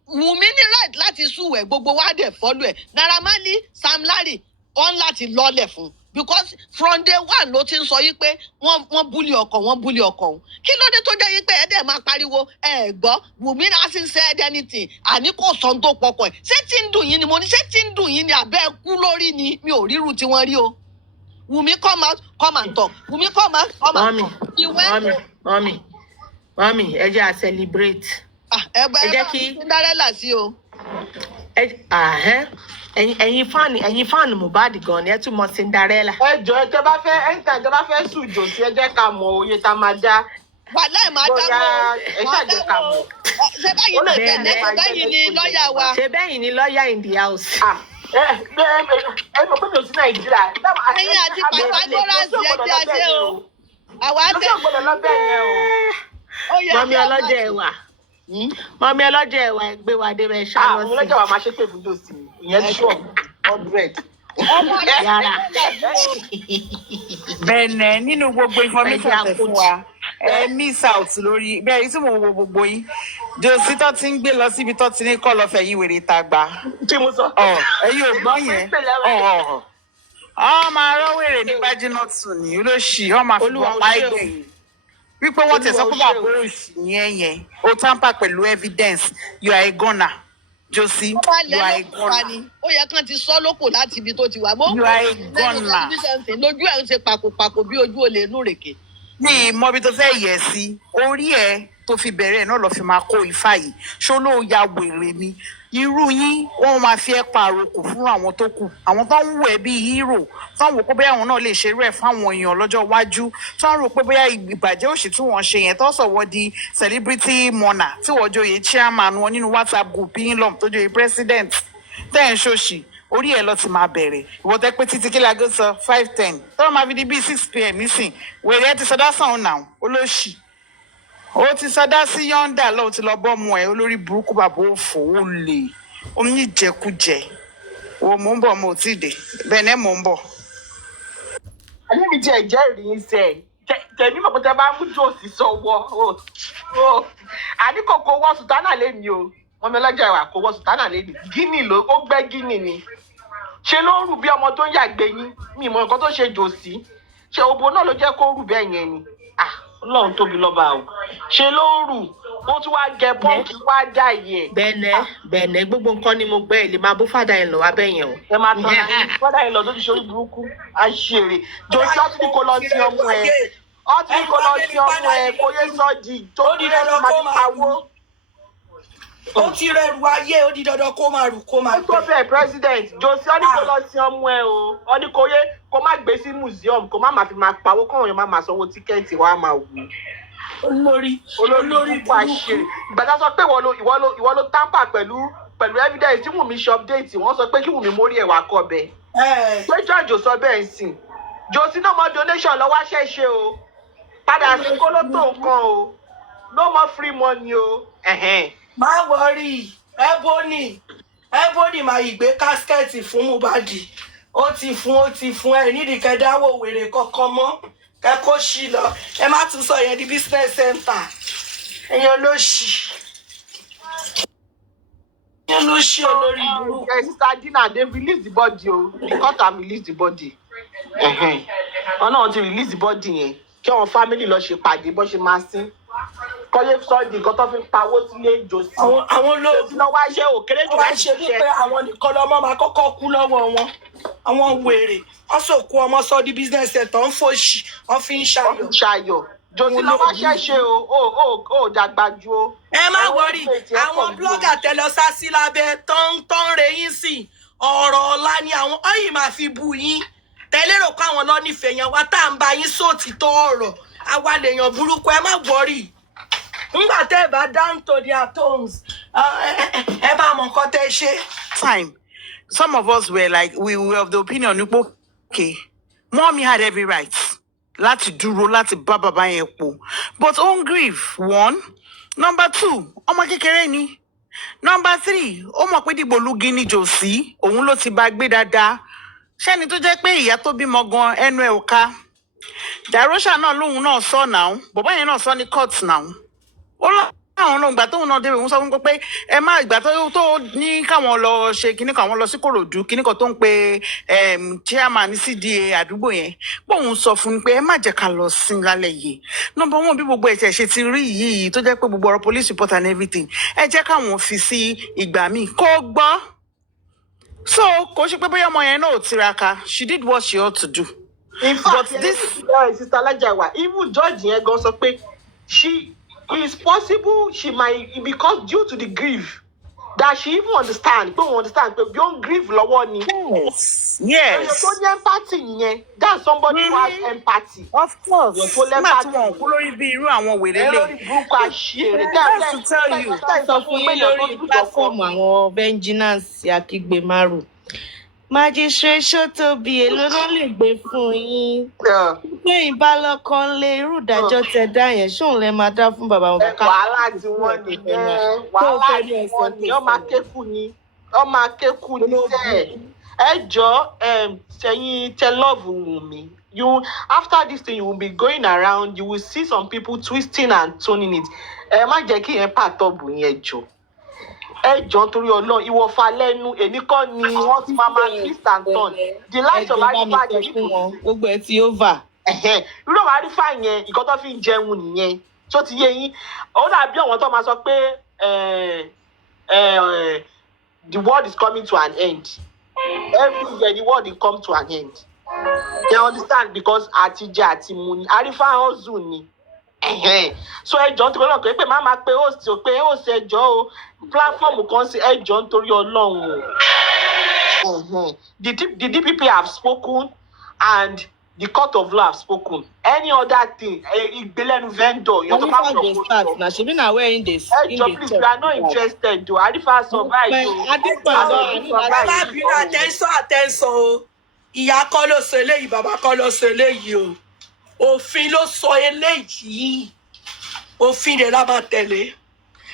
Wùmí ní right láti sùn ẹ̀ gbogbo wa dẹ̀ fọ́lù ẹ̀ Naira Marley Sam Larry wọ́n láti lọ́lẹ̀ fún because from day one ló ti ń sọ yí pé wọ́n búlì ọkọ òun kí ló dé tó jẹ́ yí pé ẹ dẹ̀ máa pariwo ẹ gbọ́ Wùmí náà sì ń said anything àní kò sọ tó pọkọ ẹ̀ ṣé tí ń dùn yín ni mo ní ṣé tí ń dùn yín ni àbẹ́ kú lórí ni mi ò ríru tí wọ́n rí o Wùmí come and talk Wùmí come and talk. Mọ́mì ẹ jẹ́ à celebrate. ẹ jẹ́ kí Cinderella sí o. ẹ̀yin fáànù Mohbad gan ni ẹ tún mọ Cinderella. ẹ jọ ẹ tẹ bá fẹ́ sùn jòsí ẹ jẹ́ ká mọ òye tá máa dá. wàhálà ẹ máa dáwọ́ ẹ ṣàjẹ́ ká mọ. ṣé báyìí ni lọ́ọ̀yà wa. ṣé bẹ́yìn ni lọ́ọ̀yà in the house. ẹ mọ̀ pé mi ò sí Nàìjíríà. ẹ̀yin àti Pythagoras ẹ jẹ́ àṣẹ o. àwa tẹ. mọ̀mí ọlọ́jọ́ ẹ̀wà mọ̀mí ọlọ́jọ́ ẹ̀wà ẹgbẹ́ wa dé bẹ́ẹ̀ ṣá lọ sí. ọlọ́jọ́ wa máa ṣe pé fún jòsí ìyẹn ṣọ́ 100. yàrá. bẹ́ẹ̀nẹ̀ nínú gbogbo information tẹ̀ fún wa ẹ miss out lórí bẹ́ẹ̀ tí mo wo gbogbo yín jòsí tó ti ń gbé lọ síbi tó ti ní kọ́ lọ́fẹ̀ẹ́ yìí wèrè ta gbà. tí mo sọ. ẹ̀yin ò gbọ́ yẹn ọ máa rọ́ wèrè ní bájínọ́tù ní olóṣì ọ máa fi bọ́ pa ẹgbẹ̀yìn wípé wọ́n tẹ̀sán pé bàbá òṣì yẹn ó tamper pẹ̀lú evidence you are a gunner Josie you are a gunner. ó yẹ kán ti sọ lóko láti ibi tó ti wà. you are a gunner. lójú ẹ̀ ń ṣe pàkópàkó bí ojú olè inú rèké. ní ìmọ̀bi tó fẹ́ yẹ̀ sí orí ẹ̀ tó fi bẹ̀rẹ̀ náà lọ fi máa kó ifá yìí ṣó ló ya wèrè ni irú yín wọ́n máa fi ẹ́ pàrokò fún àwọn tó kù àwọn tó ń wò ẹ́ bíi hero tó ń wò pé bóyá àwọn náà lè ṣerú ẹ̀ fáwọn èèyàn lọ́jọ́ iwájú tó ń rò pé bóyá ìbàjẹ́ òṣì tí wọ́n ṣe yẹn tó sọ̀wọ́ di celebrity mourner tí wọ́n joyè chairman wọn nínú WhatsApp group yín lọ́m tó joyè president tẹ́ ń ṣòṣì orí ẹ̀ lọ ti máa bẹ̀rẹ̀ ìwọ tẹ́ pé títí kílágó sọ 5:10 tó máa fi di bíi 6 p.m. nísìn wèrè ẹ ti sọdá sàn náà olóṣì ó ti sọdá sí yọ̀ǹda lọ́wọ́ ti lọ bọ́ọ̀mù ẹ̀ olórí burúkú bàbá òfò ó lè oníjẹkújẹ wo mò ń bọ̀ mo ti dé bẹ́ẹ̀ ni mò ń bọ̀. ayé mi jẹ́ ìjẹ́rìí sẹ́ tẹ̀mí mọ̀ pé tẹ bá mú jòsí sọ́wọ́ àníkò kò wọ́ sùtánà lé mi o wọn mi ọlọ́jà ìwà kò wọ́ sùtánà lé mi gíní ló ó gbẹ́ gíní ni ṣe ló ń rù bí ọmọ tó ń yàgbé yín mi mọ nǹkan tó ṣe jòsí ṣe òbò náà ló jẹ́ kó rù bẹ́ẹ̀ yẹn ni Ọlọ́run tóbi lọ́ba o ṣe ló ń rù ó tún wá gẹ pọ́ǹkì wá dá yẹ. bẹ́ẹ̀nẹ̀ gbogbo nǹkan ni mo gbẹ́ ẹ̀ lè máa bó fàdà ẹ̀ lọ wá bẹ́ẹ̀ yẹn o. ẹ máa tọ́ fàdà ẹ̀ lọ tó ti ṣe orí burúkú àṣèrè jòsí ọtí ní kò lọ sí ọmọ ẹ ọtí ní kò lọ sí ọmọ ẹ kò yé sọ́ọ̀dì tó bí ẹ máa ti pawó. ó ti rẹrù ayé ó di dandan kó máa rù kó máa gbé. ó tó bẹ́ẹ̀ president jòsí ọ ní kò lọ sí ọmọ ẹ o ọ ní kò yé kó má gbé sí museum kó má máa fi máa pawó kọ́wọn yẹn má máa sanwó tíkẹ́ẹ̀tì wàá máa wù olórí púpọ̀ àṣẹ ìgbàdá sọ pé ìwọ ló tamper pẹ̀lú evidence tí Wùmí ṣe update wọ́n sọ pé kí Wùmí mórí ẹ̀wà kọ bẹ́ẹ̀. pé jọ́jọ́ sọ bẹ́ẹ̀ ń sìn jòsí náà mọ donation lọ́wọ́ àṣẹṣe o padà sí kólótó nǹkan o no more free money o Má worry. Ebony máa ìgbé káskẹ́ẹ̀tì fún Mohbad. Ó ti fún ẹ nídìí kẹ́ dáwọ́ wèrè kankan mọ́. Ẹ kó ṣì lọ. Ẹ má tún sọ yẹn di business center. Ẹ̀yin olóṣì. Sister Dina, they released the body. The court have released the body. Oh no, to release the body. Kí àwọn family lọ ṣe pàdé bó ṣe máa sin. Kọ́lé sọ di nǹkan tó fi ń pawó sílé ìjọsìn. Àwọn olóògùn náà wá ṣe òkèrè jù láti ṣe wípé àwọn nìkan lọ́mọ máa kọ́kọ́ kú lọ́wọ́ wọn. Àwọn wèrè wọ́n sòkú ọmọ sọ di business center ń fòṣì wọ́n fi ń ṣayọ̀. Jòsí lọ wá ṣẹ̀ṣẹ̀ o dàgbà ju o. Ẹ má wọrí àwọn blogger tẹ lọ sá sí lábẹ́ tán re yín sí ọ̀rọ̀ ọ̀la ni àwọn ọ̀yìn máa fi bu yín. Tẹ́lẹ̀ rò pé àwọn lọ nífẹ̀ẹ́ yẹn wá tá à ń bá yín sóòtítọ́ ọ̀rọ̀ àwa lèèyàn burúkú ẹ má wọrí. Nígbà tẹ́ ẹ bá down to their tones ẹ bá mọ nǹkan tẹ́ ṣe. Time, some of us were like, we were of the opinion, okay, mommy had every right láti dúró láti bá bàbá yẹn pọ̀, but on grief, one. Number two, ọmọ kékeré ni. Number three, ó mọ̀ pé dìgbòlugi ni Jòsí, òun ló ti bá gbé dáadáa. Ṣẹ́ni tó jẹ́ pé ìyá tó bímọ gan ẹnu ẹ̀ ò ká. Darosha náà lóhun náà sọ náà, bàbá yẹn náà sọ ní court náà. Ó láwọn náà ìgbà tóun náà débẹ̀ òun sọ fún pé ẹ má ìgbà tó ní káwọn lọ ṣe kíní kan àwọn lọ sí Kòròdú kíní kan tó ń pe chairman ní CDA àdúgbò yẹn bóun sọ fún pé ẹ má jẹ́ ká lọ sí lálẹ́ yìí. Number one, bí gbogbo ẹ̀ṣẹ̀ ṣe ti rí yìí tó jẹ́ pé gbogbo ọ̀rọ̀ police report and everything ẹ jẹ́ káwọn fi sí ìgbà míì kó gbọ́. So kò ṣe pé bóyá ọmọ yẹn náà ò tiraka, she did what she ought to do. In fact, Sister Lajawa, even George yẹn gan sọ pé it's possible she might, because due to the grief that she even understand pé beyond grief lọ́wọ́ ni. Yes. So the empathy yẹn, that's somebody who has empathy. Of course. Nígbà tí wọn kú lórí bí irú àwọn wèrè lè. Lórí burúkú àṣírí. That's to tell you. Sọ fún yín lórí platform àwọn vengeance akígbe márùn. Magistrate Ṣótóbi èló ló lè gbé fún yín. Pé ìbálòkan lé irú ìdájọ́ tẹ dá yẹn ṣóun lẹ máa dá fún bàbá wọn. Wàhálà tí wọ́n nìyẹn. Wàhálà tí wọ́n ní ọmọ akékù ni. Ọmọ akékù ni sẹ́ẹ̀. Ẹ jọ ṣẹ̀yìn tẹ love Wunmi. After this thing you will be going around, you will see some people twisting and turning it. Ẹ má jẹ́ kí yẹn pàtọ́bù yẹn jọ. Ẹ jọ nítorí Ọlọ́run ìwọ̀fà lẹ́nu èmi kọ́ ni wọ́n ti máa twist and turn. The light of Arifa jẹ́ nípa gbogbo ẹ ti over. Irú àwọn Arifa yẹn nǹkan tó fi ń jẹun nìyẹn tó ti yé yín. Ó dàbí àwọn tó máa sọ pé the world is coming to an end. Every year the world will come to an end. They understand because àtijọ́ àti mu ni Arifa hustle ni. So ẹjọ́ nítorí Ọlọ́run pé máa pe host o pé host ẹjọ́ o platform kan sí ẹjọ́ nítorí Ọlọ́run o. The DPP have spoken and the court of law have spoken. Any other thing, ìgbélẹ́nu vendor, you're talking about na shebi na where in this. Ẹjọ́ please, we are not interested o. Arifa survive o. Attention o. Ìyá kọ́ ló sọ eléyìí, bàbá kọ́ ló sọ eléyìí o. Òfin ló sọ eléyìí. Òfin rẹ̀ la máa tẹ̀lé.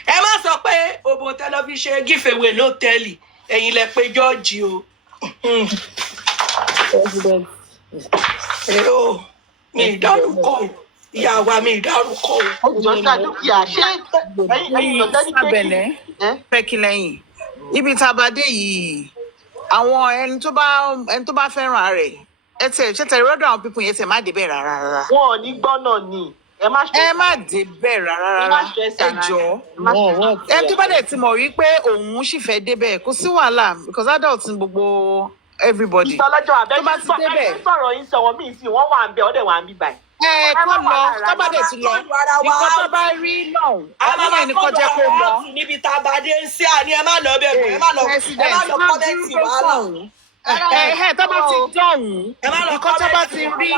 Ẹ má sọ pé òbò tẹlifíṣẹ́ giveaway ló tẹ́lì. Ẹ̀yin lẹ pé George o. Mi ìdárúkọ. Ìyá wa mi ìdárúkọ o. Ọjọ́ sádùkìá ṣé ẹ̀yin Abẹ̀lẹ̀ pẹ́kí lẹ́yìn. Ibi tá a bá dé yìí, àwọn ẹni tó bá fẹ́ràn rẹ̀ ṣe tẹ̀lé rọ́dọ̀ àwọn pípọ̀ yẹn tẹ̀ má dé bẹ́ẹ̀ rárá. Wọn ò ní gbọ́nà ni. Ẹ má dé bẹ́ẹ̀ rárá. Ẹ jọ̀ọ́. Ẹni tó bá dẹ̀ ti mọ̀ wípé òun sì fẹ́ débẹ̀ kò sí wàhálà because adult ni gbogbo everybody. Ìtọ́lọ́jọ́ àbẹ́yẹ sọ̀rọ̀ yín sọ̀rọ̀ míì sí wọ́n wà ń bẹ̀ ọ̀dẹ̀ wà ń bí báyìí. Kọ́ lọ tó bá dẹ̀ ti lọ nǹkan tó bá rí náà ọlọ́run ẹni kọ́ jẹ́ kó lọ. Níbi tá a bá dé sí àní ẹ má lọ bẹ̀rẹ̀ ẹ má lọ kọ́lẹ́tì wàhálà. Tó bá ti dọ̀hún nǹkan tó bá ti rí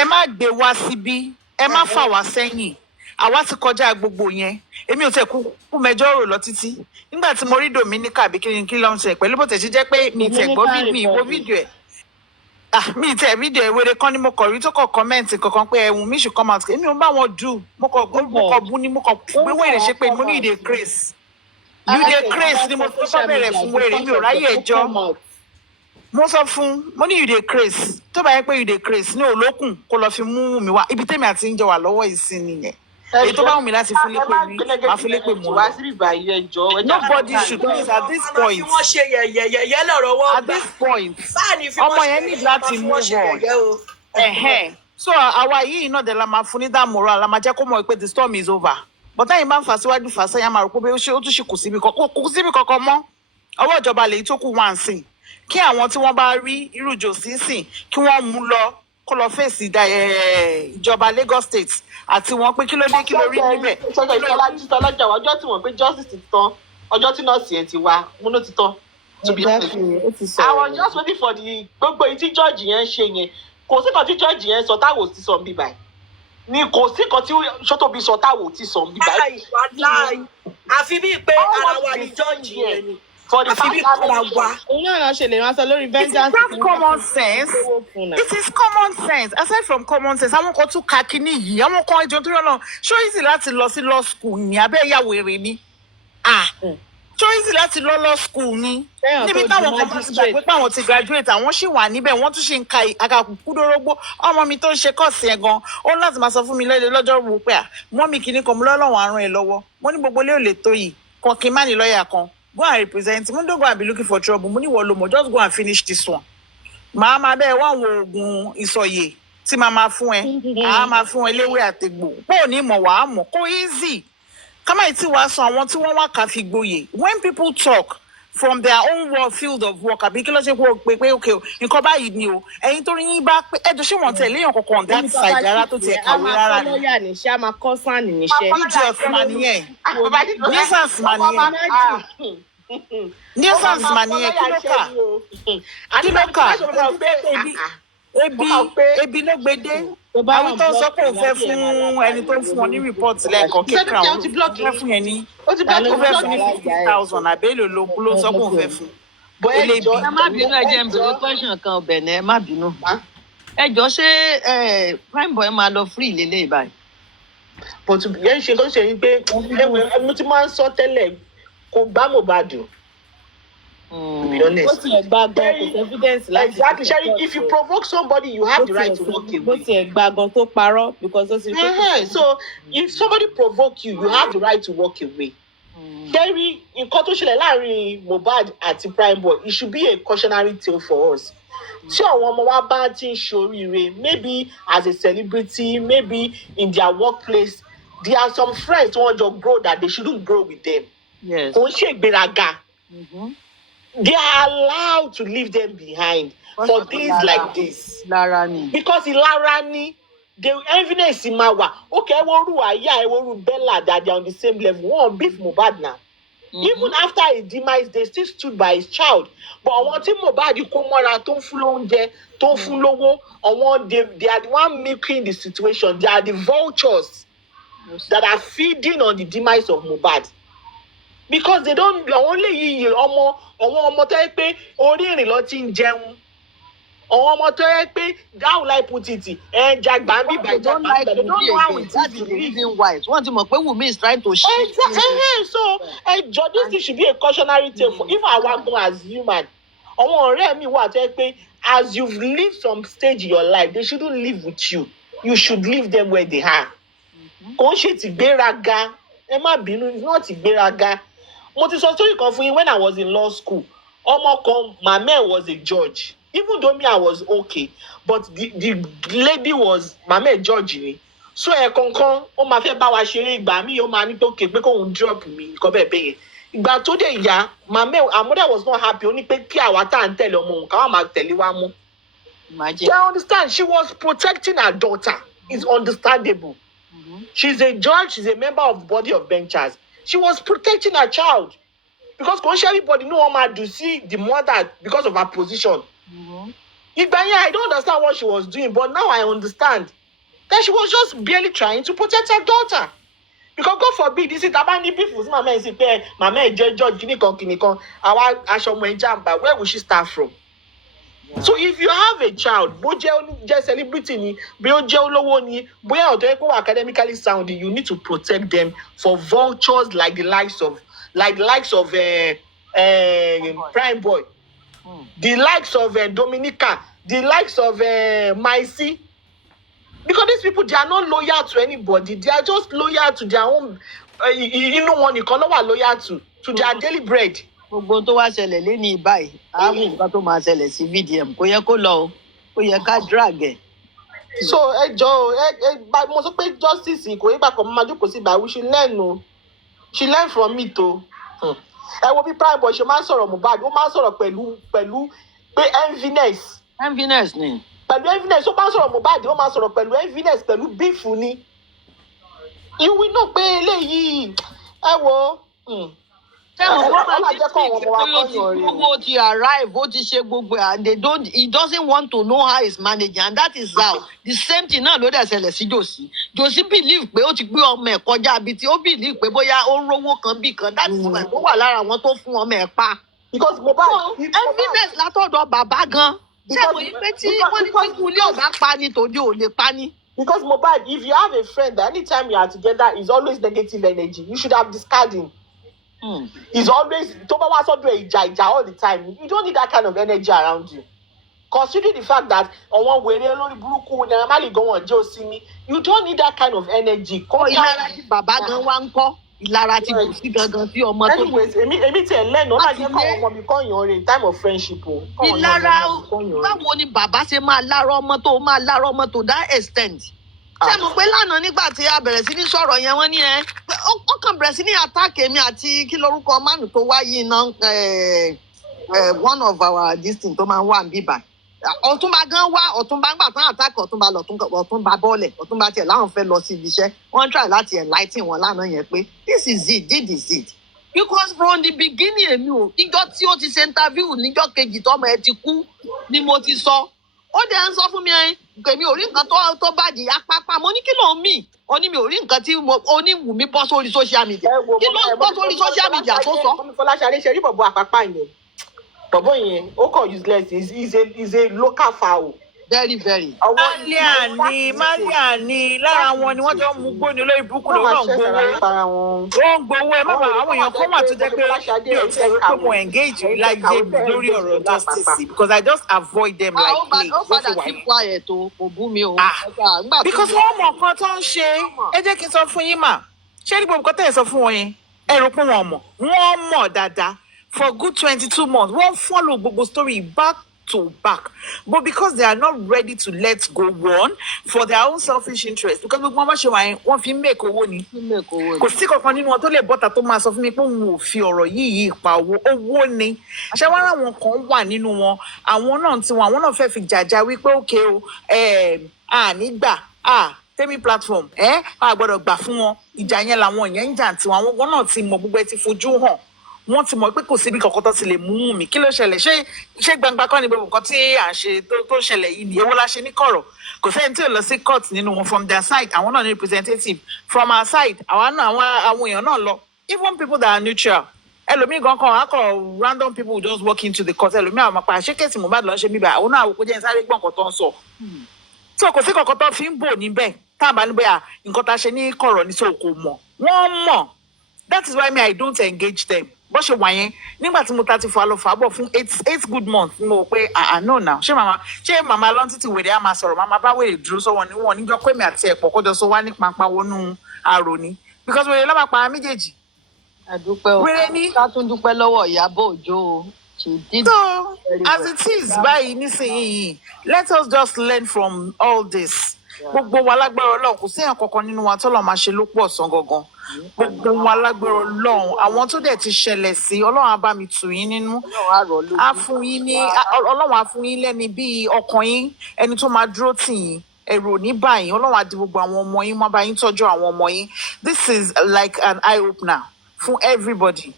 ẹ má gbé wá síbí ẹ má fà wá sẹ́yìn àwa ti kọjá gbogbo yẹn èmi ò tẹ̀ kú mẹjọ rò lọ títí nígbà tí mo rí Dominica bí kí ló ń ṣe pẹ̀lú bó tẹ̀ ṣe jẹ́ pé mi tẹ̀ gbọ́ mi ìwo fídíò ẹ̀ Me tell me there where they come mo ko ri to ko comment kankan pe ehun mi should come out. Èmi ò bá wọn do. Mo ko bu ni mo ko pe we dey ṣe pé mo ní dey craze. You dey craze ni mo sọ bẹ̀rẹ̀ fún wèrè mi ò ráyè ẹjọ́. Mo sọ fún mo ní you dey craze. Tó bá yẹ pé you dey craze ní olókùn kó lọ fi mú mi wá. Ibi tèmi àti ń jọ wà lọ́wọ́ ìsìn nìyẹn. Èyí tó bá wù mí láti fún lépè mi, máa fún lépè mọ́. Nobody should please at this point. At this point, ọmọ yẹn need láti move on. So àwa yìí náà dẹ̀ la máa fún ní that moral, la máa jẹ́ kó mọ̀ pé the storm is over. But táyìn bá ń fà síwájú fà sẹ́yìn máa rò pé ó tún ṣì kù síbi kankan mọ́. Ọwọ́ ìjọba lèyí tó kù wá ń sìn. Kí àwọn tí wọ́n bá rí irú jòsí sìn kí wọ́n mú lọ kó lọ fèsì ìjọba Lagos State àti wọn pé kí ló dé kí ló rí níbẹ̀. Sọ́jọ́ ìtọ́lájà ọjọ́ tí wọ́n pé justice ti tán ọjọ́ tí nọ́ọ̀sì yẹn ti wá múnú ti tán. To be honest, I was just waiting for the gbogbo èyí tí George yẹn ṣe yẹn kò sí kan tí George yẹn sọ táwọn ò ti sọ ń bí báyìí ni kò sí kan tí Ṣótóbi sọ táwọn ò ti sọ ń bí báyìí. Àfi bíi pé ara wa ni George yẹn ni. For the family wa. It is just common sense. It is common sense. Aside from common sense, àwọn kan tún ka kíní yìí, àwọn kan ẹjọ́ tó yọ náà. Ṣó easy láti lọ sí law school ní abẹ́ ìyàwó èrè ni? Ṣó easy láti lọ law school ni? Níbi táwọn kan bá ti gbàgbé pé àwọn ti graduate, àwọn ṣì wà níbẹ̀, wọ́n tún ṣì ń ka àkàkùkù dórógbó. Ọmọ mi tó ń ṣe kọ́ọ̀sì ẹ̀ gan, ó ní láti máa sọ fún mi lọ́jọ́ wo pé mọ́mì kìíní kan mo lọ́lọ́wọ́ àrùn ẹ̀ lọ́wọ́. Mo ní gbogbo ilé ò lè tó yìí, kan kí n má ní lọ́ọ̀yà kan. Go and represent him. Don't go and be looking for trouble. Money wolomo. Just go and finish this one. Mama be wan wo ogun ìsọ̀yè tí mama fún ẹ. Ah ma fún ẹ léwé àtegbò. Bó ní mọ̀ wá mọ̀. Kò easy. Kama iti wá sọ àwọn tí wọ́n wá ká fi gboyè. When people talk from their own work, field of work, àbí kí ló ṣe pé okay o. Nǹkan báyìí ni o. Ẹ̀yin tó rí yín bá pé ẹ ṣé wọ́n tẹ̀lé èèyàn kankan on that side rárá tó tiẹ̀ kàwé rárá ni. Lọ́yà ní ṣé a máa kọ́ sáànì níṣẹ́. Idiot man nìyẹn. Nuisance man nìyẹn. Nuisance man nìyẹn kí ló kà ebi ló gbede àwọn tó ń sọ pé òun fẹ́ fún ẹni tó ń fún wọn ní report lẹ́ẹ̀kan kíkà òun fẹ́ fún yẹn ní ó fẹ́ fún ní 50,000 àbẹ́lò ló sọ pé òun fẹ́ fún. ẹ má bínú ẹ jẹ́ n bèrè question kan ọbẹ̀ ní ẹ má bínú. Ẹ jọ ṣé prime boy máa lọ free lélẹ̀ báyìí. But yẹn ṣe kó ṣe yín pé ẹmu tí máa ń sọ tẹ́lẹ̀ kò bá Mohbad o. To be honest. Exactly. Sherry, if you provoke somebody, you have the right to walk away. So if somebody provoke you, you have the right to walk away. Sherry, nǹkan tó ṣẹlẹ̀ láàrin Mohbad àti Prime Boy, it should be a cautionary tale for us. Tí àwọn ọmọ wa bá ti ń ṣoríire, maybe as a celebrity, maybe in their workplace, there are some friends who want to grow that they shouldn't grow with them. Yes. Kò ń ṣe ìgbéraga. They are allowed to leave them behind for things like this. Because Ilarani, the evidence in Mawa, okay, Eworu Aya, Eworu Bella, that they are on the same level. One beef Mohbad now. Even after his demise, they still stood by his child. But I want him Mohbad, you come on, don't follow there, don't follow. I want they are the one making the situation. They are the vultures that are feeding on the demise of Mohbad. Because they don't only ọmọ tó yẹ pé orí ìrìn lọ ti ń jẹun ọmọ tó yẹ pé how will I put it jagba ń bí bàjẹ́ bàjẹ́ they don't know how it is to live. Wọ́n ti mọ̀ pé Wunmi is trying to shift. So this thing should be a cautionary tale for even our gan as human. Àwọn ọ̀rẹ́ mi wà tó yẹ pé as you've lived some stage in your life they shouldn't live with you. You should leave them where they are. Kò ń ṣe ti gbéraga ẹ má bínú it's not ti gbéraga. Mo ti sọ story kan fún yín when I was in law school. Ọmọ kan, my man was a judge. Even though me, I was okay. But the lady was, my man judge ni. So kankan, ó máa fẹ́ bá wa ṣeré ìgbà mi, ó máa ní tó ké pé kóun drop mi, nǹkan bẹ́ẹ̀ bẹ́ẹ̀ yẹn. Ìgbà tó dé ìyá, my man, our mother was not happy. Ó ní pé kí àwa tá à ń tẹ̀lé ọmọ òun, káwa máa tẹ̀lé wa mú. Imagine. You understand? She was protecting her daughter. It's understandable. She's a judge, she's a member of the body of benchers. She was protecting her child. Because everybody know how much to see the mother because of her position. I don't understand what she was doing, but now I understand that she was just barely trying to protect her daughter. Because God forbid, this is Tabani people, mama is saying, mama is judge, kinikan, our Ashomwe Jamba, where will she start from? So if you have a child, bóyá celebrity ni, bóyá olówó ni, bóyá ọ̀tọ̀ ẹ̀kọ́ academically sound, you need to protect them for vultures like the likes of Prime Boy, the likes of Dominica, the likes of Maisi. Because these people, they are not loyal to anybody. They are just loyal to their own. Inú wọn nìkan ló wà loyal to their daily bread. Gbogbo tó wá ṣẹlẹ̀ lẹ́ni báyìí, àwọn nǹkan tó máa ṣẹlẹ̀ sí VDM kò yẹ kó lọ o, ó yẹ ká drag ẹ̀. So mo sọ pé justice kò yẹ bákan máa jókòó sí ìbáwí, she learn o, she learn from it o. Ẹ wo bí Prime Boy ṣe máa ń sọ̀rọ̀ Mohbad, ó máa ń sọ̀rọ̀ pẹ̀lú pé enviness. Enviness ni. Pẹ̀lú enviness, ó máa ń sọ̀rọ̀ Mohbad, ó máa ń sọ̀rọ̀ pẹ̀lú enviness, pẹ̀lú beef ni. You will know pé eléyìí ẹ wo. Owó ti arrive, ó ti ṣe gbogbo and he doesn't want to know how he's managing, and that is how the same thing náà ló dẹ̀ ṣẹlẹ̀ sí Josie. Josie believe pé ó ti gbé ọmọ ẹ̀ kọjá bí tí ó believe pé bóyá ó ń rówó kan bí kan, that is why ó wà lára àwọn tó fún ọmọ ẹ̀ pa. Because Mohbad enviness látọ̀dọ̀ bàbá gan. Ṣé mo yí pé tí wọ́n ní tí kúlé ọ̀gá pa ni tòde ò lè pa ni? Because Mohbad, if you have a friend that anytime you are together is always negative energy, you should have discarded him. He's always tó bá wá sọ́dọ̀ ìjà all the time. You don't need that kind of energy around you. Considering the fact that àwọn wèrè lórí burúkú Naira Marley gan wọn jẹ́ òsínmi, you don't need that kind of energy. Ìlara tí bàbá gan wá ń kọ́, ìlara tí kò sí gangan sí ọmọ tó. Anyways, èmi tẹ̀ lẹ́nu, ó máa jẹ́ kọ́ ọmọ mi kọ́ yan rẹ̀ in time of friendship o. Ìlara báwo ni bàbá ṣe máa lára ọmọ tó that extent? Ṣé mo pé lánàá nígbà tí a bẹ̀rẹ̀ sí ní sọ̀rọ̀ yẹn wọ́n ní ó kàn bẹ̀rẹ̀ sí ní attack èmi àti kí lorúkọ mánu tó wá yìí náà one of our distinct tó máa ń wà níbí báyìí. Ọ̀túnba gan wá, Ọ̀túnba gbà tán attack Ọ̀túnba lọ, Ọ̀túnba bọ́ọ̀lẹ̀, Ọ̀túnba tiẹ̀ láwọn fẹ́ lọ sí ibi iṣẹ́. Wọ́n try láti enlighten wọn lánàá yẹn pé this is it. Because from the beginning èmi ò níjọ́ tí ó ti ṣe interview níjọ́ kejì tọ́mọ ẹ ti kú ni mo ti sọ. Ó dẹ̀ ń sọ fún mi èmi ò rí nǹkan tó bàjẹ́ apápá, mo ní kí ló ń mì, ó ní mi ò rí nǹkan tí oníwùmí bọ́ sórí social media. Kí ló ń bọ́ sórí social media tó sọ? Fọláṣadé ṣe rí bọ̀bọ̀ àpápá yẹn. Bọ̀bọ̀ yẹn ó kàn useless, is a local fowl. Very very. Malia ni lára wọn ni wọ́n jọ mú gbóni olórí burúkú lọ́wọ́ gbowó. Ó ń gbowó ẹ má bàa àwọn èèyàn kan wà tó jẹ́ pé mi ò tẹ̀ pé mo engage láyé mi lórí ọ̀rọ̀ justice because I just avoid them like play. Ó padà keep quiet o, kò bú mi o. Because wọ́n mọ̀ nǹkan tó ń ṣe, ẹ jẹ́ kí n sọ fún yín mà, ṣé ní gbogbo nǹkan tẹ̀ sọ fún wọn yẹn, ẹ rò pé wọ́n mọ̀ dáadáa for good 22 months, wọ́n follow gbogbo story back to back, but because they are not ready to let go one for their own selfish interest, because gbogbo wọn bá ṣe wà wọn fi make owó ni kò sí kankan nínú wọn tó lè bọ́ta tó máa sọ fún mi pé òun ò fi ọ̀rọ̀ yìí pa owó ni ṣé wàá àwọn kan wà nínú wọn àwọn náà tí wọn àwọn náà fẹ́ fi jàjà wípé òkè o nígbà Temi platform a gbọ́dọ̀ gbà fún wọn ìjà yẹn làwọn yẹn ń jà tiwọn àwọn náà ti mọ gbogbo ẹ ti fojú hàn wọ́n ti mọ̀ pé kò síbi kankan tó ti lè mú mi kí ló ṣẹlẹ̀ ṣé gbangba kọ́ ni gbogbo nǹkan tí à ń ṣe tó ṣẹlẹ̀ yìí nìyẹn wọ́n la ṣe ní kọ̀rọ̀ kò sẹ́ni tí ò lọ sí court nínú wọn from their side àwọn náà ní representative from our side àwọn èèyàn náà lọ even people that are neutral ẹlòmíì gan kan akọ random people just walk into the court ẹlòmíì àwọn àpá ṣé kẹ́sì Mohbad lọ ṣe bíbá àwọn náà àwòkọ́ jẹ́ sáré gbọ́n nǹkan tó ń sọ so kò sí kankan tó fi ń bò níbẹ̀ tá a bá níbẹ̀ nǹkan tá a ṣe ní kọ̀rọ̀ ní so kò mọ̀ wọ́n mọ̀ that is why I don't engage them bó ṣe wà yẹn nígbà tí mo ta ti fọ àlọ́fà bọ̀ fún eight good months mo pé no now ṣé màmá lọ́n títí wèrè á máa sọ̀rọ̀ màmá bá wèrè dúró sọ́wọ́ níwọ̀n níjọ́ pé mi àti ẹ̀pọ̀ kọjọ sọ wá ní pàǹpà wọnú àrò ni because wèrè lọ́ba pa méjèèjì. àdúpẹ́ o wèrè ní. ká tún dúpẹ́ lọ́wọ́ Ìyábọ̀ Òjó o. So as it is báyìí nísìnyìí let us just learn from all this. Gbogbo wa lágbára Ọlọ́run kò sí èèyàn kankan nínú wa tọ́lọ́ máa ṣe ló pọ̀ sàn gangan gbogbo wa lágbára Ọlọ́run àwọn tó dẹ̀ ti ṣẹlẹ̀ sí Ọlọ́run á bá mi tù yín nínú Ọlọ́run á fún yín lẹ́ni bíi ọkàn yín ẹni tó máa dúró tì yín ẹ̀rù ò ní báyìí Ọlọ́run á di gbogbo àwọn ọmọ yín má bá yín tọ́jú àwọn ọmọ yín this is like an eye opener fún everybody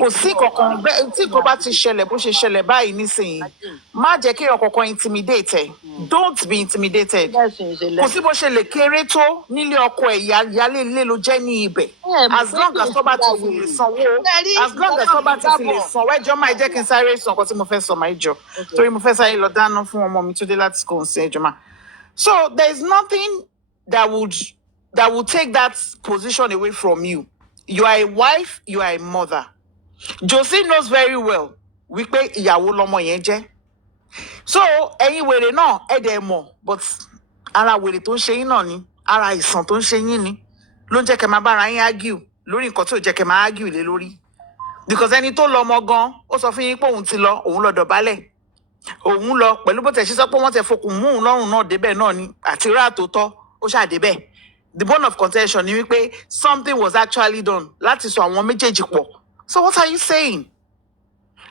kò sí kankan tí kò bá ti ṣẹlẹ̀ bó ṣe ṣẹlẹ̀ báyìí nísìnyí má jẹ́ kí ọ̀kọ̀ọ̀kan intimidate don't be intimidated kò sí bó ṣe lè kéré tó nílé ọkọ ẹ̀ ìyálé ilé ló jẹ́ ní ibẹ̀ as long as tó bá ti fi lè sanwó as long as tó bá ti fi lè sanwó ẹjọ́ máa jẹ́ kí n sáré sàn kan tí mo fẹ́ sọ máa jọ torí mo fẹ́ sáré lọ dáná fún ọmọ mi tó dé láti school ń sin ẹjọ́ máa so there is nothing that would take that position away from you. You are a wife, you are a mother. Josie knows very well wípé ìyàwó lọmọ yẹn jẹ́. So ẹ̀yin wèrè náà ẹ dẹ̀ mọ̀ but ara wèrè tó ń ṣe yín náà ni ara ìsàn tó ń ṣe yín ni ló ń jẹ́ kẹ́ máa bára yín argue lórí nǹkan tí ò jẹ́ kẹ́ máa argue lé lórí. Because ẹni tó lọ ọmọ gan ó sọ fún yín pé òun ti lọ òun lọ dọ̀bálẹ̀ òun lọ pẹ̀lú bó tẹ̀ ṣe sọ pé wọ́n tẹ̀ fokùn mú òun lọ́rùn náà débẹ̀ náà ni àti rà tó tọ́ ó ṣàdébẹ̀. The bone of contention ni wípé something was actually done láti sọ àwọn méjèèjì pọ̀. So what are you saying?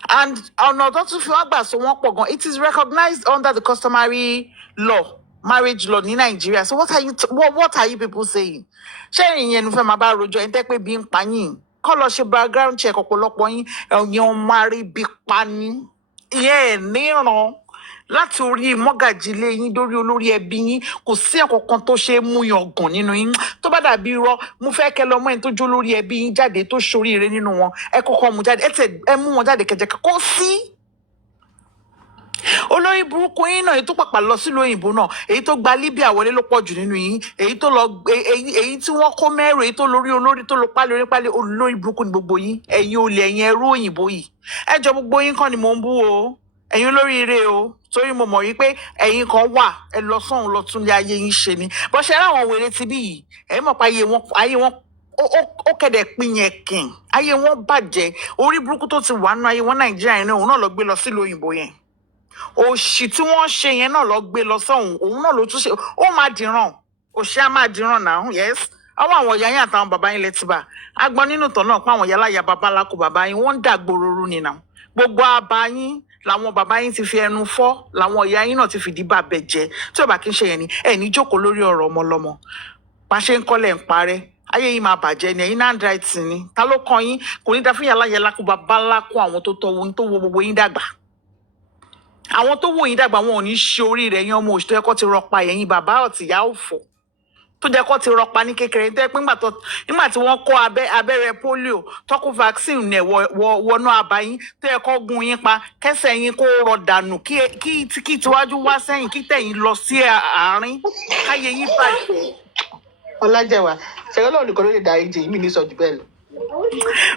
And ọ̀nà tó tún fi wá gbà so wọ́n pọ̀ gan, it is recognized under the customary law, marriage law ní Nigeria. So what are you people saying? Ṣé ìyẹn nu fẹ́ máa bá rojọ́ ẹni tẹ́ pé bí ń pa yín? Kọ́ lọ ṣe background check ọ̀pọ̀lọpọ̀ yín ẹ̀yàn máa bí pa ní. Ìyẹn ẹ̀ níran láti orí mọ́gàjì ilé yín dórí olórí ẹbí yín kò sí ẹ̀kọ̀kan tó ṣe é mú yangàn nínú yín tó bá dàbí irọ́ mo fẹ́ kẹ́ lọ mọ́ ẹni tó jó lórí ẹbí yín jáde tó ṣoríire nínú wọn ẹ kọ́kọ́ mú jáde ẹ mú wọn jáde kẹjẹ kó sí. olórí burúkú yín náà èyí tó pàpà lọ sílùú òyìnbó náà èyí tó gba Libya wọlé ló pọ̀ jù nínú yín èyí tó lọ èyí tí wọ́n kó mẹ́rù èyí tó lórí olórí tó lọ pálí orí pálí olórí burúkú ni gbogbo yín ẹ̀yin olè ẹ̀yin ẹrú òyìnbó yìí ẹ jọ gbogbo yín kàn ni mò ń bú o ẹ̀yin olóríire o torí mo mọ̀ wípé ẹ̀yin kan wà ẹ lọ sọ́hun lọ tún lé ayé yín ṣe ni bó ṣe ráwọn wèrè ti bí yìí ẹ̀yin mọ̀ pé ayé wọn ó kẹ̀dẹ̀ pin yẹn kìn ayé wọn bàjẹ́ orí burúkú tó ti wà nínú ayé wọn Nàìjíríà yẹn náà òun náà lọ gbé lọ sílùú òyìnbó yẹn òṣì tí wọ́n ṣe yẹn náà lọ gbé lọ sọ́hun òun náà ló tún ṣe ó máa dìran òṣì á máa dìran náà yes àwọn ìyá yín àtàwọn bàbá yín létí bá agbọn nínú ìtàn náà pé àwọn yálàyà bàbá lákò bàbá yín wọ́n ń dàgbòrò ni náà gbogbo àbá yín làwọn bàbá yín ti fi ẹnu fọ́ làwọn ìyá yín náà ti fìdí bàbẹ̀ jẹ́ tí ò bá kí ń ṣe yẹn ni ẹ ní jókòó lórí ọ̀rọ̀ ọmọlọ́mọ bá ṣe ń kọ́lẹ̀ ń parẹ́ ayé yín máa bàjẹ́ ni ẹ̀yin náà handwriting ni ta ló kọ́ yín kò ní dá fún yàrá yẹn lákò bàbá lákò àwọn tó tọ́ tó wo gbogbo yín dàgbà àwọn tó wò yín dàgbà wọn ò ní ṣe orí rẹ̀ yín ọmọ òṣì tó yẹ kó ti rọpa ẹ̀yin bàbá ọ̀tìyá òfò tó jẹ́ kó ti rọpa ní kékeré tó yẹ pé nígbà tí wọ́n kó abẹ́rẹ́ polio tọ́kù vaccine nẹ̀ wọnú àbáyín tó yẹ kó gún yín pa kẹsẹ̀ yín kó rọ dànù kí tiwájú wá sẹ́yìn kí tẹ̀yìn lọ sí àárín káyé yín bàjẹ́. Ọlájẹwà ṣẹlẹ Ọlọ́run nìkan ló lè darí jẹ ìmí ní sọ jù bẹ́ẹ̀ lọ.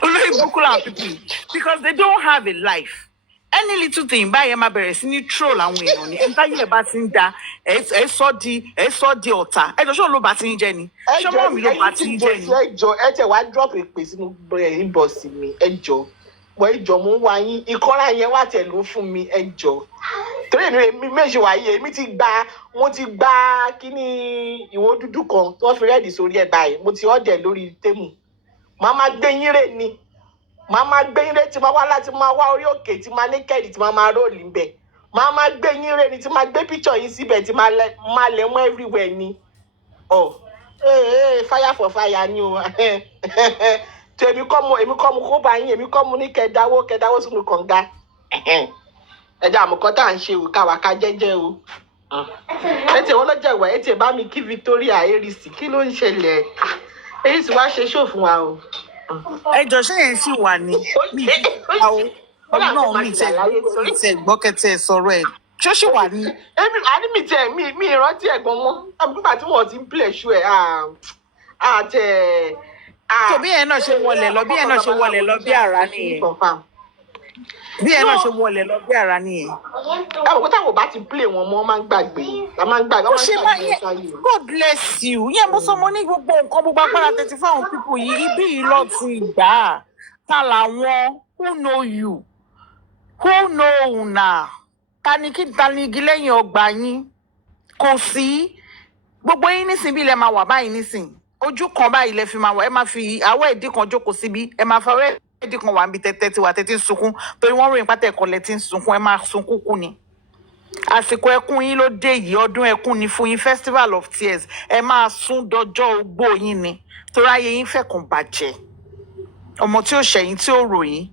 olórí burúkú làwọn people because they don't have a life. Any little thing báyẹn máa bẹ̀rẹ̀ sí ní troll àwọn èèyàn ni ẹ̀ńtá yẹ̀ bá ti ń da ẹ̀ sọ́ di ọ̀tá ẹ̀jọ̀ ṣé òun ló bá ti ń jẹ ni ṣé mọ́ mi ló bá ti ń jẹ ni. ẹjọ ẹ tẹ wá drop èpè sínú inbox mi ẹjọ mo ń wá yín ìkọ́ra yẹn wá tẹ̀ ló fún mi ẹjọ torí èmi méjì wáyé èmi mo ti gba kíní ìwé dúdú kan tó fi rẹ́ẹ̀dì sórí ẹ̀ báyìí mo ti ọ̀dẹ̀ lórí tèmù màá máa gbé yín rè ni màá máa gbé yín rè tí máa wá láti máa wá orí òkè tí máa ní kẹ́ẹ̀dì tí máa róòlì ń bẹ̀ màá máa gbé yín rè ni tí máa gbé píṣọ̀ yín síbẹ̀ tí máa lẹ̀ mọ́ everywhere ni fire for fire ni o tó èmi kọ́ mu kó bá yín èmi kọ́ mu ní kẹdáwó sínú kànga ẹja àmọ̀kọ́ tá à ń ṣe o káwa ká jẹ́jẹ́ o ẹtì wọn lọ́jà ìwà ẹtì bá mi kí Victoria erisi kí ló ń ṣẹlẹ̀ èyí sì wá ṣe ṣó fún wa o. ẹjọ ṣé yẹn sì wà ní ọdún náà mi tẹ gbọ́kẹ́tẹ̀ sọ̀rọ̀ ẹ̀ ṣó sì wà ní. àní mi ìrántí ẹ̀gbọ́n mọ́ nígbà tí wọ́n ti ń plẹ̀ ṣú ẹ̀ àtẹ̀. tó bí ẹ̀ náà ṣe wọlé lọ bí àrá nìyẹn bí ẹ náà ṣe wọlé lọ bí ara nìyẹn. àwọn kó táwọn bá ti play wọn mọ máa ń gbàgbé ó ṣe máa yẹ God bless you yẹn mo sọ mo ní gbogbo nǹkan gbogbo agbára tẹtí fáwọn pípò yìí ibí yìí lọ ti gbà á ta làwọn who know you who know una ta ni igi lẹ́yìn ọgbà yín kò sí gbogbo yín nísìnyí ilẹ̀ máa wà báyìí nísìnyí ojú kan báyìí lẹ fi máa wà ẹ máa fi àwọ̀ ìdí kan jókòó síbi ẹ máa fọwọ́ ẹdí kan wà níbi tẹ́tẹ́ tí wà tẹ́tí ń sunkún torí wọ́n ròyìn pátá ẹ̀kọ́ lẹ́tí ń sunkún ẹ máa sunkún kú ni àsìkò ẹkún yín ló dé yìí ọdún ẹkún ni fún yín festival of tears ẹ máa sún dọjọ́ ogbó yín ni torí ayé yín fẹ̀kùn bàjẹ́ ọmọ tí ò ṣẹ̀yìn tí ò ròyìn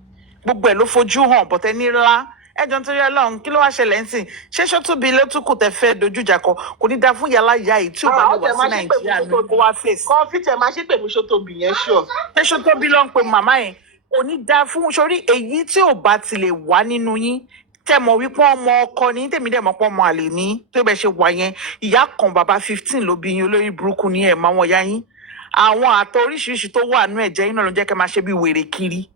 gbogbo ẹ̀ ló fojú hàn bọ̀tẹ́ nílá ẹjọ́ nítorí ọlọ́run kí ló wá ṣẹlẹ̀ ń sìn ṣé ṣótúbi ló tún kù tẹ́ fẹ́ dojújà kọ kò ní dáa fún yàrá ìyá yìí tí ò bá lè wá sí nàìjíríà ní kó wá fèsì. kọ́fíìtì máa ṣe pè mí ṣótóbi yẹn ṣọ. ṣé ṣótóbi ló ń pe màmá yẹn kò ní dáa fún sórí èyí tí ò bá ti lè wá nínú yín tẹ́ mọ̀ wípé ọmọ ọkọ ní tèmi dẹ̀ mọ̀ pé ọmọ àlè ní tó bẹ ṣe wà yẹn ìyá kan bàbá 15 ló bí yín olórí burúkú ní ẹ̀ máa wọn ya yín àwọn àtọ oríṣiríṣi tó wà nínú ẹ̀jẹ̀ yín náà ló jẹ́ kẹ́ máa ṣe bí wèrè kiri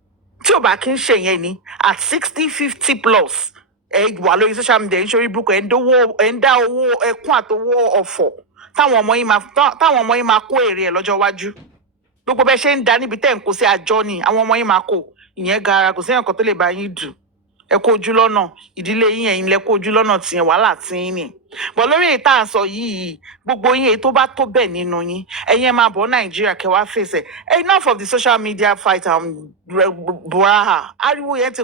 tí ò bá kí ń ṣe yẹn ni at 60-50 plus ẹ wà lórí social media ń ṣorí burúkú ẹ ń dá owó ẹkún àtowó ọ̀fọ̀ táwọn ọmọ yín máa kó èrè ẹ̀ lọ́jọ́ iwájú gbogbo bẹ́ẹ̀ ṣe ń da níbi tẹ́ ń kó sí àjọ ni àwọn ọmọ yín máa kó ìyẹn gara kò sí ẹ̀kọ́ tó lè bá yín dù ẹ kó ojú lọ́nà ìdílé yín ẹ̀yin lẹ kó ojú lọ́nà tìyẹn wàhálà tí yín ni bọ̀ lórí èyí tá à ń sọ yìí gbogbo yín èyí tó bá tó bẹ́ẹ̀ nínú yín ẹ̀yin ẹ máa bọ̀ nàìjíríà kẹwàá fèsì enough of the social media fight and buhaha ariwo yẹn ti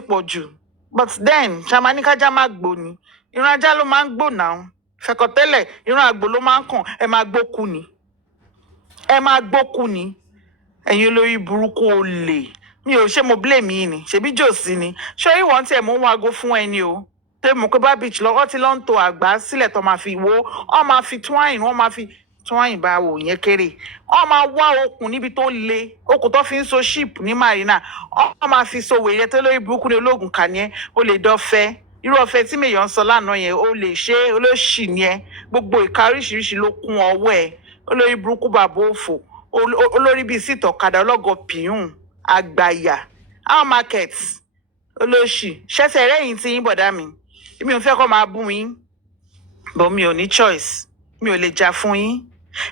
pọ̀ jù but then ṣàmáníkájá má gbó ni ìran ajá ló máa ń gbó náà fẹ̀kọ̀tẹ́lẹ̀ ìran àgbò ló máa ń kàn ẹ máa gbókù ni ẹ̀yin olórí burúkú olè mi ò ṣe mo blame yín ni ṣebí jòsí ni ṣé ìwọ̀n tí ẹ̀ mú wọn aago fún ẹni o tó mọ̀ pé bá beach lọ́wọ́ tí ló ń to àgbá sílẹ̀ tó máa fi wó wọ́n máa fi twine wọ́n máa fi twine bá wò yẹn kéré wọ́n máa wá okùn níbi tó le okùn tó fi ń so ship ní marina wọ́n máa fi so wèrè tó lórí burúkú ní ológun kà ní ẹ ó lè dọ́fẹ́ irú ọ̀fẹ́ tí mèèyàn ń sọ lánàá yẹn ó lè ṣe olóṣì ní ẹ gbogbo ìka oríṣiríṣi ló kún ọwọ́ ẹ olórí burúkú bàbá òfò olórí bíi síìtì ọ̀kadà ọlọ́gọ̀ pìhùn àgbàyà our market olóṣì ṣẹ́sẹ̀ rẹ́yìn tí yín bọ̀dá mi mi ò fẹ́ kọ́ máa bú yín but mi ò ní choice mi ò lè jà fún yín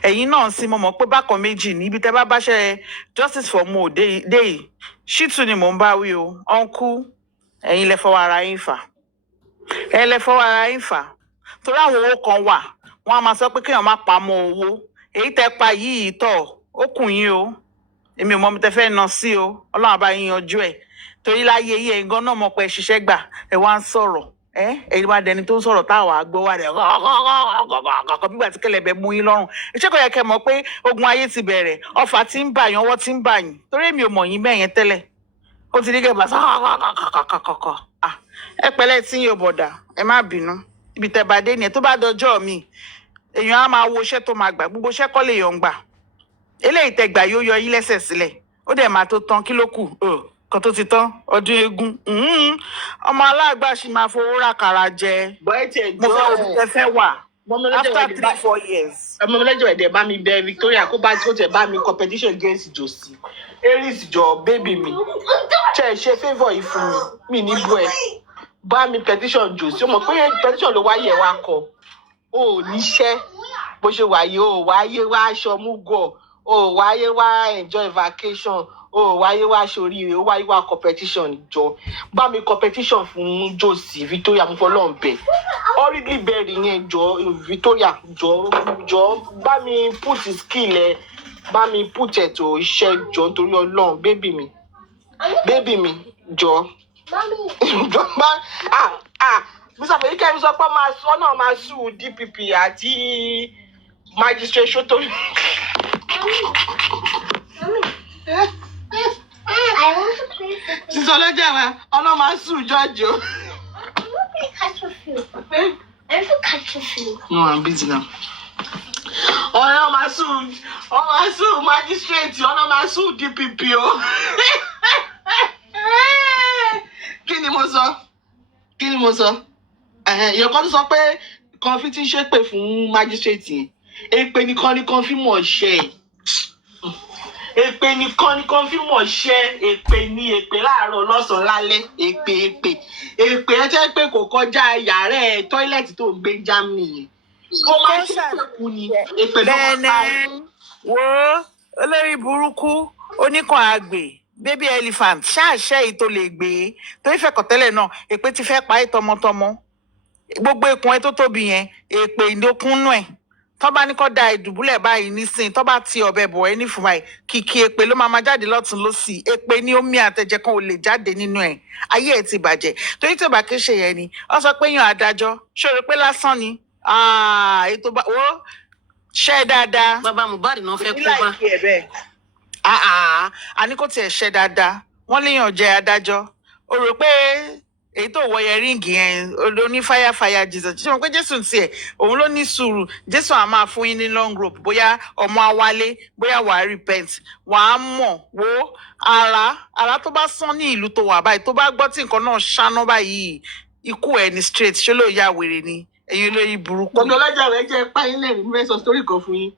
ẹ̀yin náà sì mo mọ̀ pé bákan méjì níbi tẹ́ bá báṣẹ́ justice for mo dé yìí ṣítù ni mò ń bá wí o ọ̀nkú ẹ̀yin lẹ fọwọ́ ara yín fà torí àwọn owó kan wà wọ́n á máa sọ pé kéèyàn má pa mọ́ owó èyí tẹ́ pa yìí tọ̀ ó kù yín o èmi ò mọ mi tẹ́ fẹ́ ná sí o ọlọ́run àbá yín yanjú ẹ̀ torí láyé yìí ẹ̀yin gan náà mọ̀ pé ṣiṣẹ́ gbà ẹ̀ wá ń sọ̀rọ̀ ẹ̀yin bá dẹni tó ń sọ̀rọ̀ táwa gbọ́ wà rẹ̀ kọ̀ọ̀kọ̀ bígbà tí kẹlẹ̀bẹ̀ mú yín lọ́rùn iṣẹ́ kò yẹ kẹ́ mọ̀ pé ogun ayé ti bẹ̀rẹ̀ ọfà tí ń bà yín ọwọ́ tí ń bà yín torí èmi ò mọ̀ yín bẹ́ẹ̀ yẹn tẹ́lẹ̀ ó ti rí kẹ́gbà kọ̀ọ̀kọ̀ ẹ pẹ̀lẹ́ tí yóò bọ̀dà ẹ má bínú ibi tẹ́ bá dé nìyẹn tó bá dọjọ́ mi èèyàn á máa wo iṣẹ́ tó máa gbà gbogbo iṣẹ́ kọ́ lè yọ̀ ń gbà eléyìí tẹ́ gbà yóò yọ yín lẹ́sẹ̀ sílẹ̀ ó dẹ̀ máa tó tán kí ló kù kan tó ti tán ọdún eégún ọmọ aláàgbà sì máa fowó ràkàrà jẹ mo fẹ́ wo tẹ́ fẹ́ wà after 3-4 years. ọmọ mẹlẹjọ ẹdẹ bá mi bẹ Victoria kó bá tí ó tẹ bá mi competition against Josie Aries jọ baby mi ṣe favour yìí fún mi ní bú ẹ bá mi petition Josie ó mọ̀ pé petition ló wáyé wa kọ ó níṣẹ́ bó ṣe wáyé ó wáyé wá aṣọ mú gọ ó wáyé wá enjoy vacation ó wáyé wá ṣoríire ó wáyé wá competition jọ bá mi competition fún Josie Victoria mo fọlọ́n bẹ̀ horribly bẹ̀rẹ̀ yẹn jọ Victoria jọ bá mi put skill ẹ bá mi put ẹ̀tọ́ iṣẹ́ jọ nítorí Ọlọ́run bébì mi jọ bá Mr. Fèyíkẹ́ mi sọ pé ọ̀nà máa sùn DPP àti magistrate ṣótó. Sísọ lọ́jà wa ọ̀nà máa sùn jọ́jọ́. No, I'm busy now. Ọ̀nà máa sùn magistrate ọ̀nà máa sùn DPP o. Kí ni mo sọ? Èèyàn kan tó sọ pé kan fi ti ń ṣépè fún magistrate yẹn. Èpè nìkan ni kan fi mọ̀ ṣe ẹ̀. Èpè nìkan ni kan fi mọ̀ ṣe èpè ní èpè láàárọ̀ lọ́sàn-án lálẹ́ èpè ẹ jẹ́ pé kò kọjá yàrá ẹ̀ tọ́ílẹ̀tì tó ń gbé Germany yẹn. Ó máa ń ṣèpèkù ni èpè ló máa ń parí. Wo olórí burúkú oníkan àgbè baby elephant ṣáàṣẹ́ yìí tó lè gbé torí fẹ̀kọ̀tẹ́lẹ̀ náà èpè ti fẹ́ pa é tọmọtọmọ gbogbo ikùn ẹ tó tóbi yẹn èpè ìdókúnnú ẹ̀ tó bá ní kó da ìdùbúlẹ̀ báyìí nísìnyí tó bá ti ọ̀bẹ bọ̀ ẹ́ ní fún báyìí kìkì èpè ló máa jáde lọ́tún lọ́sì èpè ní omi àtẹ̀jẹ̀ kan ò lè jáde nínú ẹ̀ ayé ẹ̀ ti bàjẹ́ torí tó bá ké ṣe yẹn ni wọ́n sọ pé yan adájọ́ ṣòro pé lásán ni ètò bá wọ́n ṣẹ́ dáadáa. bàbá Mohbad náà fẹ́ kú bá. àní kò tiẹ̀ ṣe dáadáa wọ́n léèyàn jẹ́ adájọ́ o rò pé èyí tó wọ yẹn ríǹgì yẹn oní fáyàfáyà jesus ṣé wọn pé jésù tiẹ̀ òun ló ní sùúrù jésù á máa fún yín ní long rope bóyá ọmọ awálé bóyá wàá repent wàá mọ̀ wo ara tó bá sán ní ìlú tó wà báyìí tó bá gbọ́ tí nǹkan náà ṣáná báyìí ikú ẹ̀ ní straight ṣé ló yá wèrè ni ẹ̀yin olórí burúkú. gbogbo ọlọ́jà rẹ̀ jẹ́ páyín lẹ́rìí fẹ́ sọ story kan fún yín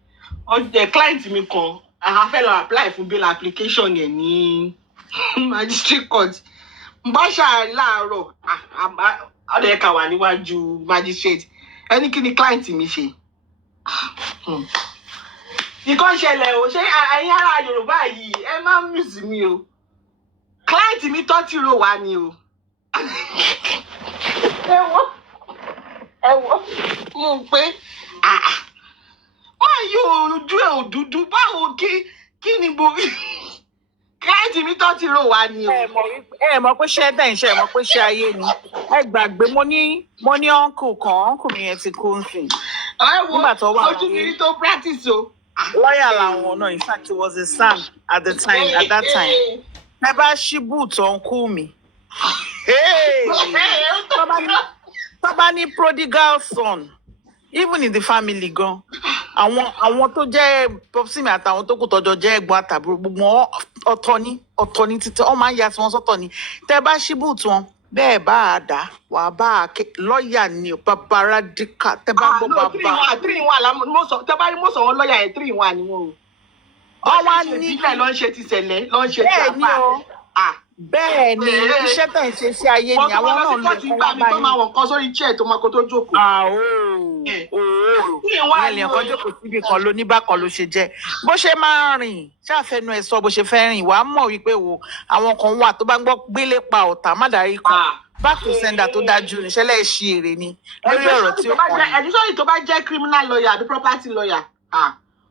ọjọ́ client mi kan àwọn fẹ́ lọ apply fún bail application yẹn ní magistrate court n bá ṣàárẹ̀ láàárọ̀ ọ̀dọ̀ ẹ̀ka wà níwájú magistrate ẹni kí ni client mi ṣe. nǹkan ṣẹlẹ̀ o ṣé ẹ̀yin ará Yorùbá yìí ẹ máa ń mìsì mi o client mi tọ́tí ro wá ni o. ẹ wọ mo ń pé máa yọ ojú ẹ òdúdú báwo kí ni mo kíláàtì mi tó ti rò wá ni o. ẹ mọ̀ pé ṣé dẹ̀ ń ṣe ẹ mọ̀ pé ṣé ayé ni ẹ gbàgbé mo ní uncle mi yẹn ti kú nsìn. nígbà tó wà ojú mi tó practice o. lọ́ọ̀yà làwọn náà in fact it was a sam at that time ẹ bá ṣí bùtù uncle mi. tó bá ní prodigal son even in the family gan àwọn tó jẹ́ popsi mi àtàwọn tó kù tọ́jọ́ jẹ́ ẹ̀gbọ́n àtàbúrò gbogbo ọ̀tọ̀ ní títí wọ́n máa ń ya tí wọ́n sọ́tọ̀ ni tẹ́ bá ṣíbù tí wọ́n bẹ́ẹ̀ bá a dá wà á bá a ké lọ́ọ̀yà ni bàbá rádíkà tẹ́ bá gbọ́ bàbá. 3-1 tẹ́ bá rí mọ́sàn wọn lọ́ọ̀yà yẹn 3-1 ni wọ́n o. wọ́n wá ní ìbílẹ̀ ló ń ṣe ti ṣẹlẹ̀ ló ń ṣe ti àpá. bẹ́ẹ̀ ni iṣẹ́ tẹ̀ ń ṣe sí ayé ni àwọn náà lè fún wa báyìí. tó máa wọ̀ nǹkan sórí chair tó máa kó tó jókòó. èèyàn kan jókòó síbi kan ló ní bákan ló ṣe jẹ́ bó ṣe máa rìn ṣàfẹnu ẹ̀ sọ bó ṣe fẹ́ rìn wàá mọ̀ wípé wo àwọn kan wà tó bá ń gbọ́ gbélé pa ọ̀tá má darí kan back to sender tó dájú níṣẹ́lẹ̀ ṣe èrè ni lórí ọ̀rọ̀ tí ó kàn. ẹni sọ́yìn tó bá jẹ́ criminal lawyer àbí property lawyer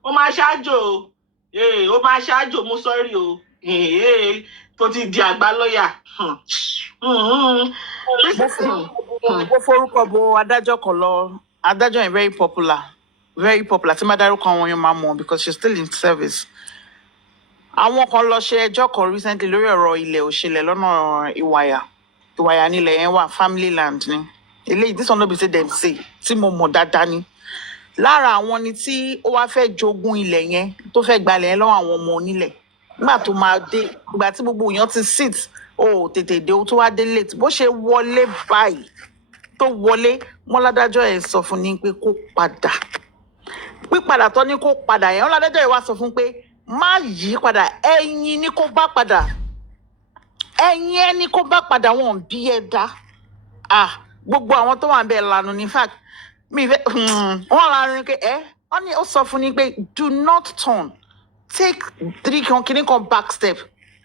ó máa ṣáájò ó máa ṣáájò mú sọ́rí o tó ti di àgbà lọ́yà. mo forúkọ bo adájọ́ kan lọ adájọ́ yẹn very popular tí má dárúkọ àwọn yẹn máa mọ̀ because she's still in service. àwọn kan lọ ṣe ẹjọ́ kan recently lórí ọ̀rọ̀ ilẹ̀ òṣèlè lọ́nà ìwàyà nílẹ̀ yẹn wà family land ni eléyìí this one no be say dem say tí mo mọ̀ dáadáa ni lára àwọn ni tí ó wá fẹ́ jogún ilẹ̀ yẹn tó fẹ́ gbalẹ̀ yẹn lọ́wọ́ àwọn ọmọ onílẹ̀ nígbà tó máa dé ìgbà tí gbogbo èèyàn ti sit tètè dé ó tó wá dé late bó ṣe wọlé báyìí tó wọlé wọn ládájọ́ ẹ̀ sọ fún ni pé kó padà pípadà tó ní kó padà yẹn wọn ládájọ́ ẹ̀ wá sọ fún pé má yí padà ẹ̀yin ni kó bá padà ẹ̀yin ẹni kó bá padà wọn bí ẹ dá gbogbo àwọn tó wà ń bẹ lanu ní fact mi wọn lanu pé wọn ní ó sọ fún ni pé do not turn take 3 kan back step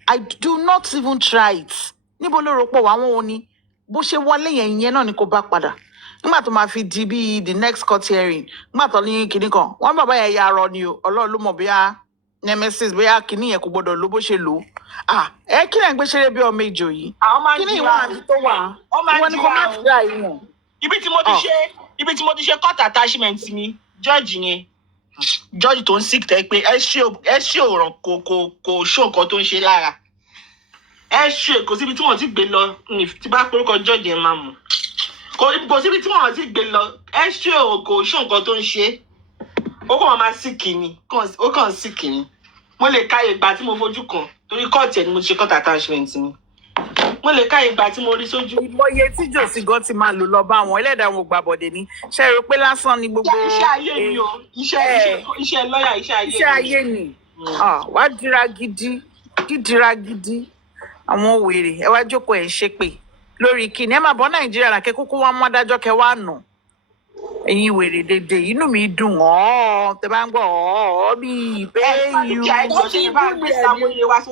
I do not even try it níbo ló rò pọ̀ wá wọn ò ní bó ṣe wọlé yẹn ìyẹn náà ni kò bá padà nígbà tó máa fi di bíi the next court hearing nígbà tó ní kinní kan wọn bàbá yẹn ya arọ ni o Ọlọ́run ló mọ̀ bóyá nemesis bóyá kinní yẹn kò gbọdọ̀ ló bó ṣe lò ó kí lẹ́yìn gbé ṣeré bí ọmọ ìjò yìí kinní ìwà àti tó wà wọn ni kò má fi dá yìí wọn. ibi tí mo ti ṣe court attachment mi judge yẹn judge tó ń sick tẹ́ pé ẹ òràn kò ṣó nǹkan tó ń ṣe lára kò síbi tí wọ́n ti gbé lọ tí bá porúkọ judge yẹn máa mọ̀ kò síbi tí wọ́n ti gbé lọ kò ṣó nǹkan tó ń ṣe ó kàn máa sick ni ó kàn sick ni mo lè ka ìgbà tí mo fojú kan torí kọ́ọ̀tì ẹ̀ ni mo ti ṣe court attachment mi mo lè ká ìgbà tí mo rí sójú. ìmọye tí jòsí gan ti máa lò lọ bá àwọn ẹlẹ́dàá wọn gbàbọ̀dé ni ṣe rò pé lásán ni gbogbo. iṣẹ́ ayé ni o iṣẹ́ lọ́ọ̀yà iṣẹ́ ayé ni wàá dira gidi dídira gidi àwọn wèrè ẹ wá jókòó ẹ̀ ń ṣépè lórí kíni ẹ máa bọ́ nàìjíríà làkẹ́ kókó wá mú adájọ́ kẹ wá nà ẹ̀yin wèrè dédé inú mi dùn tẹ bá ń gbọ́ bíi bẹ́ẹ̀ yìí.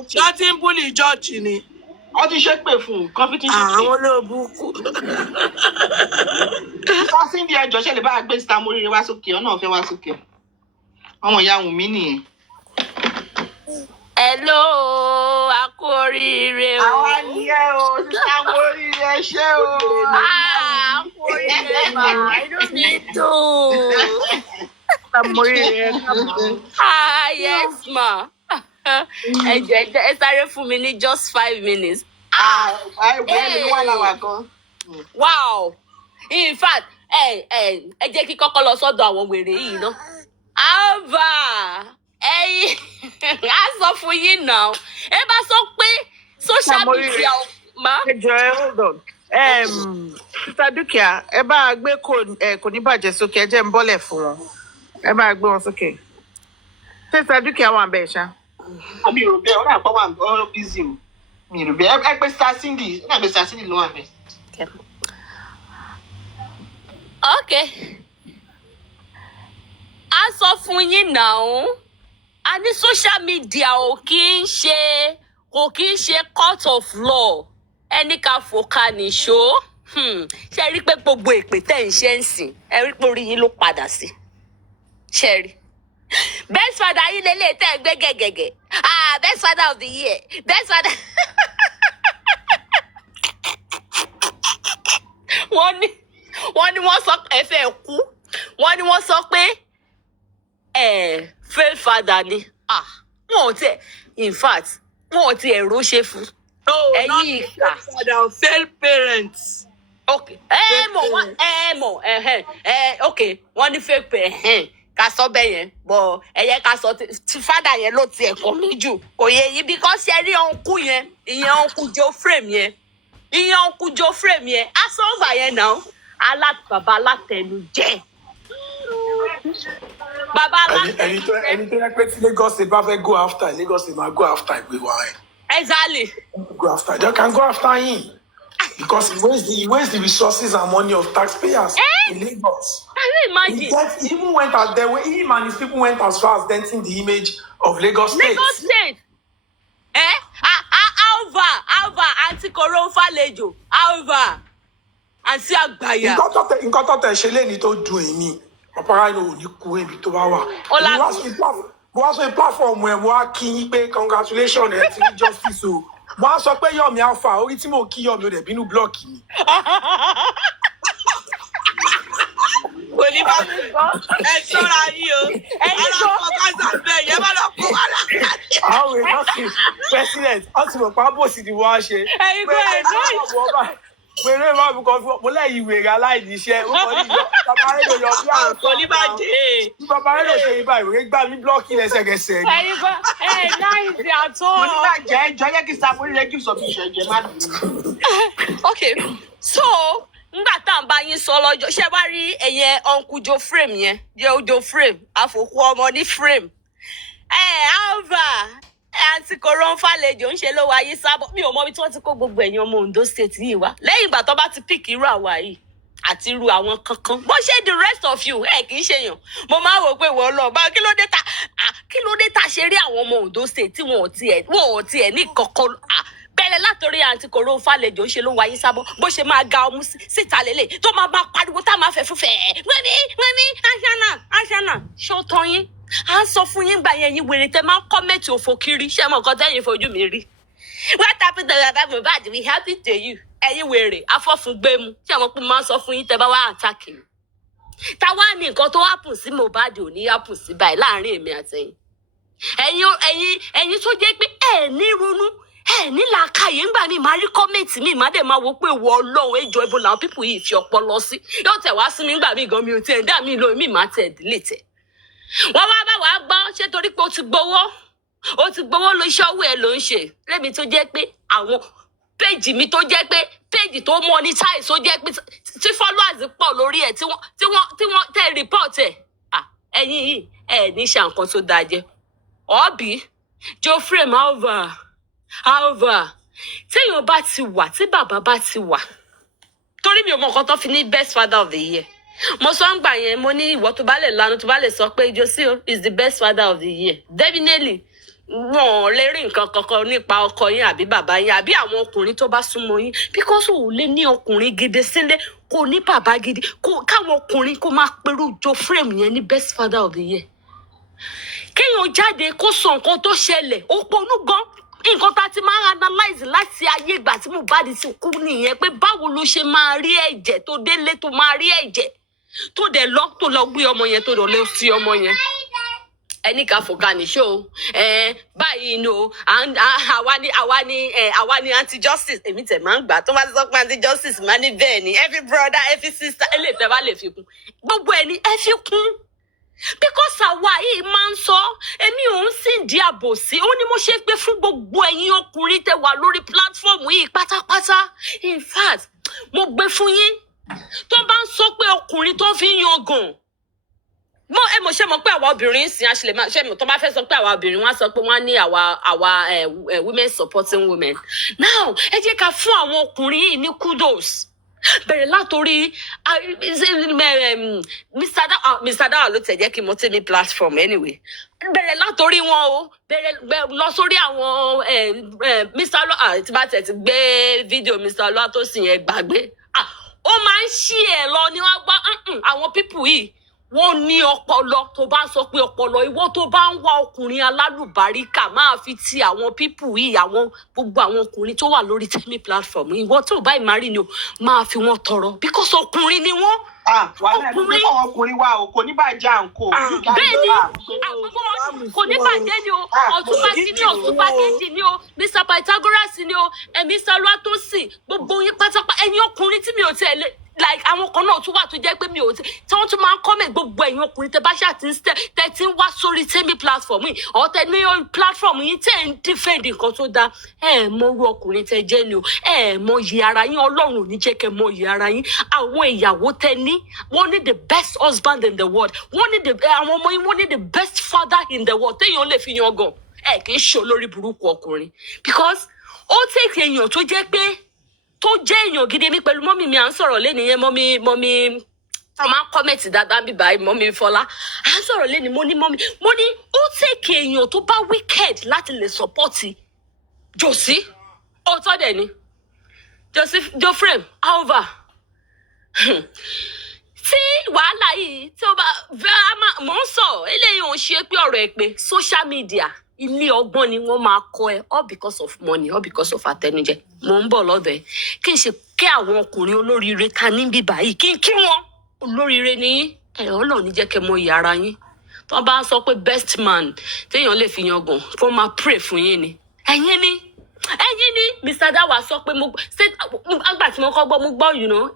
ṣọ́ọ́tì ń búlì jọ́ọ̀jì ni ọ ti ṣe pé fún un kan fi ti ṣe pé. àwọn olóòbùkù. sásìndì ẹjọ́ ṣẹlẹ̀ bá gbé síta móríire wá sókè ọ náà fẹ́ wá sókè ọmọ ìyá Wùnmí nìyẹn. hello a kú oríire o. àwa nìyẹn o sísá móríire ṣé o. a kú oríire mà inú mi dùn. sísá móríire yes ma. ẹ sáré fún mi ní just 5 minutes. Wow. In fact, ẹ jẹ́ kí kọ́kọ́ lọ sọ́dọ̀ àwọn wèrè yìí ná. Alva, á sọ fún yín náà. Ẹ bá sọ pé social media ma. Hold on. Sister Dukia, ẹ bá gbé kò ní bàjẹ́ sókè, ẹ jẹ́ ń bọ́lẹ̀ fún wọn. Ẹ bá gbé wọn sókè. Sister Dukia wà bẹ́ẹ̀ ṣá. Àmì ìròbẹ́ ọ̀rọ̀ àpọ̀ wà ọ̀rọ̀ bízì o. Mi ìròbẹ́ ẹ pé Star Cindy, náà pé Star Cindy ló wà bẹ́ẹ̀. Okay. A sọ fún yín náà. A ní social media kò kí ń ṣe court of law. Ẹni ká fòkà nìṣó. Ṣé rí pé gbogbo èpè tẹ̀ ń ṣe ń sìn? Ẹ rí pé orí yín ló padà sí. Ṣé rí? Best father yín lélẹ̀ tẹ́ ẹ gbé gẹ̀gẹ̀gẹ̀. Best father of the year. Best father. Wọ́n ní wọ́n sọ ẹ fẹ́ kú. Wọ́n ní wọ́n sọ pé fail father ni. Wọ́n ò tiẹ̀, in fact, wọ́n ò tiẹ̀ ró ṣe fún. No, not fail father, fail parents. Okay. Okay. Wọ́n ní fail parents. Ká sọ bẹ́ẹ̀ yẹn. But ẹ̀yẹ ká sọ ti father yẹn ló tiẹ̀ kọ́ mi jù. Kò yẹ yín because ẹ rí ọ̀nkú yẹn. Ìyẹn ọ̀nkú Joe frame yẹn. Asọ́gbà yẹn náà. Bàbá alátẹnujẹ. Bàbá alátẹnujẹ. Ẹni tó yẹ pé tí Lagos State bá fẹ́ go after Lagos State máa go after ìgbé wa ẹ̀. Exactly. Go after. They can go after him because he wastes the resources and money of taxpayers in Lagos. Can you imagine? He even went out there. Him and his people went as far as denting the image of Lagos State. Lagos State. Alva, anti-corona falejo. Alva, anti àgbàyà. Nǹkan tó tẹ̀ ṣe léni tó dùn èmi. Ọ̀pára inú ò ní kú ebi tó bá wà. Mo wá sọ platform ẹ̀ mo wá kí yín pé congratulations ẹ̀ ti ní justice o. Mo wá sọ pé Yomi Alpha orí tí mo kí Yomi ò dẹ̀ bínú blọ́ọ̀kì mi. Kò ní bá mi gbọ́. Ẹ ṣọ́ra yín o. Ẹni tó kọ Gaza bẹ́ẹ̀ yẹn bá lọ kó wà láti. Àwọn èèyàn sì president ọtí mọ̀ pa bòsì ni wọ́n á ṣe. Ẹyin kò ẹ̀ náà. Pèrè máa mi kàn fún mo lẹ́yìn ìwé rẹ̀ aláìníṣẹ́. Mo kàn ní bàbá rẹ̀ lọ bí àwọn kò ní bá dé. Bí bàbá rẹ̀ lọ ṣe ibà ìwé gbà mí blọ́ọ̀kì lẹ́sẹ̀kẹsẹ̀ ni. Ẹyin kò náìsì àtọ́. Mo ní bàjẹ́ ẹjọ́ yẹ kí Sàmúlì rẹ̀ jù sọ bí ìṣẹ̀jẹ̀ má dùn. Okay, so ngbà tá à ń bá yín sọ lọ́jọ́ ṣé bá rí ẹ̀yẹn uncle Joe frame yẹn Joe frame àfòkù ọmọ ní frame. Alva anti-corona falejo ń ṣe ló wáyé sábọ̀ mi ò mọ ibi tí wọ́n ti kó gbogbo ẹ̀yin ọmọ Ondo State yìí wá lẹ́yìn ìgbà tó bá ti pick irú àwa yìí àti irú àwọn kankan bó ṣe the rest of you kì í ṣèyàn mo máa wò pé wọ́n lọ bá kí ló dé ta ṣe rí àwọn ọmọ Ondo State tí wọn ò tiẹ̀ ní kankan bẹ̀rẹ̀ látòrí anti-corona falejo ń ṣe ló wáyé sábọ̀ bó ṣe máa ga ọmú síta lélẹ̀ tó máa pariwo tá máa fẹ́ fúnfẹ́ wẹ́mí aṣáná ṣó tán yín. A sọ fún yín gbà yẹn yín wèrè tẹ máa ń kọ́mẹ̀tì òfò kiri ṣé mo nǹkan tẹ́yìn fojú mi rí. What happened to bàbá Mohbad we happy to you. Ẹ̀yin wèrè afọ́fúngbẹ́mu ṣé mo pín máa ń sọ fún yín tẹ bá wá àtàkì mi. Táwa ní nǹkan tó happen sí Mohbad ò ní happen sí báyìí láàrin èmi àtẹ̀yìn. Ẹ̀yin tó jẹ́ pé ẹ̀ ní ronú ẹ̀ ní làákàyè ńgbà mi máa rí kọ́mẹ̀tì mi máa dẹ̀ máa wo pé ìwọ Ọlọ́run ẹjọ́ ibo làwọn pípù yìí fi ọpọlọ sí. Yóò tẹ̀ wá sí mi ńgbà mi gan mi ò tiẹ̀ dá mi lóyún mi máa tẹ̀ delete ẹ̀. Wọ́n wá bá wàá gbọ́ ṣé torí pé ó ti gbowó lo iṣẹ́ owó ẹ̀ ló ń ṣe lébi tó jẹ́ pé àwọn péjì mi tó jẹ́ pé péjì tó monetize tó jẹ́ pé tí followers pọ̀ lórí ẹ̀ tí wọ́n tẹ̀ report ẹ̀ ẹ̀yin yìí ẹ̀ ní ṣe nǹkan tó dáa jẹ́ ọ̀bí Joe frame Alva téèyàn bá ti wà tí bàbá bá ti wà torí mi ò mọ nǹkan tó fi ní best father of the year. Mo sọ ń gbà yẹn mo ní ìwọ tó bá lè lanu tó bá lè sọ pé Josio is the best father of the year definitely wọn ò lè rí nǹkan kankan nípa ọkọ yín àbí bàbá yín àbí àwọn ọkùnrin tó bá súnmọ́ yín because ò lè ní ọkùnrin gidi sílé kò ní bàbá gidi káwọn ọkùnrin kó máa perú Joe frame yẹn ní best father of the year. Kéèyàn jáde kó sọ nǹkan tó ṣẹlẹ̀ ó ponú gan nǹkan tá a ti máa analyze láti ayé ìgbà tí Mohbad ti kú nìyẹn pé báwo ló ṣe máa rí ẹ̀jẹ̀ tó délé tó máa rí ẹ̀jẹ̀ tó dẹ̀ lọ gbé ọmọ yẹn tó lọ sí ọmọ yẹn Any ká fòkàní show báyìí ni o àwa ni anti justice èmi tẹ̀ máa ń gbà tó bá ti sọ pé anti justice máa ní bẹ́ẹ̀ ni every brother every sister eléyìí tẹ́ bá lè fi kún gbogbo ẹni ẹ fi kún because àwa yìí máa ń sọ èmi ò ń sìn di àbòsí ó ní mo ṣe pé fún gbogbo ẹ̀yin ọkùnrin tẹ́ wà lórí platform yìí pátápátá in fact mo gbé fún yín tó bá ń sọ pé ọkùnrin tó fi ń yangàn mo ṣe mọ̀ pé àwa obìnrin sìn àṣìlè máa ṣe tó bá fẹ́ sọ pé àwa obìnrin wọ́n á sọ pé wọ́n ní àwa women supporting women now ẹ jẹ́ ká fún àwọn ọkùnrin yìí ní kudos bẹ̀rẹ̀ látòrí Mr. Dawa ló tẹ̀ jẹ́ kí n mọ tèmi platform anyway bẹ̀rẹ̀ látòrí wọn o bẹ̀rẹ̀ lọ sórí àwọn Mr. Lọ́wọ́ tí bá tẹ̀ ti gbé fídíò Mr. Lọ́wọ́ tó sì yẹn gbàgbé ó máa ń ṣí ẹ̀ lọ ni wọ́n gbọ́ àwọn pípù yìí wọ́n ní ọpọlọ tó bá sọ pé ọpọlọ ìwọ tó bá ń wá ọkùnrin alálùbáríkà máa fi ti àwọn pípù yìí àwọn gbogbo àwọn ọkùnrin tó wà lórí tèmi platform ìwọ tó bá ìmárì ni o máa fi wọn tọrọ because ọkùnrin ni wọ́n. ọkùnrin wa o kò ní bàjẹ́ àǹkó. bẹ́ẹ̀ ni kò ní bàjẹ́ ni o ọ̀túnba sí ni ọ̀túnba kejì ni o Mr. Pythagoras ni o Mr. Lwatosi gbogbo yín pátápátá ẹ̀yin ọkùnrin tí mi ò tẹ̀lé like àwọn kan náà tún wà tó jẹ́ pé mi ò tí wọ́n tún máa ń comment gbogbo ẹ̀yin ọkùnrin tẹ́ bá ṣáà ti ń tẹ́ tí ń wá sórí tèmi platform yìí ọ̀tẹ̀ ní platform yìí tẹ́ ń defend nǹkan tó dáa mọ irú ọkùnrin tẹ́ jẹ́ ni o mọ iyì ara yín Ọlọ́run ò ní jẹ́ kẹ́ mọ iyì ara yín àwọn ìyàwó tẹ́ ní wọ́n ní the best husband in the world wọ́n ní àwọn ọmọ yín wọ́n ní the best father in the world téèyàn lè fi yan gan kì í ṣe olórí burúkú ọkùnrin because ó take èèyàn tó jẹ́ pé tó jẹ́ èèyàn gidi mi pẹ̀lú mọ́mí mi à ń sọ̀rọ̀ lẹ́nu yẹn mọ́mí wọ́n máa ń kọ́mẹ̀tì dáadáa bíbá mọ́mí Fọlá à ń sọ̀rọ̀ lẹ́nu mo ní ó tẹ̀kẹ̀ èèyàn tó bá wicked láti lè sọ́pọ́tì Josi ọ̀tọ̀ dẹ̀ ni Jofrem however tí wàhálà yìí tí ó bá mọ̀ ń sọ eléyìí ò ń ṣe pé ọ̀rọ̀ ẹ̀ pé social media ilé ọgbọ́n ni wọ́n máa kọ́ ẹ all because of money all because of àtẹnujẹ mo ń bọ̀ lọ́dọ̀ ẹ kí n ṣe kí àwọn ọkùnrin olóríire ta ní bíbá yìí kí n kí wọn olóríire ní Ọlọ́run ní jẹ́ kẹ́ mọ iyì ara yín tó bá ń sọ pé best man téèyàn lè fi yangàn kó máa pray fún yín ni ẹ̀yin ni Mr. Dawa sọ pé àgbà tí mo kọ́ gbọ́ mo gbọ́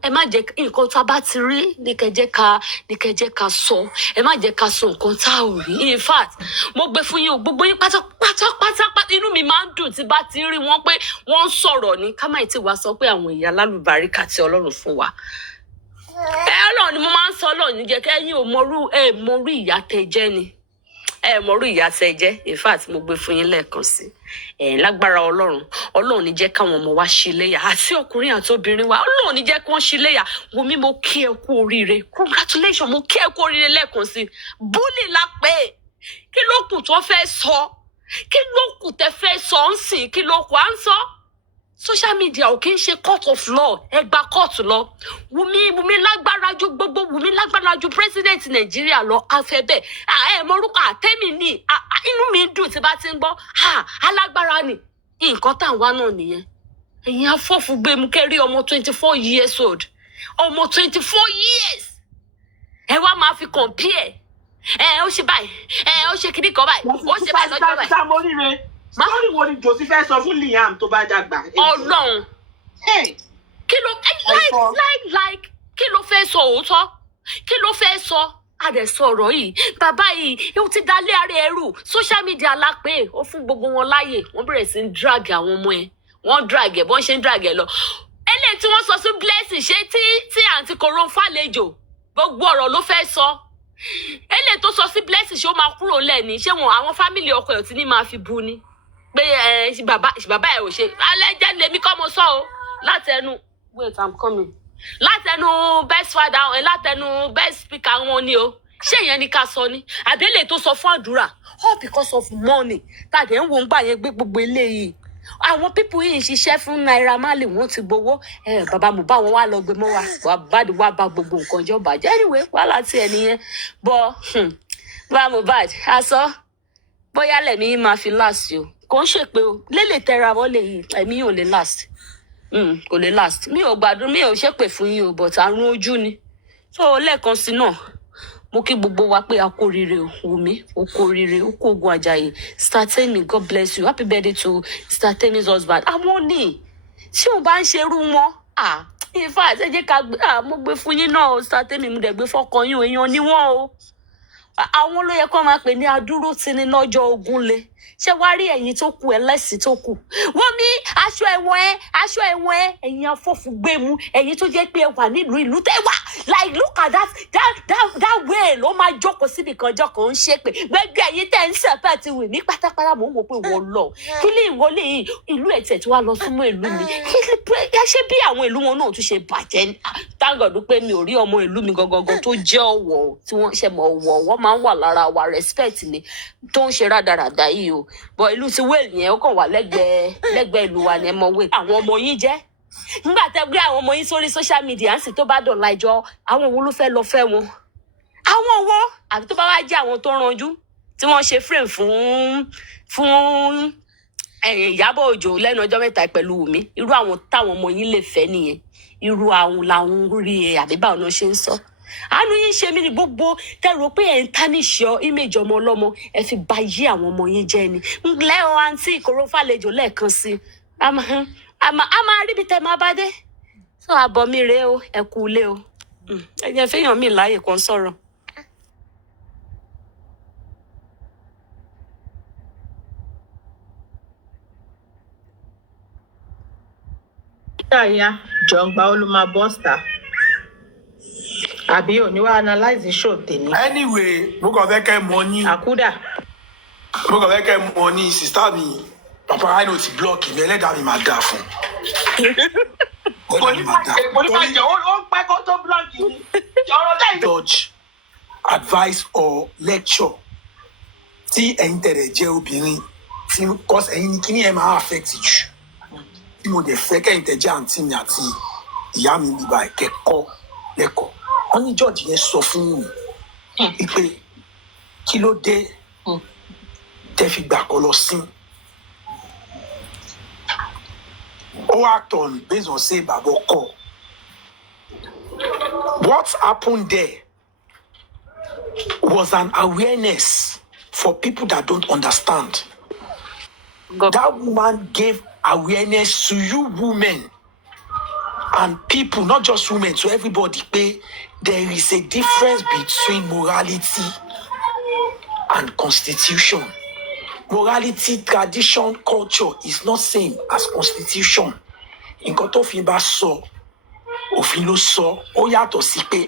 ẹ má jẹ́ nǹkan tá a bá ti rí ní kẹjẹ́ ká sọ ẹ má jẹ́ ká sọ nǹkan tá a ò rí in fact mo gbé fún yín o gbogbo yín pátápátá inú mi máa ń dùn tí bá ti rí wọn pé wọ́n ń sọ̀rọ̀ ní ká má tí wàá sọ pé àwọn ìyá lálùbáríkà tí Ọlọ́run fún wa Ọlọ́run ni mo máa ń sọ Ọlọ́run ní jẹ́ kẹ́yìn ò mọrú ìyá tẹ́ jẹ́ ni mọrú ìyá tẹ́ jẹ́ in fact mo gbé fún yín lẹ́ẹ̀kan sí lágbára Ọlọ́run ní jẹ́ káwọn ọmọ wa ṣíléyà àti ọkùnrin àti obìnrin wa Ọlọ́run ní jẹ́ kí wọ́n ṣíléyà Wùmí mo kí ẹ kú oríire congratulations mo kí ẹ kú oríire lẹ́ẹ̀kan sí búlì la pé kí ló kù tó fẹ́ sọ kí ló kù tẹ́ fẹ́ sọ ń sìn kí ló kù à ń sọ social media ò kí ń ṣe court of law ẹ gba court lọ Wùmí lágbára ju gbogbo Wùmí lágbára ju president Nàìjíríà lọ afẹ́bẹ́ mọ̀rúkọ àtẹ́mì ní inú mi dùn tí bá ti ń gbọ́ alágbára ni nǹkan tá à ń wá náà nìyẹn ẹ̀yin afọ́fúgbẹ́mu kẹ́rí ọmọ 24 years old ọmọ 24 years ẹ wá máa fi compare ó ṣe báyìí ó ṣe kíní kan báyìí ó ṣe báyìí lọ́jọ́ báyìí. Sọ́ọ́rì wo ni Josi fẹ́ sọ fún Liam tó bá dàgbà? Ọlọ́run kí ló kí ló fẹ́ sọ òótọ́ kí ló fẹ́ sọ àdẹ̀sọ̀rọ̀ yìí bàbá yìí ó ti dalé ara ẹrù social media lápè ó fún gbogbo wọn láàyè wọ́n bẹ̀rẹ̀ sí ń drag àwọn ọmọ ẹ̀ wọ́n drag ẹ̀ bọ́n ṣe ń drag ẹ̀ lọ eléyìí tí wọ́n sọ sí Blessing ṣé tí àǹtí koron fàlejò gbogbo ọ̀rọ̀ ló fẹ́ sọ eléyìí tó sọ sí Blessing ṣé ó máa kúrò lẹ́ni ṣé wọn àwọn fámìlì ọkọ ẹ̀ tí ní máa fi bu ni pé bàbá ẹ̀ ò ṣe alẹ́ jẹ́ lèmi kọ́ mo sọ o látẹnu wait I'm coming látẹnu best father látẹnu best speaker wọn ni o ṣé ìyẹn ni ká sọ ni àbẹ́lẹ̀ tó sọ fún àdúrà all because of money tàdé ń wo ń gbà yẹn gbé gbogbo eléyìí àwọn pípù yìí ń ṣiṣẹ́ fún Naira Marley wọ́n ti gbowó bàbá Mohbad wọn wá lọ gbé mọ́ wa wá bá gbogbo nǹkan jọ bàjẹ́ anyway wàhálà tí ẹ nìyẹn bọ́ bàbá Mohbad aṣọ bóyá lẹ́mí yín máa fi last o kò ń ṣèpè o lélẹ̀ tẹra wọlé yìí ẹ̀mí yóò lè last kò lè last mi ò gbádùn mi ò ṣépè fún yín o but àrùn ojú ni so lẹ́ẹ̀kan sí náà mo kí gbogbo wa pé a kú oríire o Wùmí o kú oríire o kú ogun Àjàyí Statemi God bless you happy birthday to Statemi's husband àwọn ní tí o bá ń ṣerú wọn in fact ẹ jẹ́ ká mo gbé fún yín náà o Statemi mo dẹ̀ gbé fọ́kàn yín èèyàn ni wọ́n o àwọn ló yẹ kó máa pè ní adúró tì ní lọ́jọ́ ogun le ṣé wàá rí ẹ̀yin tó kù ẹlẹ́sìn tó kù wọ́n ní aṣọ ẹ̀wọ̀n ẹ ẹ̀yin afọ́fùgbẹ́mu ẹ̀yin tó jẹ́ pé ẹ wà nílùú ìlú tẹ́ wà like look at that way ló máa jókòó síbi kan jọkọ̀ ń ṣe pé gbẹ́gbẹ́ ẹ̀yin tẹ́ ń sẹ̀pẹ́ ti wì mí pátápátá mò ń wò pé wọ́n lọ kí lè ìwọlé yìí ìlú ẹ̀tẹ̀ tí wàá lọ súnmọ́ ìlú mi ṣé bí àwọn ìlú wọn náà tún ṣe bàjẹ́ tágọ̀dù pé mi ò rí ọmọ ìlú mi gangan tó jẹ́ ọ̀wọ̀ tí wọ́n ṣe mọ̀ ọ̀wọ̀ wọ́n máa ń wà lára wa respect ni tó ń ṣe rádaràda yìí o bọ ìlú ti wéèlì yẹn ó kàn wà lẹ́gbẹ̀ẹ́ ìlú wa ni ẹ mọ wéèlì àwọn ọmọ yín jẹ́ nígbà tẹ́ gbé àwọn ọmọ yín sórí social media ń sì tó bá dọ̀la ìjọ àwọn wo ló fẹ́ lọ fẹ́ wọn àwọn wo àbí tó bá wá jẹ́ àwọn tó ranjú tí wọ́n ṣe frame fún Ìyábọ̀ Òjó lẹ́nu ọjọ́ mẹ́ta pẹ̀lú Wùmí irú àwọn táwọn ọmọ yín lè fẹ́ nìyẹn irú àwọn làwọn rí ẹ àbí báwọn náà ṣe ń sọ àánú yín ṣe mí ní gbogbo tẹrù pé ẹ ń tánìṣọ image ọmọ ọlọ́mọ ẹ fi ba yé àwọn ọmọ yín jẹ́ ni ńlẹ o àǹtí ìkòrò fàlejò lẹ́ẹ̀kan sí a máa rí bí tẹ máa bá dé sọ àbọ̀ mi rèé o ẹ kú ilé o ẹ jẹ́ fẹ́yàn mi láàyè kan sọ̀rọ̀. Ṣáyà jọ̀ǹgbà ó ló máa bọ́sta àbí òní wá analyze show tèmi. Anyway, mo kàn fẹ́ kẹ́ mọ̀ ní. Àkúdà. Mo kàn fẹ́ kẹ́ mọ̀ ní sista mi. Papa Rhino ti block mi ẹlẹ́dàá mi máa dà fún. Kò ní bàjẹ́ ó pẹ́ kó tó block yìí. Ọ̀rọ̀ dẹ́yìn. Judge, advice or lecture tí ẹ̀yin tẹ̀lé jẹ́ obìnrin tí cause ẹ̀yin ni kíní ẹ̀ máa affect jù. Tí mo dẹ̀ fẹ́ kẹ́yìn tẹ̀ jẹ́ àǹtí mi àti ìyá mi bíbá ìkẹ́kọ̀ọ́ lẹ́kọ̀ọ́. Wọ́n ní George yẹn sọ fún mi pé kí ló dé tẹ́ fi gbà kọ́ lọ sí. Ó act on based on say bàbá ọkọ. What happened there was an awareness for people that don't understand. That woman gave awareness to you women and people, not just women, to everybody. There is a difference between morality and constitution. Morality, tradition, culture is not same as constitution. Nǹkan tó fi bá sọ, òfin ló sọ, ó yàtọ̀ sí pé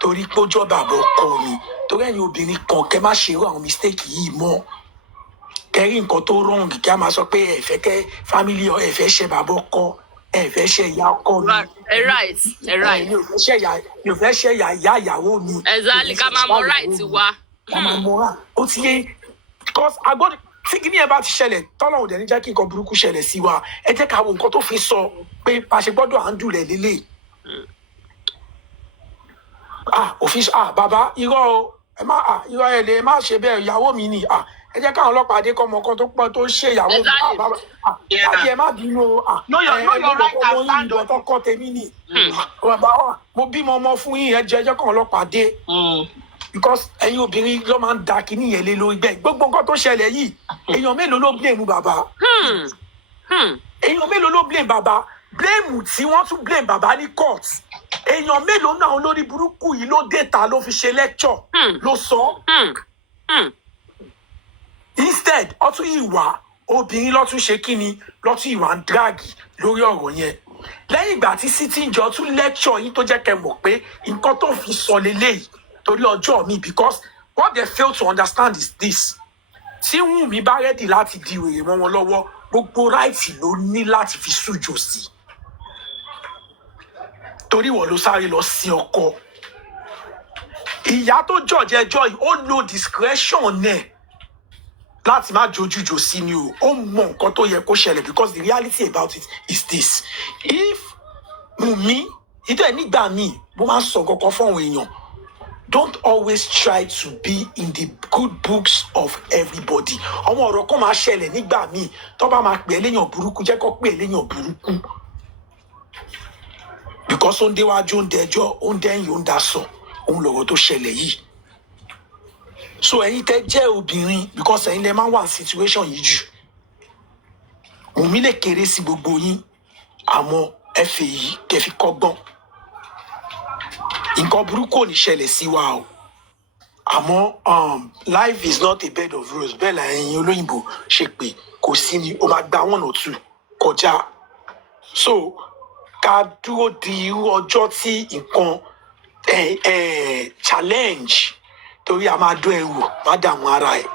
torí pé ó jọ́ bàbá ọkọ mi, torí ẹ̀yin obìnrin kan kẹ́ má ṣe irú àwọn mistake yìí mọ́. Kẹ́rí nǹkan tó wrong kí a máa sọ pé ẹ fẹ́ kẹ́ family ẹ fẹ́ ṣe bàbá ọkọ, ẹ fẹ́ ṣe ìyá ọkọ mi. Right. Mi ò fẹ́ ṣe ìyá ìyàwó mi. Exactly, ká máa mọ right wa. Ká máa mọ ra. Ó ti yé because agbọ́dọ̀ tí kìíní ẹ bá ti ṣẹlẹ̀ tọ́lọ̀ òde ní jẹ́ kí nǹkan burúkú ṣẹlẹ̀ sí wa ẹ jẹ́ ká wo nǹkan tó fi sọ pé a ṣe gbọ́dọ̀ handle rẹ̀ lélẹ̀. Òfin bàbá irọ́ o irọ́ ẹ lè má ṣe bẹ́ẹ̀ ìyàwó mi ni ẹ jẹ́ káwọn ọlọ́pàá dé kọ́ ọmọ kan tó pọ̀ tó ṣe ìyàwó mi bàbá ẹ má bínú o ìbọn tó kọ́ tèmi ni mo bímọ ọmọ fún yín ẹ jẹ́ káwọn ọlọ́pàá dé because ẹ̀yin obìnrin ló máa ń da kíní yẹn lé lórí bẹ́ẹ̀ gbogbo nǹkan tó ṣẹlẹ̀ yìí èèyàn mélòó ló blame bàbá èèyàn mélòó ló blame bàbá blame tí wọ́n tún blame bàbá ní court èèyàn mélòó náà lórí burúkú yìí ló déta ló fi ṣe lecture ló sọ instead ọtún ìwà obìnrin lọ́tún ṣe kíni lọ́tún ìwà ń drag lórí ọ̀rọ̀ yẹn lẹ́yìn ìgbà tí city ìjọ tún lecture yìí tó jẹ́ kẹ́ mọ̀ pé nǹkan tó fi sọ lélẹ́yìí torí ọjọ́ mi because what they fail to understand is this tí Wùnmí bá rẹ́dì láti di wèrè mọ́ wọn lọ́wọ́ gbogbo ráìtì ló ní láti fi sújò sí torí wọ́n ló sáré lọ sí ọkọ ìyá tó jọ̀jẹ̀ ẹjọ́ yìí ó lo discretion náà láti má jojújò sí ni o ó mọ nǹkan tó yẹ kó ṣẹlẹ̀ because the reality about it is this if Wùnmí ìdẹ́ nígbà míì mo máa ń sọ kankan fún àwọn èèyàn don't always try to be in the good books of everybody. Ọmọ ọ̀rọ̀ kan máa ṣẹlẹ̀ nígbà míì tó bá máa pè é léèyàn burúkú jẹ́ kó pè é léèyàn burúkú. Because ó ń déwájú ó ń dẹjọ́ ó ń dẹ́yìn ó ń dasọ òun lọ̀rọ̀ tó ṣẹlẹ̀ yìí. So ẹ̀yin tẹ́ jẹ́ obìnrin because ẹ̀yin lẹ máa wà situation yìí jù. Wùnmí lè kéré sí gbogbo yín àmọ́ ẹ fẹ́ yìí kẹ́ fi kọ́gbọ́n. Nǹkan burúkú ò ní ṣẹlẹ̀ sí wa o. Àmọ́ life is not a bed of roses. Bẹ́ẹ̀ la ẹ̀yin olóyìnbó ṣe pé kò sí ni o máa gba 1 or 2 kọjá. So ká dúró di irú ọjọ́ tí nǹkan challenge torí a máa dún ẹrù má dààmú ara ẹ̀.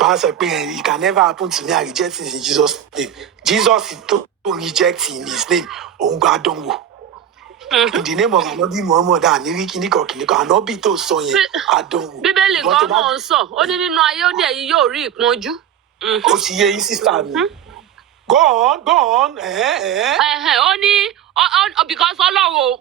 Bá sọ pé it can never happen to me, I reject it in Jesus' name. Jesus tó reject in his name òun gba dánwò. In the name of Anabi Muhammad ànírí kìnnìkan Anabi tó sọ yẹn àdánwò. Bíbélì gan mọ̀ ń sọ ó ní nínú ayé ó ní ẹ̀yin yóò rí ìpọ́njú. Ó ti yé yín sísá mi. Go on. Ó ní because Ọlọ́run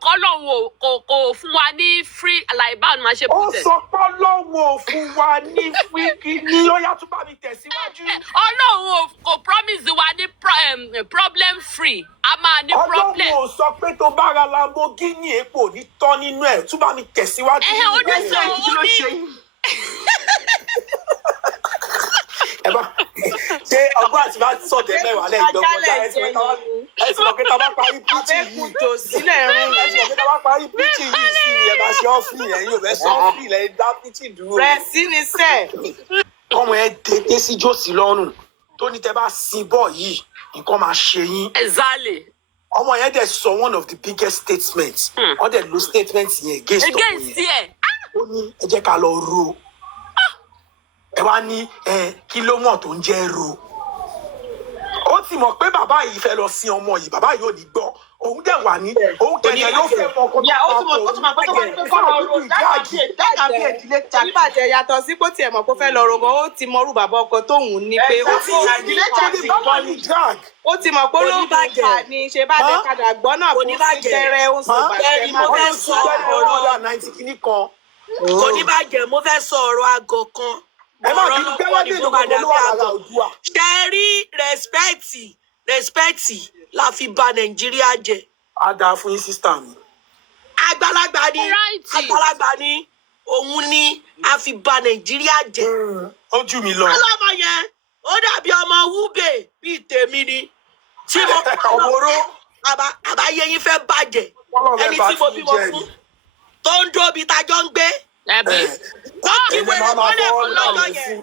kò fún wa ní free like báwo ni màá ṣe Ó put it. sọ pé Ọlọ́run ò fún wa ní free kìíní ó yá tún bá mi tẹ̀síwájú. Ọlọ́run kò promise wa ní problem free a máa ní problem. Ọlọ́run ò sọ pé tó bá ra Lamborghini epo ní tán nínú ẹ̀ tún bá mi tẹ̀síwájú. Ó ní sọ ó ní. Ṣé ọgbọ́n àti bá sọ̀dẹ̀ mẹ́wàá lẹ́yìn ìdọ́gbọ́n ẹ̀sìn ọ̀kẹ́ tá a bá parí píìtì yìí ẹ̀sìn ọ̀kẹ́ tá a bá parí píìtì yìí sí ẹ̀ bá ṣe ọ́fìlì ẹ̀yìn ò fẹ́ sọ ọ́fìlì lẹ́yìn dá píìtì dúró. Rẹ̀ sí ni sẹ́. Ọmọ ẹ dédé sí jòsí lọ́rùn tó ní tẹ́ bá sin bọ̀ yìí nǹkan máa ṣe yín. Exactly. Ọmọ yẹn dẹ̀ sọ one of the biggest statements. Wọ́n dẹ̀ lo statement yẹn against ọmọ yẹn. Ó ní ẹ jẹ́ ká lọ ro. Ẹ wá ní kí ló mọ̀ tó ń jẹ́ ro. Ó ti mọ̀ pé bàbá yìí fẹ́ lọ sin ọmọ yìí bàbá yìí ò ní gbọ́. Òun dẹ̀ wà ní òun kẹ̀kẹ́ ló fẹ́ mọ ọkọ tó Ó ti mọ̀ pé tó bá ní pé fọ́nà ro dákàbí ìdílé tàbíbàjẹ́ yàtọ̀ sí pé ó tiẹ̀ mọ̀ pé ó fẹ́ lọ rogan ó ti mọrú bàbá ọkọ tóun ní pé ó ti ìdílé tàbí gbọ́ ni ó ti mọ̀ pé ló bá jà ní ṣe bá jẹ́ kadà gbọ́ náà fún tẹ́rẹ́ ó sọ bàjẹ́ mo fẹ́ sọ ọ̀rọ̀ kò ní bàjẹ́ mo fẹ́ sọ ọ̀rọ̀ àgọ̀ kan. Ẹ má bínú pé wọ́n dé ìdókòwò ló wà lára Oòduà. Ṣé rí rẹ́spẹ̀tì la fi bà Nàìjíríà jẹ́. A dáa fún yín sísítà mi. Àgbàlagbà ni òun ni a fi bà Nàìjíríà jẹ́. Ó jù mí lọ. Ọlọ́mọ yẹn ó dàbí ọmọ wúbè bíi tèmi ni. Tí mo ọmọró àbáyé yín fẹ́ bàjẹ́. Ẹni tí mo bímọ fún tó ń dó bí tajọ́ ń gbé. Kó kí wẹ́rẹ́ mọ́lẹ̀ fún lọ́jọ́ yẹn.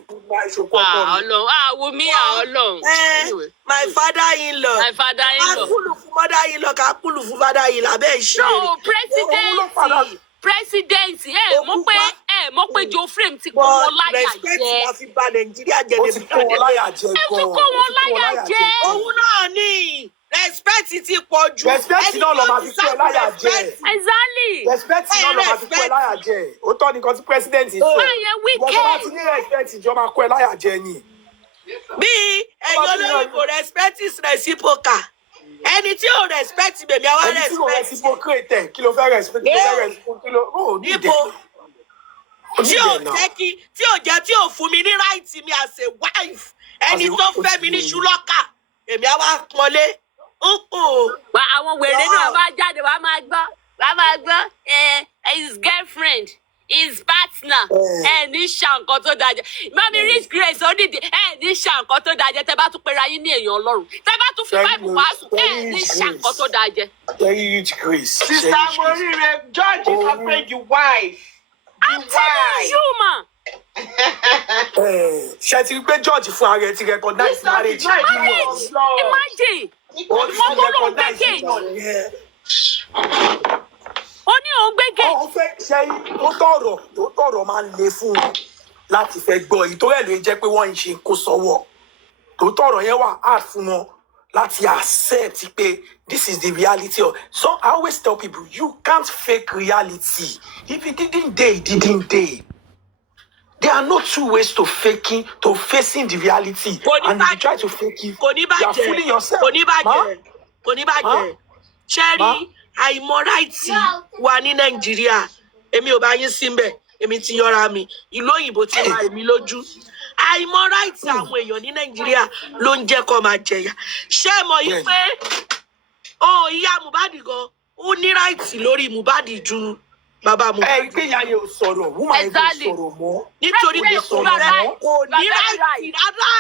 Ọlọ́run. My father-in-law. Ká kúlù fún mother-in-law ká kúlù fún father-in-law bẹ́ẹ̀ ṣe. No, presidency mo pé Joe Frame ti kó wọn láyà jẹ. Respect la fi bà Nàìjíríà jẹ́. Ó ti kó wọn láyà jẹ gan. Ẹ ti kó wọn láyà jẹ. Òun náà ní respect ti pọ̀ jù. Respect náà lọ máa fi kó ẹ láyà jẹ. Exactly. Respect náà lọ máa fi kó ẹ láyà jẹ. Ó tọ́ nìkan tí president sọ. Wọ́n bá ti ní respect ìjọba kó ẹ láyà jẹ ni. Bí ẹ̀yin olóyìnbó respect is reciprocal. Ẹni tí ò respect bèbí àwa respect. Ẹni tí ò reciprocate kí ló fẹ́ respect kí ló ó ní ìdè. Tí ò jẹ́ tí ò fún mi ní right mi as a wife. Ẹni tó fẹ́ mi ní ṣúlọ́kà èmi àwa pọ́nlé. Àwọn wèrè náà bá jáde wàá máa gbọ́ his girlfriend his partner ní ṣàǹkan tó dájẹ́ mami rich grace ó nídìí ní ṣàǹkan tó dájẹ́ tẹ́ bá tún pera yín ní èèyàn Ọlọ́run tẹ́ bá tún fi báìbù wàásù ní ṣàǹkan tó dájẹ́. Very rich grace. Sister Morire, George is afraid you wife. I'm telling you ma. Ṣé ti rí pé George fún ara ẹ ti recognize marriage? Imagine. Wọ́n tó lóun gbẹ́gẹ̀. Ó ní òun gbẹ́gẹ̀. Ó fẹ́ ṣe tó tọ̀rọ̀ máa ń le fún un láti fẹ́ gbọ́ èyí tó rẹ̀ ló jẹ́ pé wọ́n ń ṣe kó sọ́wọ́. Tó tọ̀rọ̀ yẹn wà hard fún wọn láti accept pé this is the reality of. So I always tell people you can't fake reality. If it didn't dey, it didn't dey. There are no two ways to facing the reality. And if you try to fake it, you are fooling yourself. Kò ní bàjẹ́. Ṣé rí àìmọ̀ ráìtì wà ní Nàìjíríà? Èmi ò bá yín sí mbẹ̀, èmi ti yọra mi. Ìlú òyìnbó ti ra èmi lójú. Àìmọ̀ ráìtì àwọn èèyàn ní Nàìjíríà ló ń jẹ́ kó máa jẹ̀yà. Ṣé mọ̀ yí pé ìyá Mohbad gan ó ní ráìtì lórí Mohbad ju bàbá mo. ẹ pé ìyá yẹn ò sọ̀rọ̀ woman yẹn ò sọ̀rọ̀ mọ́. nítorí pé kò ní ráìtì rárá.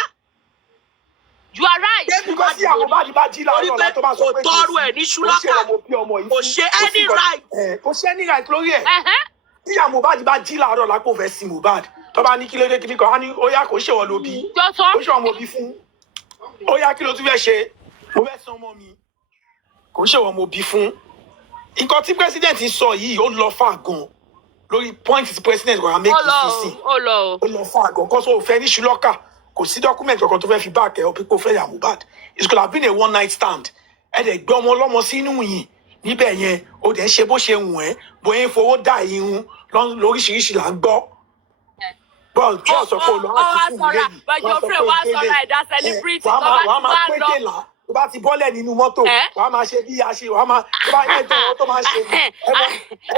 You are right. Ṣé because tí àwọn bá jí láàárọ̀ ọ̀la tó bá sọ pé kò tọrọ ẹ̀ ní ṣúlọ́kà kò ṣe any right. Kò ṣe any right lórí ẹ̀. Tí àwọn Mohbad bá jí láàárọ̀ ọ̀la kò fẹ́ sin Mohbad tó bá ní kí lédè kíní kan á ní ó yá kò ṣèwọ ló bí kò ṣèwọ mo bí fún ó yá kí ló tún fẹ́ ṣe mo fẹ́ san ọmọ mi kò ṣèwọ mo bí fún. Nǹkan tí president sọ yìí ó lọ fà gan lórí point tí president wà make decision ó lọ fà gan kó sọ òfin ní ṣúlọ́kà. Kò sí document kankan tó fẹ́ fi back ẹ̀ ọ́ pípọ̀ fẹ́ yà Mohbad. It could have been a one night stand. Ẹ dẹ̀ gbé ọmọ ọlọ́mọ sínú yìí níbẹ̀ yẹn ó dẹ̀ ń ṣe bó ṣe wù ẹ́ bóyá ń fowó dá irun lóríṣiríṣi là ń gbọ́. Bọ́ọ̀lù tí ọ̀sán kò lọ láti fún mi lẹ́yìn. Wàá máa pété là tó bá ti bọ́lẹ̀ nínú mọ́tò wàá máa ṣe bí a ṣe wàá máa tó bá yẹ tó tó máa ṣe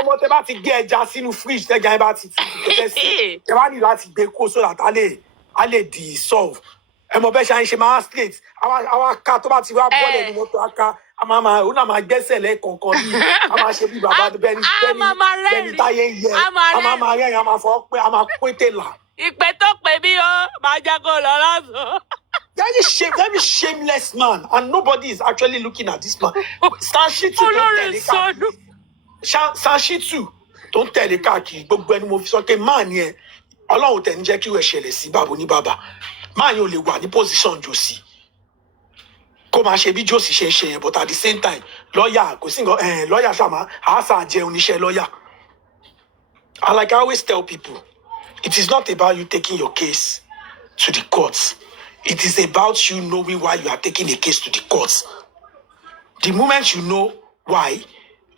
ẹmọ tẹ bá ti gbé ẹja sínú fridge tẹ́jà ẹ bá ti tẹ́tẹ́ sí ẹ bá ní láti gbé kó sódà tá a lè dissolve ẹ mọ bẹ́ẹ̀ ṣe àyìnṣe máa straight àwa ká tó bá ti wá bọ́ọ̀lù ẹni mọ́tò aká òun náà máa gbẹ́sẹ̀ lẹ́ẹ̀kọ̀ọ̀kan bí a máa ṣe bí bàbá bẹ́ni táyé ń yẹ a máa rẹ́rìn a máa fọ́ pé a máa pété là. ìpè tó pè mí o máa jẹ́ kó lọ lọ́sàn-án. Very shameless man and nobody is actually looking at this man. Sanshitu tó ń tẹ̀lé káàkiri gbogbo ẹni mo fi sọ pé máà ni ẹ Ọlọ́run tẹ̀ ń jẹ́ kí ó ṣẹlẹ̀ sí bàbá ní bàbá máa yóò lè wà ní position Josie kó máa ṣe bí Josie ṣe ń ṣe yẹn but at the same time lọ́ọ̀yà kò sí nǹkan lọ́ọ̀yà ṣàmà àásà jẹ́ oníṣẹ́ lọ́ọ̀yà. And like I always tell people, it is not about you taking your case to the courts. It is about you knowing why you are taking a case to the courts. The moment you know why,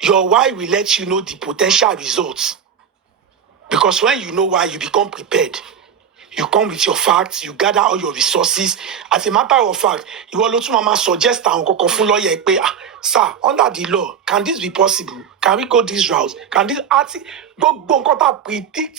your why will let you know the potential results. Because when you know why, you become prepared. You come with your facts, you gather all your resources. As a matter of fact, you will also suggest sir, under the law, can this be possible? Can we go this route? Can this predict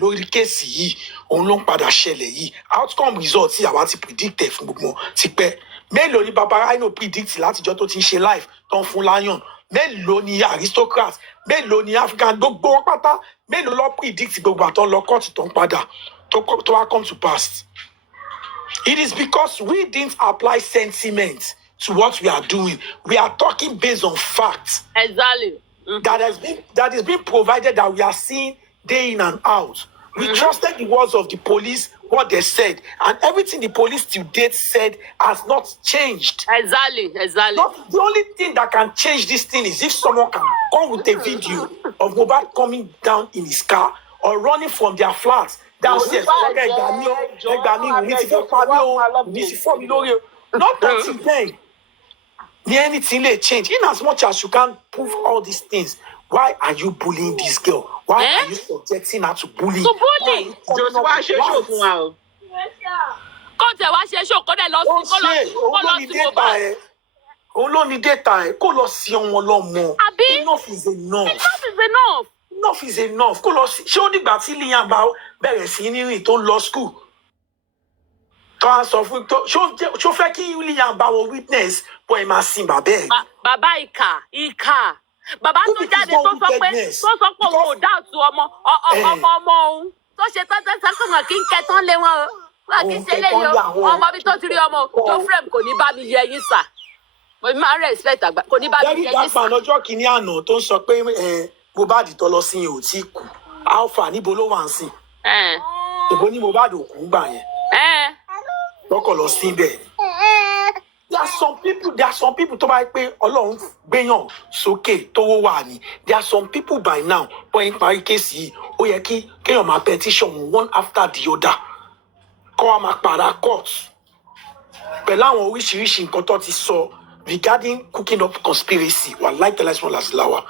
lórí case yìí, òun ló ń padà ṣẹlẹ̀ yìí. Outcome results yìí àwa ti predicted fún gbogbo ti pẹ́. Mélòó ni Baba Rhino predict látijọ́ tó ti ń ṣe live tó ń fún Lion? Mélòó ni aristocrats? Mélòó ni African gbogbo wọn pátá? Mélòó lọ predict gbogbo àtọ́ lọ court tó ń padà to come to pass? It is because we didn't apply sentiment to what we are doing. We are talking based on facts. Exactly. That is being provided that we are seeing day in and out. We trusted the words of the police, what they said, and everything the police to date said has not changed. Exactly. Not, the only thing that can change this thing is if someone can come with a video of Mohbad coming down in his car or running from their flats downstairs. Not until then. Anything may change. In as much as you can't prove all these things, why are you bullying this girl? Why are you subjecting her to bullying? To bullying. Just why ṣe show fún wa o. Kó tẹ̀ wá ṣe show kó dẹ̀ lọ sí Mohbad. Òun ló ní data ẹ̀ kó lọ sí ọmọ lọ́mọ. Enough is enough. Enough is enough. Kó lọ sí ṣé ó dìgbà tí Liam bá bẹ̀rẹ̀ sí ní rìn tó ń lọ school? Tó a sọ fún tó ṣó fẹ́ kí Liam bá wọ witness bọ́ ẹ máa sin bàbá ẹ̀. Bàbá ìkà. Bàbá tó jáde tó sọ pé òun ò dáàtú ọmọ òun tó ṣe tán sọ́kàn kí n kẹ tán lé wọn o. Wọ́n kì í ṣe léyìí o. Ọmọ bí tó ti rí ọmọ tó frame kò ní bá mi yẹ yín sà. Mo máa respect àgbà kò ní bá mi yẹ yín sà. Very ọjọ́ kìíní àná tó ń sọ pé Mohbad tó lọ sí yẹn ò tí kú. Alpha níbo ló wà ń sìn? Ìbò ní Mohbad ò kú gbà yẹn. Lọ́kọ̀ lọ sí bẹ́ẹ̀. There are some people tó bá yẹ pé Ọlọ́run gbéyàn sókè tówó wà ní. There are some people by now wọ́n ń parí kéèsì yìí ó yẹ kí kéèyàn máa petition one after the other. Kọ́ wa máa para court. Pẹ̀lú àwọn oríṣiríṣi nǹkan tó ti sọ regarding cooking up conspiracy wà láìpẹ́ láìsí wọn láti láwa.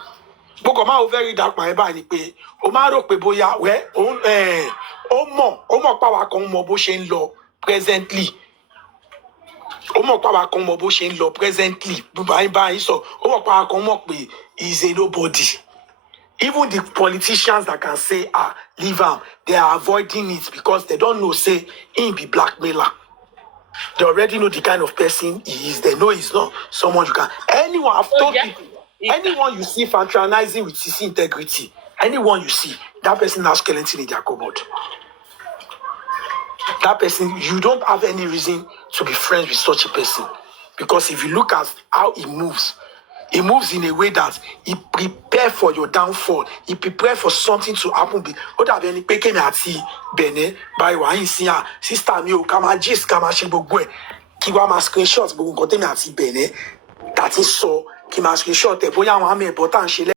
Bókọ̀ máa ò fẹ́ rí dàpọ̀ ẹ̀ báyìí ni pé o máa rò pé bóyá ó mọ̀ pàwọ́ kan mọ bó ṣe ń lọ presently. Ó mọ̀ pàwọ́ kan mọ bó ṣe ń lọ presently. Báyìí sọ ó mọ̀ pàwọ́ kan mọ̀ pé he is a nobody. Even the politicians that can say leave am, they are avoiding it because they don't know say he be blackmailer. They already know the kind of person he is. They know he's not someone you can. Anyone, I've told people. Anyone you see fraternizing with CC integrity, anyone you see, that person has skeleton in their cupboard. That person, you don't have any reason to be friends with such a person. Because if you look at how he moves in a way that he prepare for your downfall. He prepare for something to happen. What have any peke me ati bene by wa insia sister mi o kama gist kama se gbogbo e ki wa ma screenshot gbogbo nkan temi ati bene that is so ki ma screenshot e bóyá àwọn àmì important ṣe